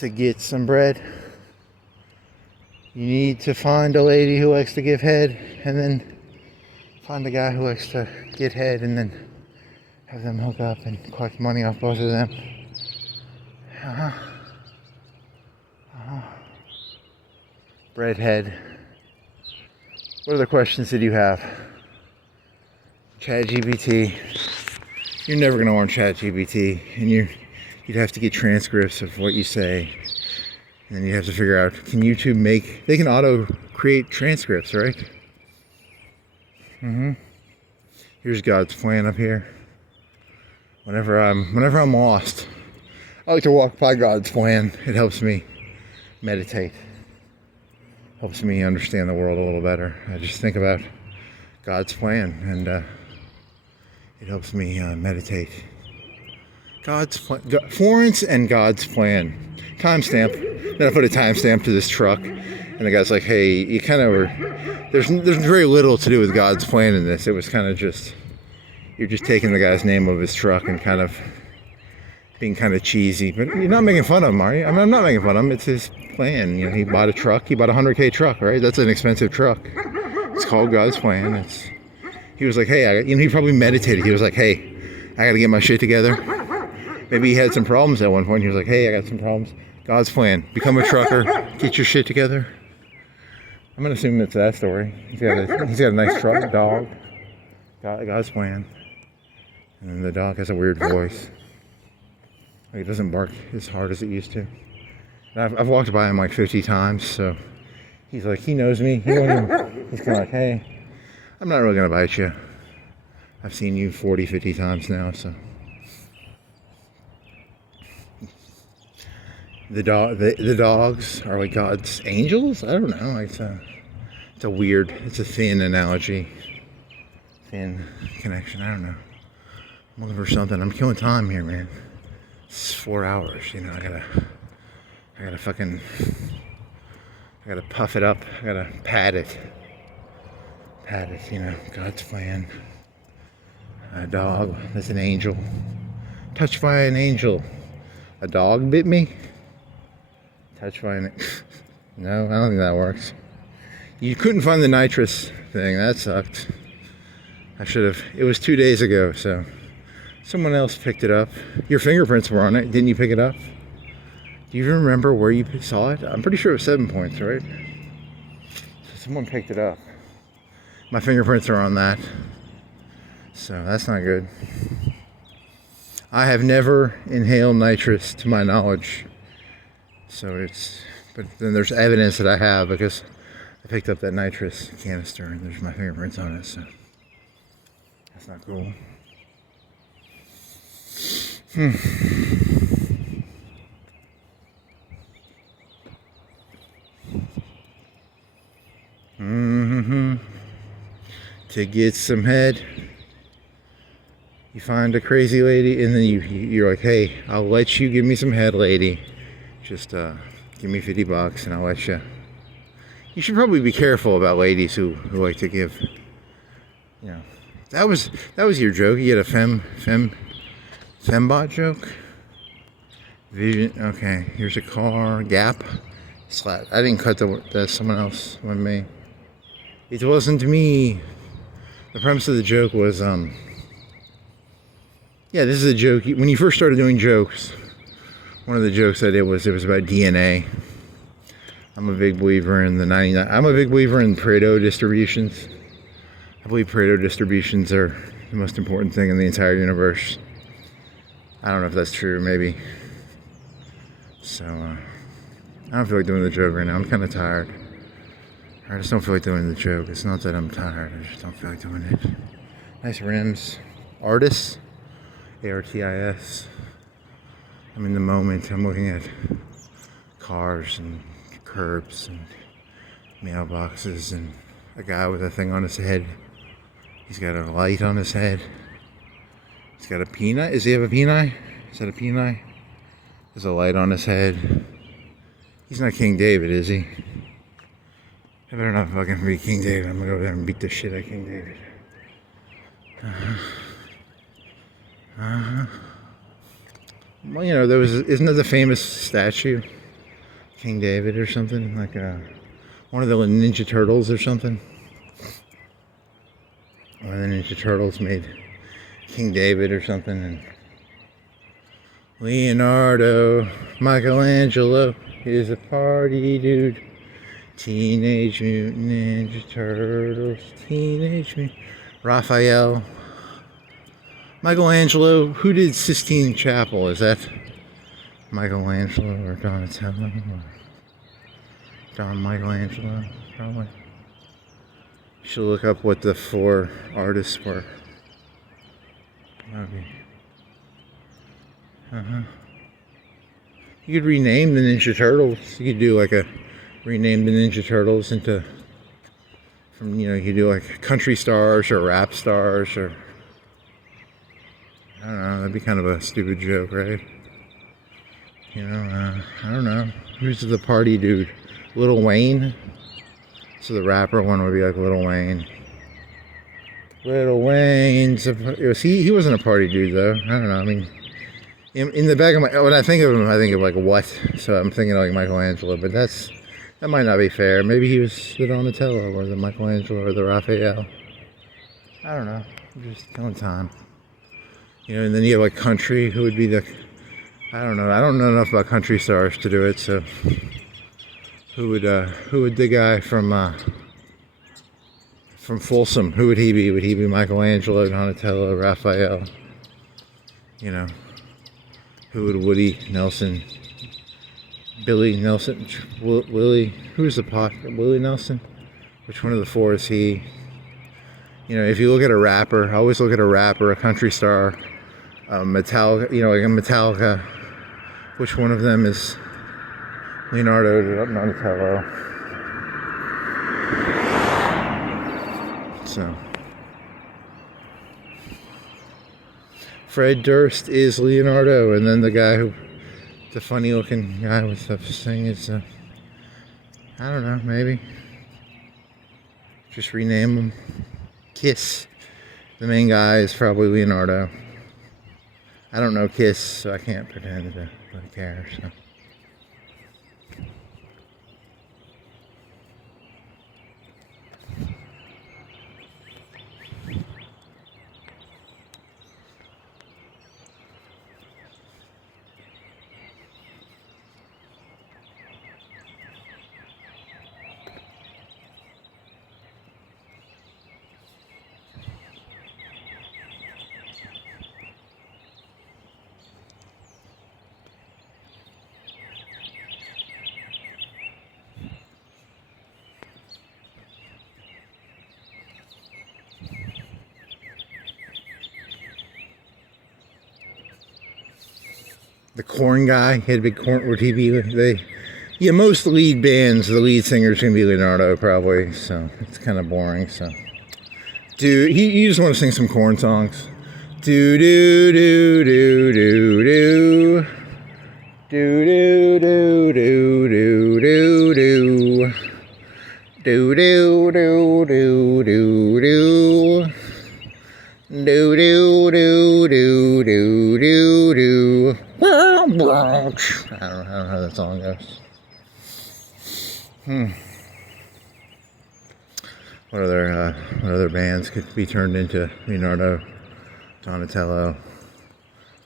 to get some bread, you need to find a lady who likes to give head, and then find a guy who likes to get head, and then have them hook up and collect money off both of them. Breadhead. What other questions did you have? ChatGPT. You're never going to learn ChatGPT, and you'd have to get transcripts of what you say, and then you have to figure out, can YouTube they can auto create transcripts, right? Here's God's plan up here. Whenever I'm lost, I like to walk by God's plan. It helps me meditate. Helps me understand the world a little better. I just think about God's plan, and it helps me meditate. God's plan, Florence and God's plan. Timestamp. Then I put a timestamp to this truck, and the guy's like, "Hey, you kind of were." There's very little to do with God's plan in this. It was kind of just, you're just taking the guy's name of his truck and kind of being kind of cheesy. But you're not making fun of him, are you? I mean, I'm not making fun of him. It's his plan. You know, he bought a truck. He bought a $100K truck, right? That's an expensive truck. It's called God's plan. He was like, hey, he probably meditated. He was like, hey, I got to get my shit together. Maybe he had some problems at one point. He was like, hey, I got some problems. God's plan. Become a trucker. Get your shit together. I'm going to assume it's that story. He's got a nice truck, dog. God's plan. And then the dog has a weird voice. It doesn't bark as hard as it used to. I've walked by him like 50 times, so he's like, he knows me. He's kind of like, hey, I'm not really going to bite you. I've seen you 40, 50 times now, so. The dogs are like God's angels? I don't know. It's a thin analogy. Thin connection. I don't know. I'm looking for something. I'm killing time here, man. It's 4 hours, you know. I gotta puff it up. I gotta pad it, you know. God's plan. A dog, that's an angel. Touched by an angel. A dog bit me? Touched by an... No, I don't think that works. You couldn't find the nitrous thing. That sucked. I should have... It was 2 days ago, so... Someone else picked it up. Your fingerprints were on it. Didn't you pick it up? Do you even remember where you saw it? I'm pretty sure it was 7 points, right? So someone picked it up. My fingerprints are on that. So that's not good. I have never inhaled nitrous to my knowledge. But then there's evidence that I have because I picked up that nitrous canister and there's my fingerprints on it, so that's not cool. To get some head, you find a crazy lady, and then you're like, hey, I'll let you give me some head, lady. Just give me $50 and I'll let you. You should probably be careful about ladies who like to give. You know, that was your joke. You had a fembot joke. Vision. Okay, here's a car. Gap. Slap. I didn't cut that. Someone else with me. It wasn't me. The premise of the joke was, yeah, this is a joke. When you first started doing jokes, one of the jokes I did was it was about DNA. I'm a big believer in I'm a big believer in Pareto distributions. I believe Pareto distributions are the most important thing in the entire universe. I don't know if that's true, maybe. So, I don't feel like doing the joke right now. I'm kind of tired. I just don't feel like doing the joke. It's not that I'm tired. I just don't feel like doing it. Nice rims. Artis. ARTIS. I'm in the moment. I'm looking at cars and curbs and mailboxes and a guy with a thing on his head. He's got a light on his head. He's got a peanut. Does he have a peanut? Is that a peanut? There's a light on his head. He's not King David, is he? I better not fucking be King David. I'm gonna go over there and beat the shit out of King David. Well, you know, isn't there the famous statue? King David or something, like one of the Ninja Turtles or something. One of the Ninja Turtles made King David or something, and Leonardo, Michelangelo is a party dude. Teenage Mutant Ninja Turtles, Teenage Mutant. Raphael. Michelangelo, who did Sistine Chapel? Is that Michelangelo or Donatello? Or Don Michelangelo, probably. Should look up what the 4 artists were. Okay. You could rename the Ninja Turtles. You could do like rename the Ninja Turtles into, you could do like country stars or rap stars, or I don't know, that'd be kind of a stupid joke, right? I don't know. Who's the party dude? Lil Wayne? So the rapper one would be like Lil Wayne. Lil Wayne's he wasn't a party dude though. I don't know. I mean, in the back of when I think of him, I think of like what? So I'm thinking of like Michelangelo, but that might not be fair. Maybe he was the Donatello or the Michelangelo or the Raphael. I don't know. I'm just killing time. And then you have like country. Who would be the? I don't know. I don't know enough about country stars to do it. So who would the guy from Folsom? Who would he be? Would he be Michelangelo, Donatello, Raphael? Who would Woody Nelson? Billy Nelson, Willie, who's the pot? Willie Nelson? Which one of the 4 is he? If you look at a rapper, I always look at a rapper, a country star, Metallica, like a Metallica. Which one of them is Leonardo Donatello? So, Fred Durst is Leonardo, and then the guy the funny looking guy with the thing is, I don't know, maybe. Just rename him. Kiss. The main guy is probably Leonardo. I don't know Kiss, so I can't pretend to really care, so. The corn guy, he had a big corn. Would he be? Most lead bands, the lead singer's gonna be Leonardo probably. So it's kind of boring. So, dude, you just want to sing some corn songs. Do do do do do do do do do do do do do do do do do do do. Do do do do do do do. I don't know how that song goes. What other bands could be turned into Leonardo, Donatello,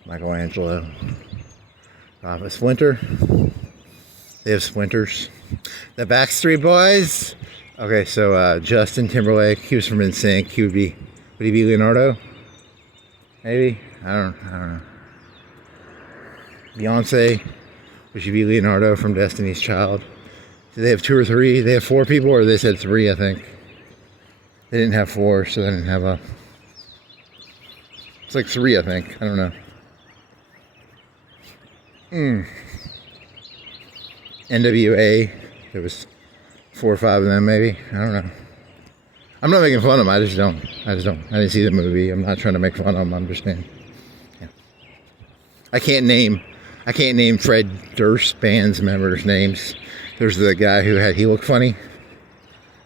Michelangelo, Splinter? They have Splinters. The Backstreet Boys. Okay, so Justin Timberlake. He was from NSYNC. Would he be Leonardo? Maybe? I don't know. Beyonce. Would she be Leonardo from Destiny's Child? Do they have 2 or 3? They have 4 people, or they said 3, I think. They didn't have 4, so they didn't have it's like 3, I think. I don't know. NWA. There was 4 or 5 of them, maybe. I don't know. I'm not making fun of them. I just don't. I didn't see the movie. I'm not trying to make fun of them. I'm just saying. Yeah. I can't name Fred Durst band's members' names. There's the guy he looked funny,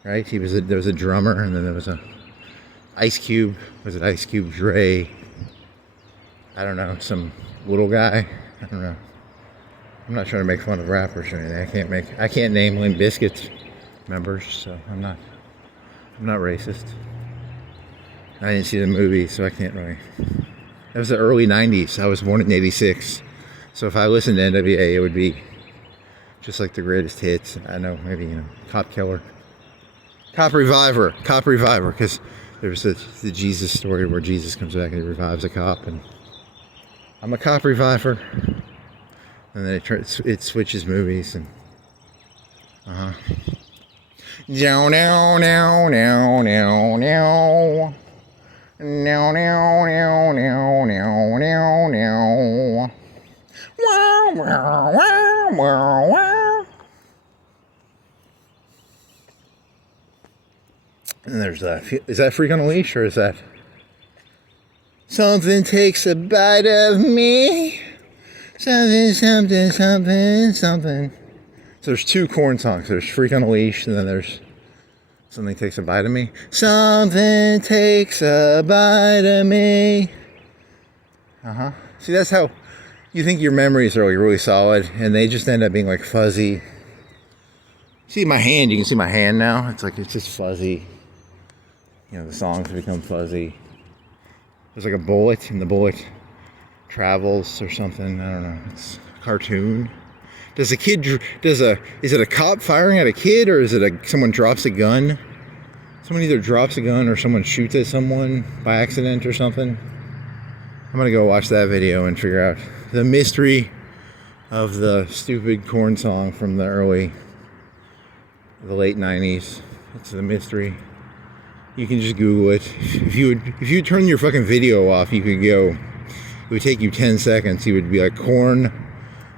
right? There was a drummer, and then there was a Ice Cube. Was it Ice Cube? Dre? I don't know. Some little guy. I don't know. I'm not trying to make fun of rappers or anything. I can't name Limp Bizkit members, so I'm not racist. I didn't see the movie, so I can't really. That was the early 90s. I was born in 86. So if I listened to NWA, it would be just like the greatest hits. I know, maybe, Cop Killer. Cop Reviver, because there's the Jesus story where Jesus comes back and he revives a cop, and I'm a cop reviver. And then it switches movies, and Down, down, down, down, down, down. No, no, no, no, no, no, no. Wow, wow, wow, wow, wow. And there's that. Is that Freak on a Leash, or is that Something Takes a Bite of Me? Something, something, something, something. So there's two Korn songs. There's Freak on a Leash, and then there's Something Takes a Bite of Me. Something takes a bite of me. See, that's how you think your memories are like really solid, and they just end up being like fuzzy. See my hand? You can see my hand now. It's just fuzzy. The songs become fuzzy. There's like a bullet, and the bullet travels or something. I don't know. It's a cartoon. Is it a cop firing at a kid, or is it someone drops a gun? Someone either drops a gun or someone shoots at someone by accident or something. I'm gonna go watch that video and figure out the mystery of the stupid Korn song from the late 90s. It's the mystery. You can just Google it. If you turn your fucking video off, you could go. It would take you 10 seconds. You would be like Korn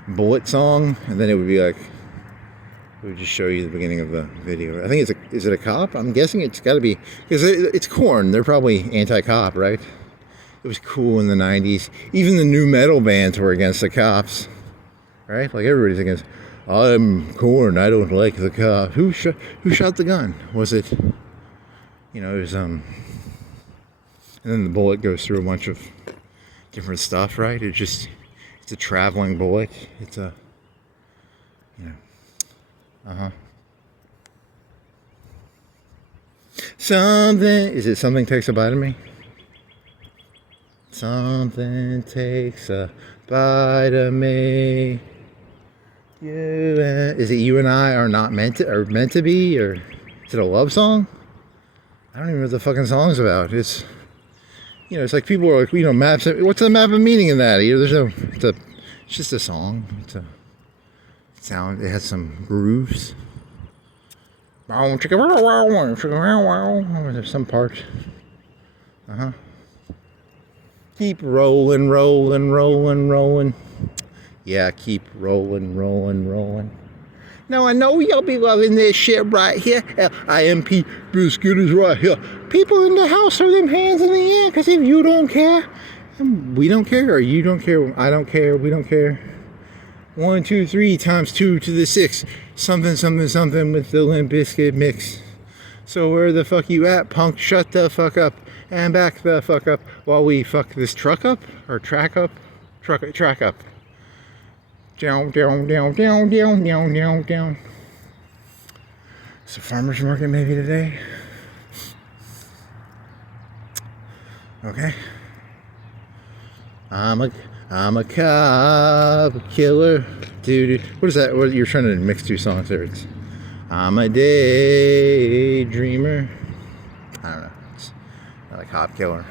bullet song, and then it would be like, it would just show you the beginning of the video. I think is it a cop? I'm guessing it's got to be, because it's Korn. They're probably anti-cop, right? It was cool in the 90s. Even the new metal bands were against the cops, right? Like everybody's against. I'm Korn. I don't like the cops. Who shot the gun? Was it? It was and then the bullet goes through a bunch of different stuff, right? It's a traveling bullet. It's a, Something Takes a Bite of Me? Something takes a bite of me. Is it You and I Are Not Meant to Be, or is it a love song? I don't even know what the fucking song's about. It's, it's like people are like, maps. What's the map of meaning in that? It's just a song. It's a sound. It has some grooves. There's some part. Keep rolling, rolling, rolling, rolling. Yeah, keep rolling, rolling, rolling. Now I know y'all be loving this shit right here. IMP Biscuit is right here. People in the house throw them hands in the air, because if you don't care, we don't care, or you don't care, I don't care, we don't care. 1, 2, 3 times 2 to the 6. Something, something, something with the Limp Bizkit mix. So where the fuck you at, punk? Shut the fuck up and back the fuck up while we fuck this truck up, or track up, track up. Down, down, down, down, down, down, down, down. It's a farmer's market maybe today. Okay. I'm a cop killer. Dude, what is that? What, you're trying to mix two songs there. It's I'm a daydreamer. I don't know. It's not a cop killer.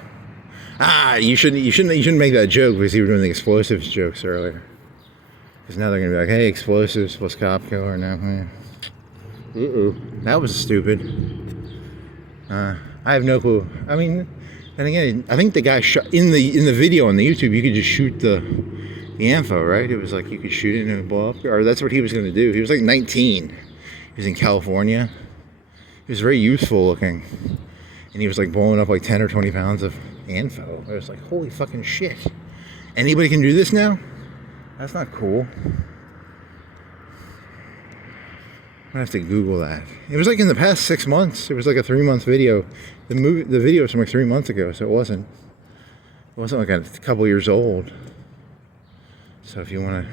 You shouldn't make that joke, because you were doing the explosives jokes earlier. Because now they're gonna be like, hey, explosives plus cop killer now. That was stupid. I have no clue. I mean, and again, I think the guy shot in the video on the YouTube. You could just shoot the info, right? It was like you could shoot it and it would blow up. Or that's what he was gonna do. He was like 19. He was in California. He was very youthful looking, and he was like blowing up like 10 or 20 pounds of info. I was like, holy fucking shit! Anybody can do this now? That's not cool. I'm gonna have to Google that. It was like in the past 6 months. It was like a 3-month video. The video was from like 3 months ago, so it wasn't like a couple years old. So if you wanna,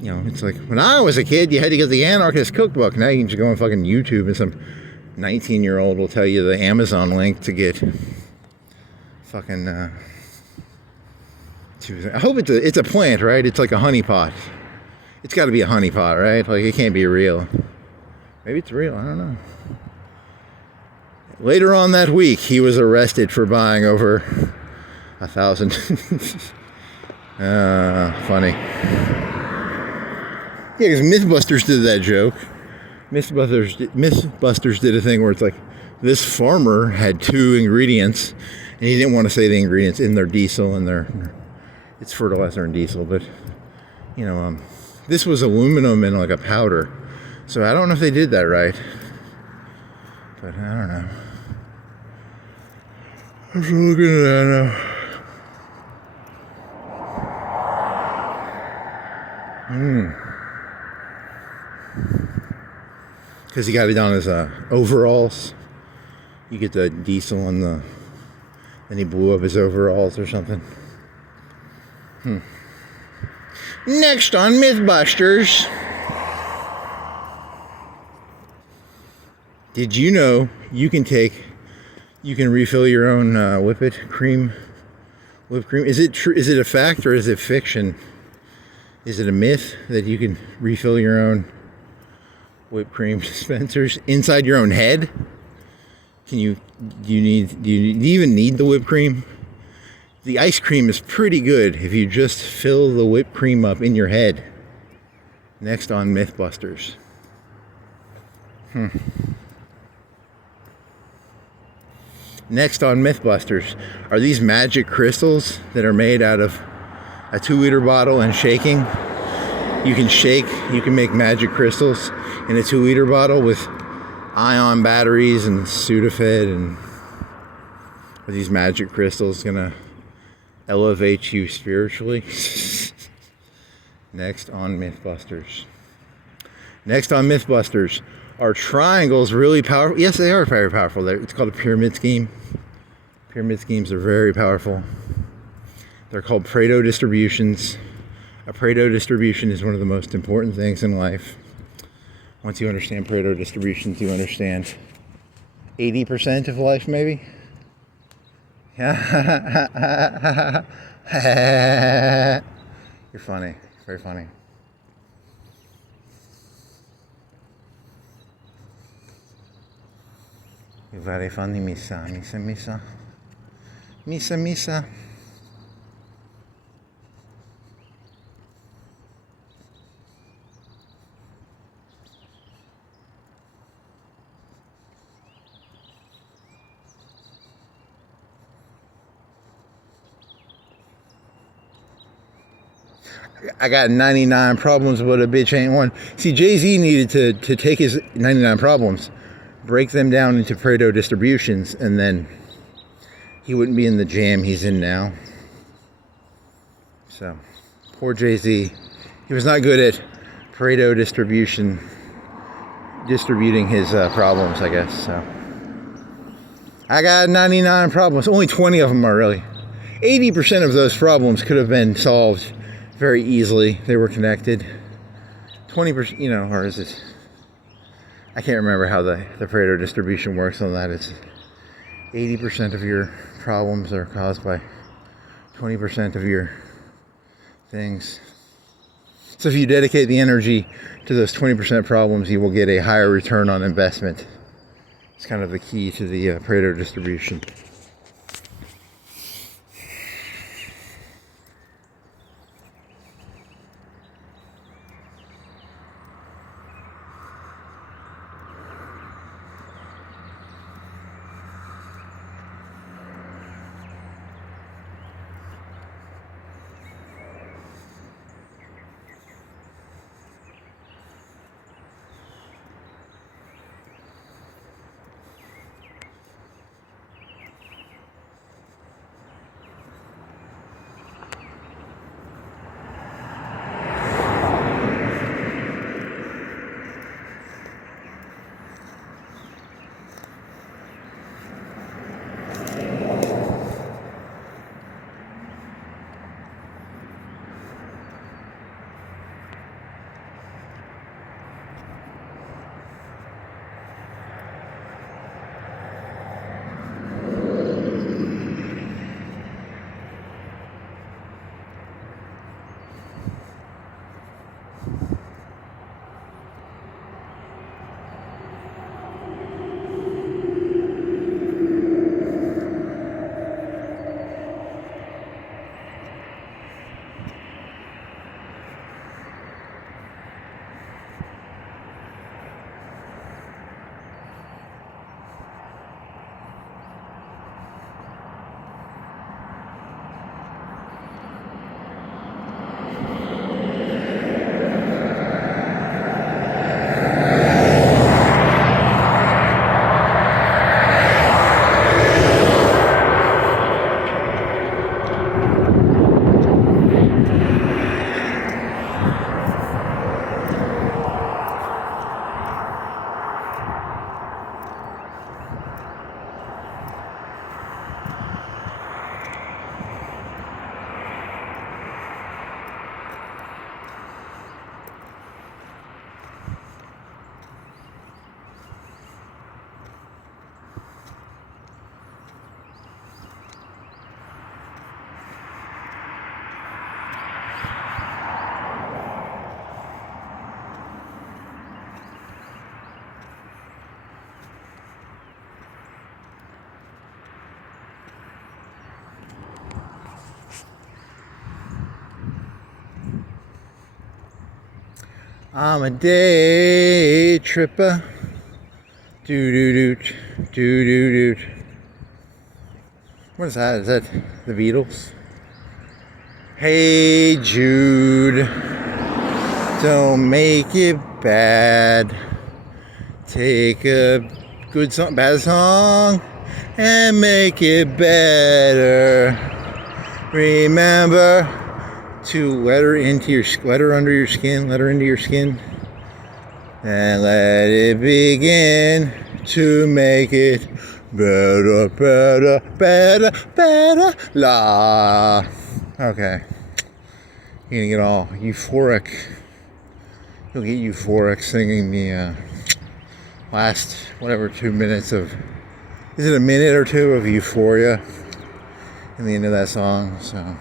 You know, it's like when I was a kid, you had to get the Anarchist Cookbook. Now you can just go on fucking YouTube and some 19-year-old will tell you the Amazon link to get fucking. I hope it's a plant, right? It's like a honey pot. It's got to be a honey pot, right? Like it can't be real. Maybe it's real. I don't know. Later on that week, he was arrested for buying over 1,000. Funny. Yeah, because Mythbusters did that joke. Mythbusters did a thing where it's like, this farmer had 2 ingredients, and he didn't want to say the ingredients in their diesel and it's fertilizer and diesel, but you know, this was aluminum and like a powder. So I don't know if they did that right, but I don't know. I'm just looking at that now. Because he got it on his overalls. You get the diesel on then he blew up his overalls or something. Next on Mythbusters. Did you know you can refill your own whipped cream? Is it true? Is it a fact or is it fiction? Is it a myth that you can refill your own whipped cream dispensers inside your own head? Do you even need the whipped cream? The ice cream is pretty good if you just fill the whipped cream up in your head. Next on Mythbusters. Next on Mythbusters are these magic crystals that are made out of a 2-liter bottle and shaking. You can make magic crystals in a 2-liter bottle with ion batteries and Sudafed, and are these magic crystals gonna elevate you spiritually? Next on Mythbusters. Next on Mythbusters, are triangles really powerful? Yes, they are very powerful. It's called a pyramid scheme. Pyramid schemes are very powerful. They're called Pareto distributions. A Pareto distribution is one of the most important things in life. Once you understand Pareto distributions, you understand 80% of life, maybe? You're funny. Very funny. You're very funny, Misa. I got 99 problems, but a bitch ain't one. See, Jay-Z needed to take his 99 problems, break them down into Pareto distributions, and then he wouldn't be in the jam he's in now. So, poor Jay-Z. He was not good at Pareto distributing his problems, I guess. So, I got 99 problems. Only 20 of them are really. 80% of those problems could have been solved very easily. They were connected. 20%, or is it? I can't remember how the Pareto distribution works on that. It's 80% of your problems are caused by 20% of your things. So if you dedicate the energy to those 20% problems, you will get a higher return on investment. It's kind of the key to the Pareto distribution. I'm a day tripper. Doo doo doot, doo doo doot. What is that? Is that the Beatles? Hey Jude, don't make it bad. Take a good song, bad song, and make it better. Remember to let her under your skin, let her into your skin, and let it begin to make it better, better, better, better. La. Okay. You're gonna get all euphoric. You'll get euphoric singing the last, whatever, 2 minutes of, is it a minute or two of euphoria in the end of that song? So.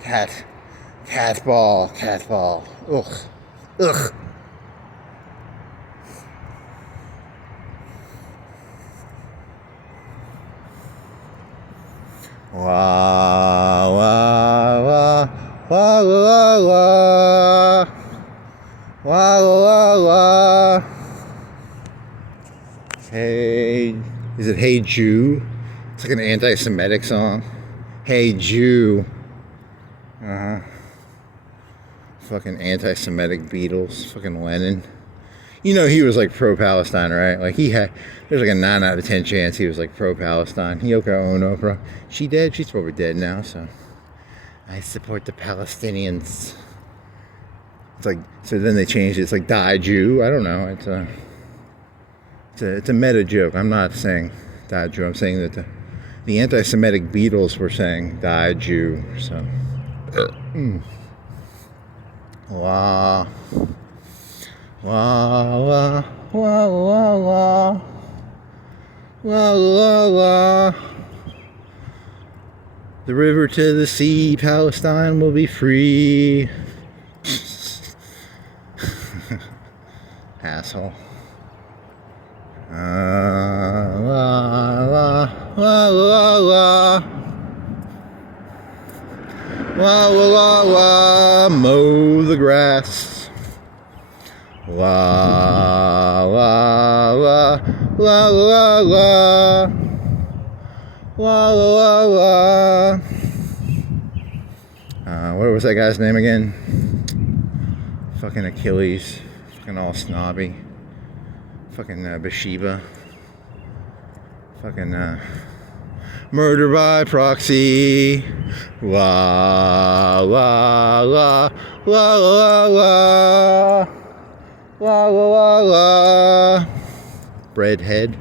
Cat ball. Ugh. Wah, wah, wah, wah, wah, wah, wah, wah, wah. Hey, is it Hey Jew? It's like an anti-Semitic song. Hey Jew. Fucking anti-Semitic Beatles. Fucking Lennon. You know he was like pro-Palestine, right? Like there's like a 9 out of 10 chance he was like pro-Palestine. Yoko Ono, she dead? She's probably dead now, so. I support the Palestinians. It's like, so then they changed it. It's like die Jew. I don't know. It's a meta joke. I'm not saying die Jew. I'm saying that the anti-Semitic Beatles were saying die Jew, so. Wow. Wah, wah, wah, wah, wah. Wah, wah, wah. The river to the sea, Palestine will be free. Asshole. Wah, wah, wah, wah, wah. Wah, wah, wah, wah. Mow the grass. Wah, wah, wah, wah, wah, wah, wah, wah, wah. What was that guy's name again? Fucking Achilles. Fucking all snobby. Fucking Bathsheba. Fucking murder by proxy. Wah, wah, wah, wah, wah, wah. Wah, wah, wah, wah. Breadhead.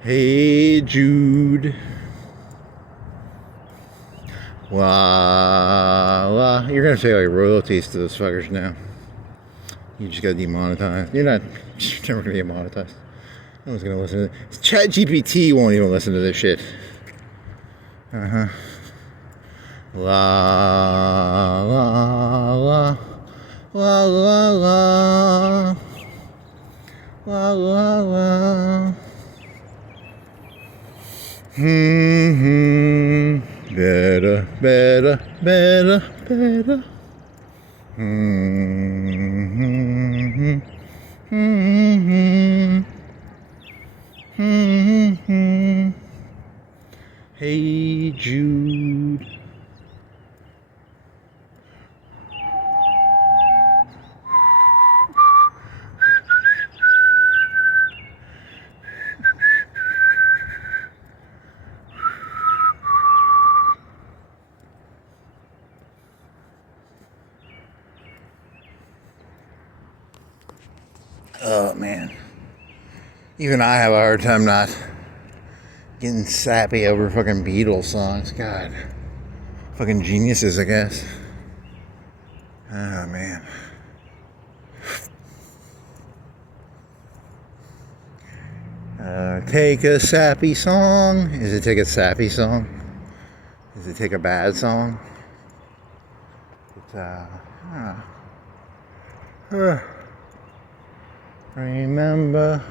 Hey Jude. Wah, wah. You're gonna pay like royalties to those fuckers now. You just got demonetized. You're never gonna get monetized. No one's gonna listen to this. ChatGPT won't even listen to this shit. La, la, la. La la la, la la la. Better, better, better, better. Hey Jude. Oh man, even I have a hard time not getting sappy over fucking Beatles songs. God, fucking geniuses, I guess. Oh man. Take a sappy song. Is it take a sappy song? Is it take a bad song? Remember.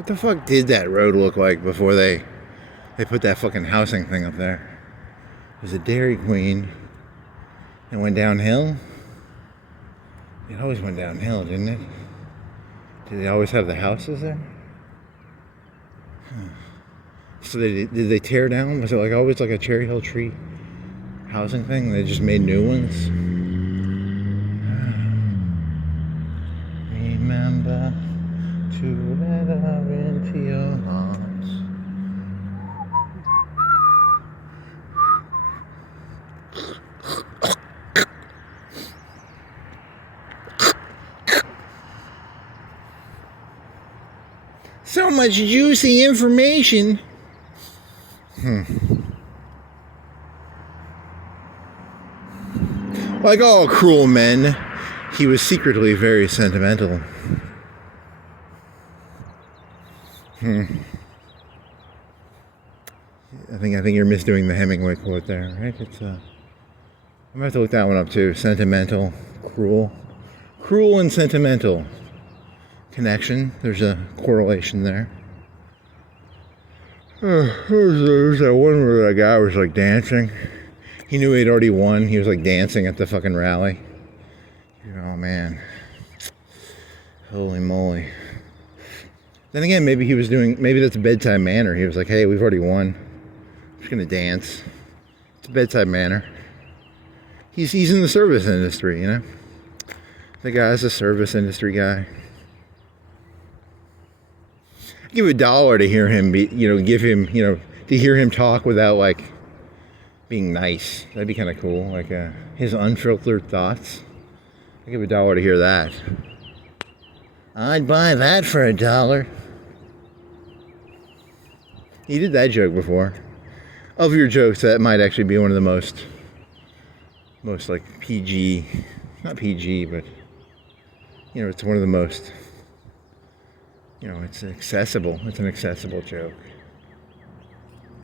What the fuck did that road look like before they put that fucking housing thing up there? It was a Dairy Queen. It went downhill. It always went downhill, didn't it? Did they always have the houses there? So did they tear down? Was it like always like a Cherry Hill Tree housing thing? They just made new ones? Remember to let her into your heart. So much juicy information. Like all cruel men, he was secretly very sentimental. I think you're misdoing the Hemingway quote there, right? It's I'm gonna have to look that one up too. Sentimental, cruel, and sentimental connection. There's a correlation there. There's that one where that guy was like dancing. He knew he'd already won. He was like dancing at the fucking rally. Oh man, holy moly. Then again, maybe that's a bedside manner. He was like, hey, we've already won. I'm just gonna dance. It's a bedside manner. He's in the service industry, you know? The guy's a service industry guy. I'd give $1 to hear him to hear him talk without like being nice. That'd be kind of cool. Like his unfiltered thoughts. I'd give $1 to hear that. I'd buy that for $1. He did that joke before. Of your jokes, that might actually be one of the most like PG, not PG, but it's one of the most, it's accessible. It's an accessible joke.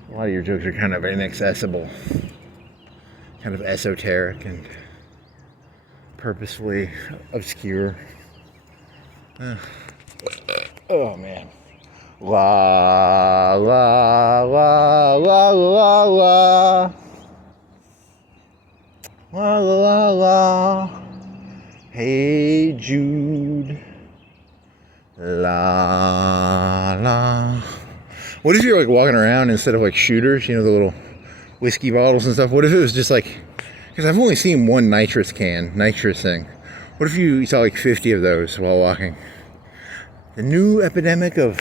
A lot of your jokes are kind of inaccessible, kind of esoteric and purposefully obscure. Oh man. La la la la la la la la la. Hey Jude. La la. What if you're like walking around instead of like shooters, the little whiskey bottles and stuff? What if it was just like, because I've only seen one nitrous thing. What if you saw like 50 of those while walking? The new epidemic of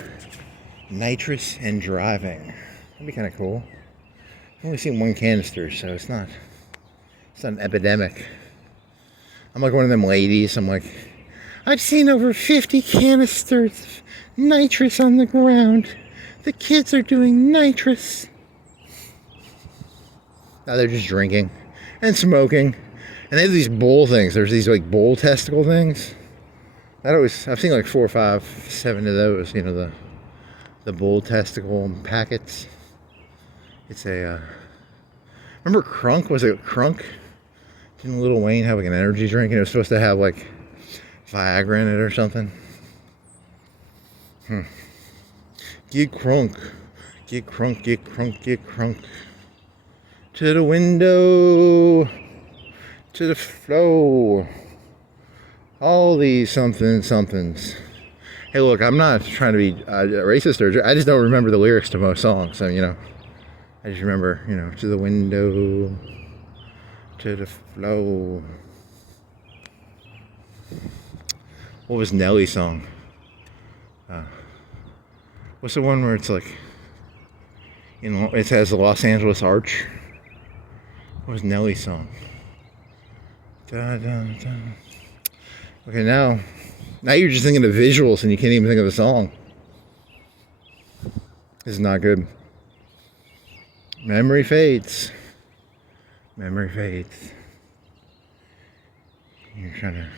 nitrous and driving. That'd be kind of cool. I've only seen one canister, so it's not an epidemic. I'm like one of them ladies. I'm like, I've seen over 50 canisters of nitrous on the ground. The kids are doing nitrous. Now they're just drinking and smoking. And they have these bowl things. There's these like bowl testicle things. I've seen like 4 or 5, 7 of those, the bull testicle packets. It's remember Crunk? Was it Crunk? Didn't Lil Wayne have like an energy drink and it was supposed to have like Viagra in it or something? Get crunk. Get crunk, get crunk, get crunk. To the window. To the flow. All these somethings. Hey, look, I'm not trying to be racist I just don't remember the lyrics to most songs. So, I just remember, to the window, to the flow. What was Nelly's song? What's the one where it's like, it has the Los Angeles Arch? What was Nelly's song? Da, da, da. Okay, now you're just thinking of visuals and you can't even think of the song. This is not good. Memory fades. Memory fades. You're trying to...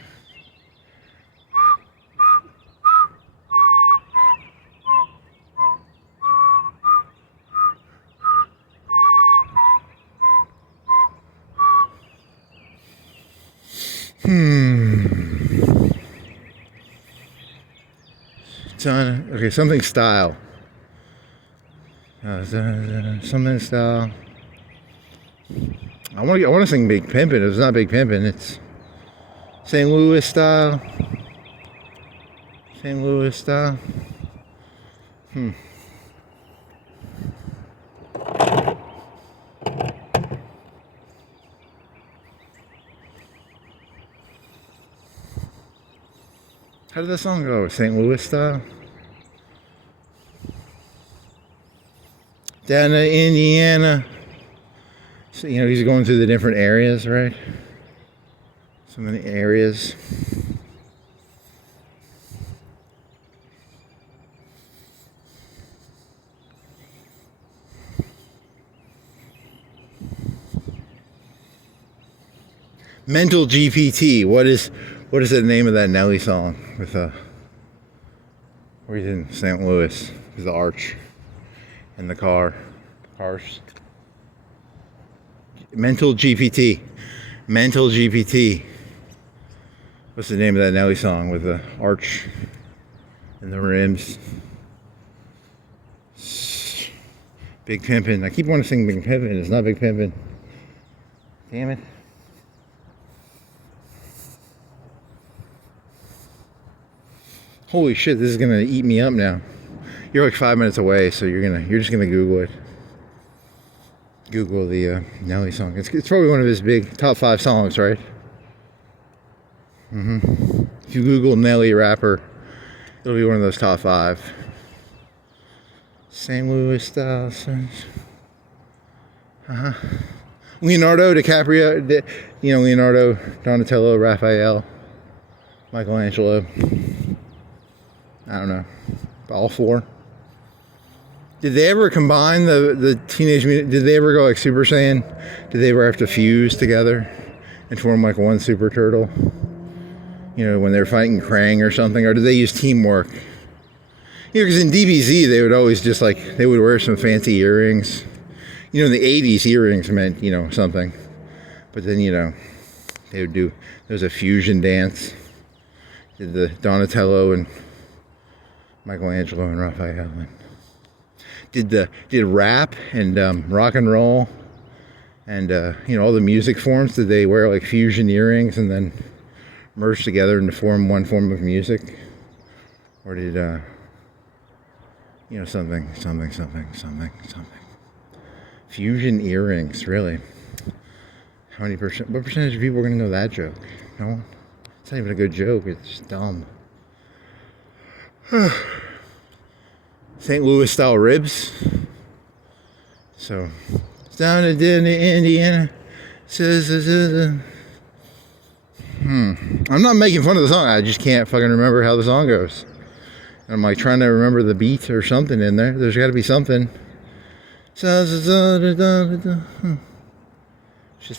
Okay, something style. Something style. I want to sing Big Pimpin'. It's not Big Pimpin'. It's St. Louis style. St. Louis style. How did that song go? St. Louis style? Down to Indiana. So, you know, he's going through the different areas, right? So many areas. Mental GPT. What is the name of that Nelly song with where he's in St. Louis with the arch and the cars. Mental GPT. Mental GPT. What's the name of that Nelly song with the arch and the rims? Big Pimpin'. I keep wanting to sing Big Pimpin'. It's not Big Pimpin'. Damn it. Holy shit, this is gonna eat me up now. You're like 5 minutes away, so you're just gonna Google it. Google the Nelly song. It's probably one of his big top 5 songs, right? If you Google Nelly rapper, it'll be one of those top 5. St. Louis style. Leonardo DiCaprio, Leonardo, Donatello, Raphael, Michelangelo. I don't know. All 4. Did they ever combine the Teenage Mutant? Did they ever go like Super Saiyan? Did they ever have to fuse together and form like one super turtle? You know, when they were fighting Krang or something? Or did they use teamwork? You know, because in DBZ, they would always just like, they would wear some fancy earrings. You know, in the 80s, earrings meant, you know, something. But then, you know, they would do, there was a fusion dance. Did the Donatello and Michelangelo and Raphael. Did rap and rock and roll and all the music forms, did they wear like fusion earrings and then merge together to form one form of music? Or did something fusion earrings? Really? What percentage of people are gonna know that joke? No one. It's not even a good joke. It's just dumb. St. Louis style ribs. So, down to Indiana. I'm not making fun of the song. I just can't fucking remember how the song goes. I'm like trying to remember the beat or something in there. There's got to be something. It's just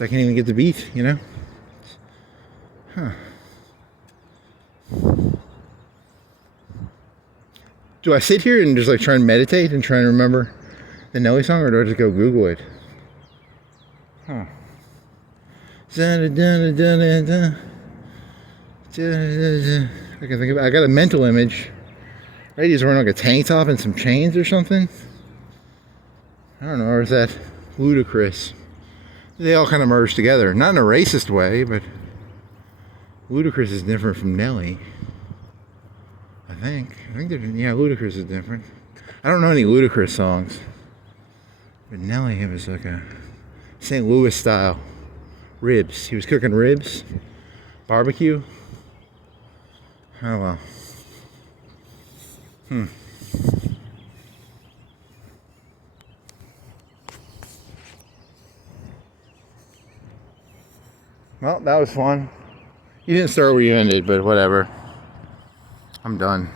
I can't even get the beat, you know? Do I sit here and just like try and meditate and try and remember the Nelly song, or do I just go Google it? I can think of, I got a mental image. Right, he's wearing like a tank top and some chains or something. I don't know, or is that Ludacris? They all kind of merge together. Not in a racist way, but Ludacris is different from Nelly. I think Ludacris is different. I don't know any Ludacris songs. But Nelly, it was like a St. Louis style ribs. He was cooking ribs, barbecue. Oh well. Well, that was fun. You didn't start where you ended, but whatever. I'm done.